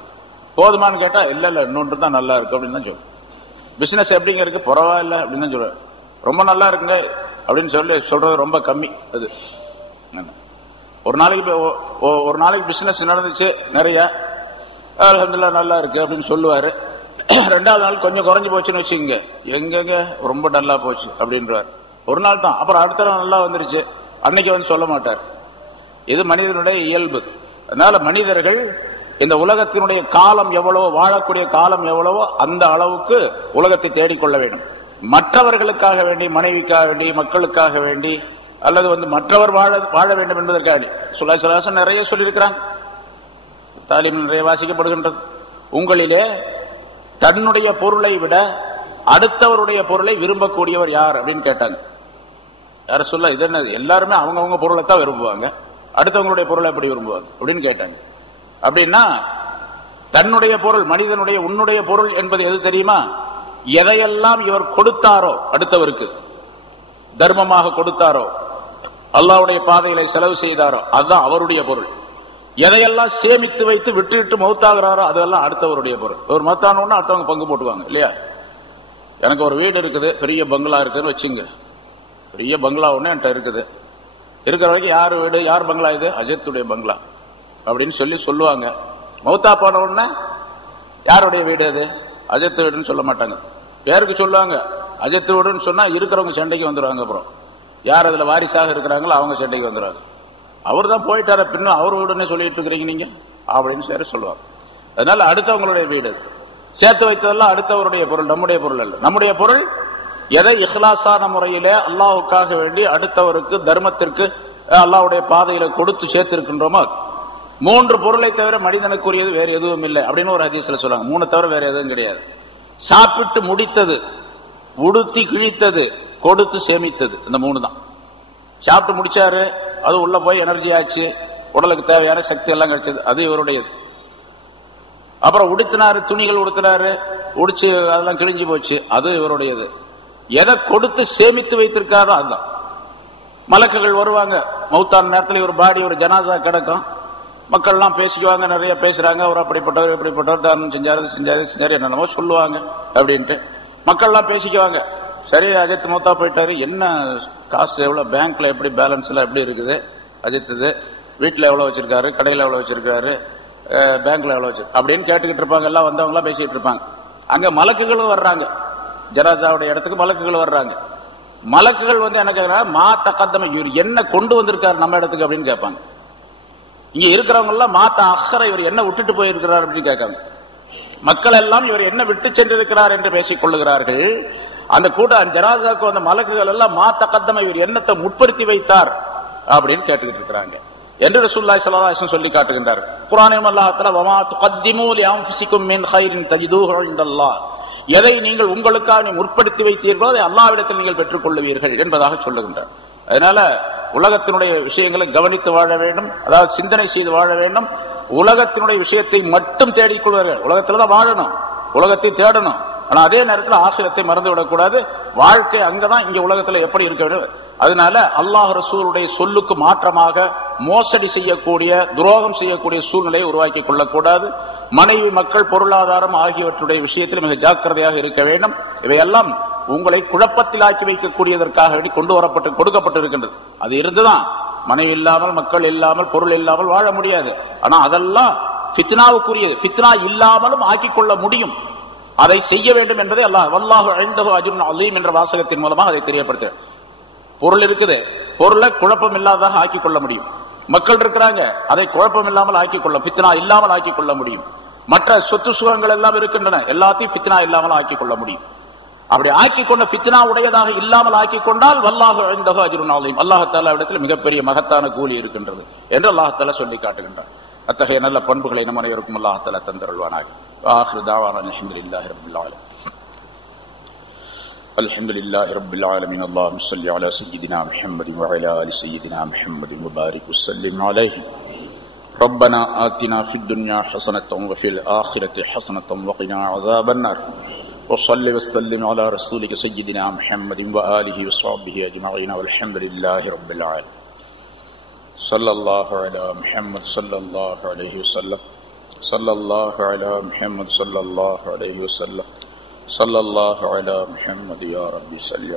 போதுமானு கேட்டா இல்ல இல்ல இன்னொன்று தான் நல்லா இருக்கு அப்படின்னு தான் சொல்லுவோம். பிசினஸ் எப்படிங்க இருக்கு, பரவாயில்ல அப்படின்னு தான் சொல்லுவேன். ரொம்ப நல்லா இருக்குங்க அப்படின்னு சொல்றது ரொம்ப கம்மி. அது ஒரு நாளைக்கு பிசினஸ் நடந்துச்சு நிறைய, அல்ஹம்துலில்லாஹ் நல்லா இருக்கு அப்படின்னு சொல்லுவாரு. 2வது நாள் கொஞ்சம் குறைஞ்சு போச்சுன்னு வச்சுக்கோங்க, எங்கங்க ரொம்ப நல்லா போச்சு அப்படின்றார். ஒரு நாள் தான், அப்புறம் அடுத்த நாள் நல்லா வந்துருச்சு, அன்னைக்கு வந்து சொல்ல மாட்டார். இது மனிதனுடைய இயல்பு. அதனால மனிதர்கள் இந்த உலகத்தினுடைய காலம் எவ்வளவோ, வாழக்கூடிய காலம் எவ்வளவோ அந்த அளவுக்கு உலகத்தை தேடிக்கொள்ள வேண்டும். மற்றவர்களுக்காக வேண்டி, மனைவிக்காக வேண்டி, மக்களுக்காக வேண்டி, அல்லது வந்து மற்றவர் வாழ வேண்டும் என்பதற்காக சுல்லாசலாசன் நிறைய சொல்லியிருக்கிறாங்க. தாலீமில் நிறைய வாசிக்கப்படுகின்றது. உங்களிலே தன்னுடைய பொருளை விட அடுத்தவருடைய பொருளை விரும்பக்கூடியவர் யார் அப்படின்னு கேட்டாங்க. யார சொல்ல இது என்ன, எல்லாருமே அவங்கவுங்க பொருளை தான் விரும்புவாங்க, அடுத்தவங்களுடைய பொருளை எப்படி விரும்புவாங்க அப்படின்னு கேட்டாங்க. அப்படின்னா தன்னுடைய பொருள், மனிதனுடைய உன்னுடைய பொருள் என்பது எது தெரியுமா? எதையெல்லாம் இவர் கொடுத்தாரோ, அடுத்தவருக்கு தர்மமாக கொடுத்தாரோ, அல்லாஹ்வுடைய பாதையில செலவு செய்தாரோ, அதுதான் அவருடைய பொருள். எதையெல்லாம் சேமித்து வைத்து விட்டுவிட்டு மௌத்தாகிறாரோ அதெல்லாம் அடுத்தவருடைய பொருள். ஒரு மௌத்தானோன்னா அடுத்தவங்க பங்கு போட்டுவாங்க இல்லையா? எனக்கு ஒரு வீடு இருக்குது, பெரிய பங்களா இருக்குன்னு வச்சுங்க. பெரிய பங்களா ஒண்ணு என்கிட்ட இருக்குது. இருக்கிற வரைக்கும் யார் வீடு யார் பங்களா, இது அஜித்துடைய பங்களா அப்படின்னு சொல்லுவாங்க. மௌத்தா போன உடனே யாருடைய வீடு அது, அஜித் வீடுன்னு சொல்ல மாட்டாங்க, பேருக்கு சொல்லுவாங்க. அஜித் வீடுன்னு சொன்னா இருக்கிறவங்க சண்டைக்கு வந்துடுவாங்க. அப்புறம் யார் அதுல வாரிசாக இருக்கிறாங்களோ அவங்க சண்டைக்கு வந்துடுவாங்க. அவர் தான் போயிட்டார, பின்னும் அவர் வீடுன்னு சொல்லிட்டு இருக்கிறீங்க நீங்க அப்படின்னு சரி சொல்லுவாங்க. அதனால அடுத்தவங்களுடைய வீடு, சேர்த்து வைத்ததெல்லாம் அடுத்தவருடைய பொருள், நம்முடைய பொருள் அல்ல. நம்முடைய பொருள் எதை இஹ்லாஸான முறையிலே அல்லாஹ்வுக்காக வேண்டி அடுத்தவருக்கு தர்மத்திற்கு அல்லாஹ்வுடைய பாதையில கொடுத்து சேர்த்திருக்கின்றோமோ. 3 பொருளை தவிர மனிதனுக்குரியது வேற எதுவும் இல்லை அப்படின்னு ஒரு ஹதீஸ்ல சொல்றாங்க. 3 தவிர வேற எதுவும் கிடையாது. சாப்பிட்டு முடித்தது, உடுத்தி கிழித்தது, கொடுத்து சேமித்தது, இந்த 3 தான். சாப்பிட்டு முடிச்சாரு, அது உள்ள போய் எனர்ஜி ஆச்சு, உடலுக்கு தேவையான சக்தி எல்லாம் கிடைச்சது, அது இவருடையது. அப்புறம் உடுத்தினாரு, துணிகள் உடுத்தினாரு, உடிச்சு அதெல்லாம் கிழிஞ்சு போச்சு, அது இவருடையது. எதை கொடுத்து சேமித்து வைத்திருக்காரோ அதுதான். மலக்குகள் வருவாங்க, மௌத்தான நேரத்தில் ஒரு பாடி, ஒரு ஜனாசா கிடக்கும், மக்கள் எல்லாம் பேசிக்குவாங்க, நிறைய பேசுறாங்க, அவர் அப்படிப்பட்டவர் இப்படிப்பட்டவர், தானம் செஞ்சாரு என்னென்னமோ சொல்லுவாங்க அப்படின்ட்டு மக்கள் எல்லாம் பேசிக்குவாங்க. சரி, அஜித் மௌத்தா போயிட்டாரு, என்ன காசு எவ்வளவு, பேங்க்ல எப்படி பேலன்ஸ் எல்லாம் எப்படி இருக்குது அஜித்துது, வீட்டுல எவ்வளவு வச்சிருக்காரு, கடையில எவ்வளவு வச்சிருக்காரு, பேங்க்ல எவ்வளவு வச்சிருக்காரு அப்படின்னு கேட்டுக்கிட்டு இருப்பாங்க. எல்லாம் வந்தவங்க எல்லாம் பேசிக்கிட்டு இருப்பாங்க. அங்க மலக்குகளும் வர்றாங்க, ஜனாசாவுடைய இடத்துக்கு மலக்குகள் வர்றாங்க. மலக்குகள் வந்து என்ன கேட்கிறாங்க, மா தகத்தம, இவர் என்ன கொண்டு வந்திருக்காரு நம்ம இடத்துக்கு அப்படின்னு கேட்பாங்க. இங்க இருக்கிறவங்க எல்லாம் மாத்த அக்கறை, இவர் என்ன விட்டுட்டு போயிருக்கிறார் அப்படின்னு கேட்காங்க. மக்கள் எல்லாம் இவர் என்ன விட்டு சென்றிருக்கிறார் என்று பேசிக் கொள்ளுகிறார்கள். அந்த கூட்டம் ஜனாசாக்கு அந்த மலக்குகள் எல்லாம் மா தகத்தம, இவர் என்னத்தை முற்படுத்தி வைத்தார் அப்படின்னு கேட்டுக்கிட்டு இருக்கிறாங்க என்று ரசூலுல்லாஹி ஸல்லல்லாஹு அலைஹி வஸல்லம் சொல்லி காட்டுகின்றார். குர்ஆனில் அல்லாஹ் தஆலா வமா துகத்திமூ லிஅன்ஃபுசிகும் மின் கைரின் தஜிதூஹு இன்தல்லாஹ், எதை நீங்கள் உங்களுக்காக முற்படுத்தி வைத்தீர்களோ அதை அல்லாஹ்விடத்தில் நீங்கள் பெற்றுக் கொள்ளுவீர்கள் என்பதாக சொல்லுகின்றார். அதனால உலகத்தினுடைய விஷயங்களை கவனித்து வாழ வேண்டும், அதாவது சிந்தனை செய்து வாழ வேண்டும். உலகத்தினுடைய விஷயத்தை மட்டும் தேடிக்கொள்வார்கள். உலகத்துலதான் வாழணும், உலகத்தை தேடணும். ஆனா அதே நேரத்தில் ஆசிரத்தை மறந்து விடக்கூடாது. வாழ்க்கை அங்கதான், இங்க உலகத்துல எப்படி இருக்க வேண்டும். அதனால அல்லாஹ் ரசூலுடைய சொல்லுக்கு மாற்றமாக மோசடி செய்யக்கூடிய, துரோகம் செய்யக்கூடிய சூழ்நிலையை உருவாக்கி கொள்ளக்கூடாது. மனைவி, மக்கள், பொருளாதாரம் ஆகியவற்றுடைய விஷயத்தில் மிக ஜாக்கிரதையாக இருக்க வேண்டும். இவையெல்லாம் உங்களை குழப்பத்தில் ஆக்கி வைக்கக்கூடியதற்காக வேண்டி கொண்டு வரப்பட்டு கொடுக்கப்பட்டிருக்கின்றது. அது இருந்துதான் மனைவி இல்லாமல், மக்கள் இல்லாமல், பொருள் இல்லாமல் வாழ முடியாது. ஆனா அதெல்லாம் ஃபித்னாவுக்குரியது. ஃபித்னா இல்லாமலும் ஆக்கிக் கொள்ள முடியும். அதை செய்ய வேண்டும் என்பதை அல்லாஹ் வல்லாஹு இன்தஹு அஜ்ருன் அஸீம் என்ற வாசகத்தின் மூலமாக அதை தெரியப்படுத்துகிறார். பொருள் இருக்குது, பொருளை குழப்பம் இல்லாததாக ஆக்கிக் கொள்ள முடியும். மக்கள் இருக்கிறாங்க, அதை குழப்பம் இல்லாமல் ஆக்கிக் கொள்ள, ஃபித்னா இல்லாமல் ஆக்கிக் கொள்ள முடியும். மற்ற சொத்து சுகங்கள் எல்லாம் இருக்கின்றன, எல்லாத்தையும் ஃபித்னா இல்லாமல் ஆக்கிக் கொள்ள முடியும். அப்படி ஆக்கிக் கொண்ட ஃபித்னா உடையதாக இல்லாமல் ஆக்கிக் கொண்டால் வல்லாஹு இன்தஹு அஜ்ருன் அஸீம், அல்லாஹ் தஆலா இடத்தில் மிகப்பெரிய மகத்தான கூலி இருக்கின்றது என்று அல்லாஹ் தஆலா சொல்லி காட்டுகின்றார். அத்தகைய நல்ல பண்புகளை நம் அனைவருக்கும் அல்லாஹ் தஆலா தந்தருள்வானாக. ஆகிரு தஅவானா அல்ஹம்துலில்லாஹி ரப்பில் ஆலமீன். அல்ஹம்துலில்லாஹி ரப்பில் ஆலமீன். அல்லாஹும்ம ஸல்லி அலா சய்யிதினா முஹம்மதின் வ அலா ஆலி சய்யிதினா முஹம்மதின் வ பாரிக் வ ஸல்லிம் அலைஹி. ரப்பனா ஆத்தினா ஃபித் துன்யா ஹஸனத்தன் வ ஃபில் ஆখিরাতি ஹஸனத்தன் வ கினா அஸாபன் நார். வ ஸல்லி வ ஸல்லிம் அலா ரசூலிக சய்யிதினா முஹம்மதின் வ ஆலிஹி வ ஸஹ்பிஹி அஜ்மஈன். வல்ஹம்துலில்லாஹி ரப்பில் ஆலமீன். ஸல்லல்லாஹு அலா முஹம்மது ஸல்லல்லாஹு அலைஹி வஸல்லம் ஸல்லல்லாஹு அலா முஹம்மது ஸல்லல்லாஹு அலைஹி வஸல்லம் ஸல்லல்லாஹு அலா முஹம்மது யா ரப்பி ஸல்லி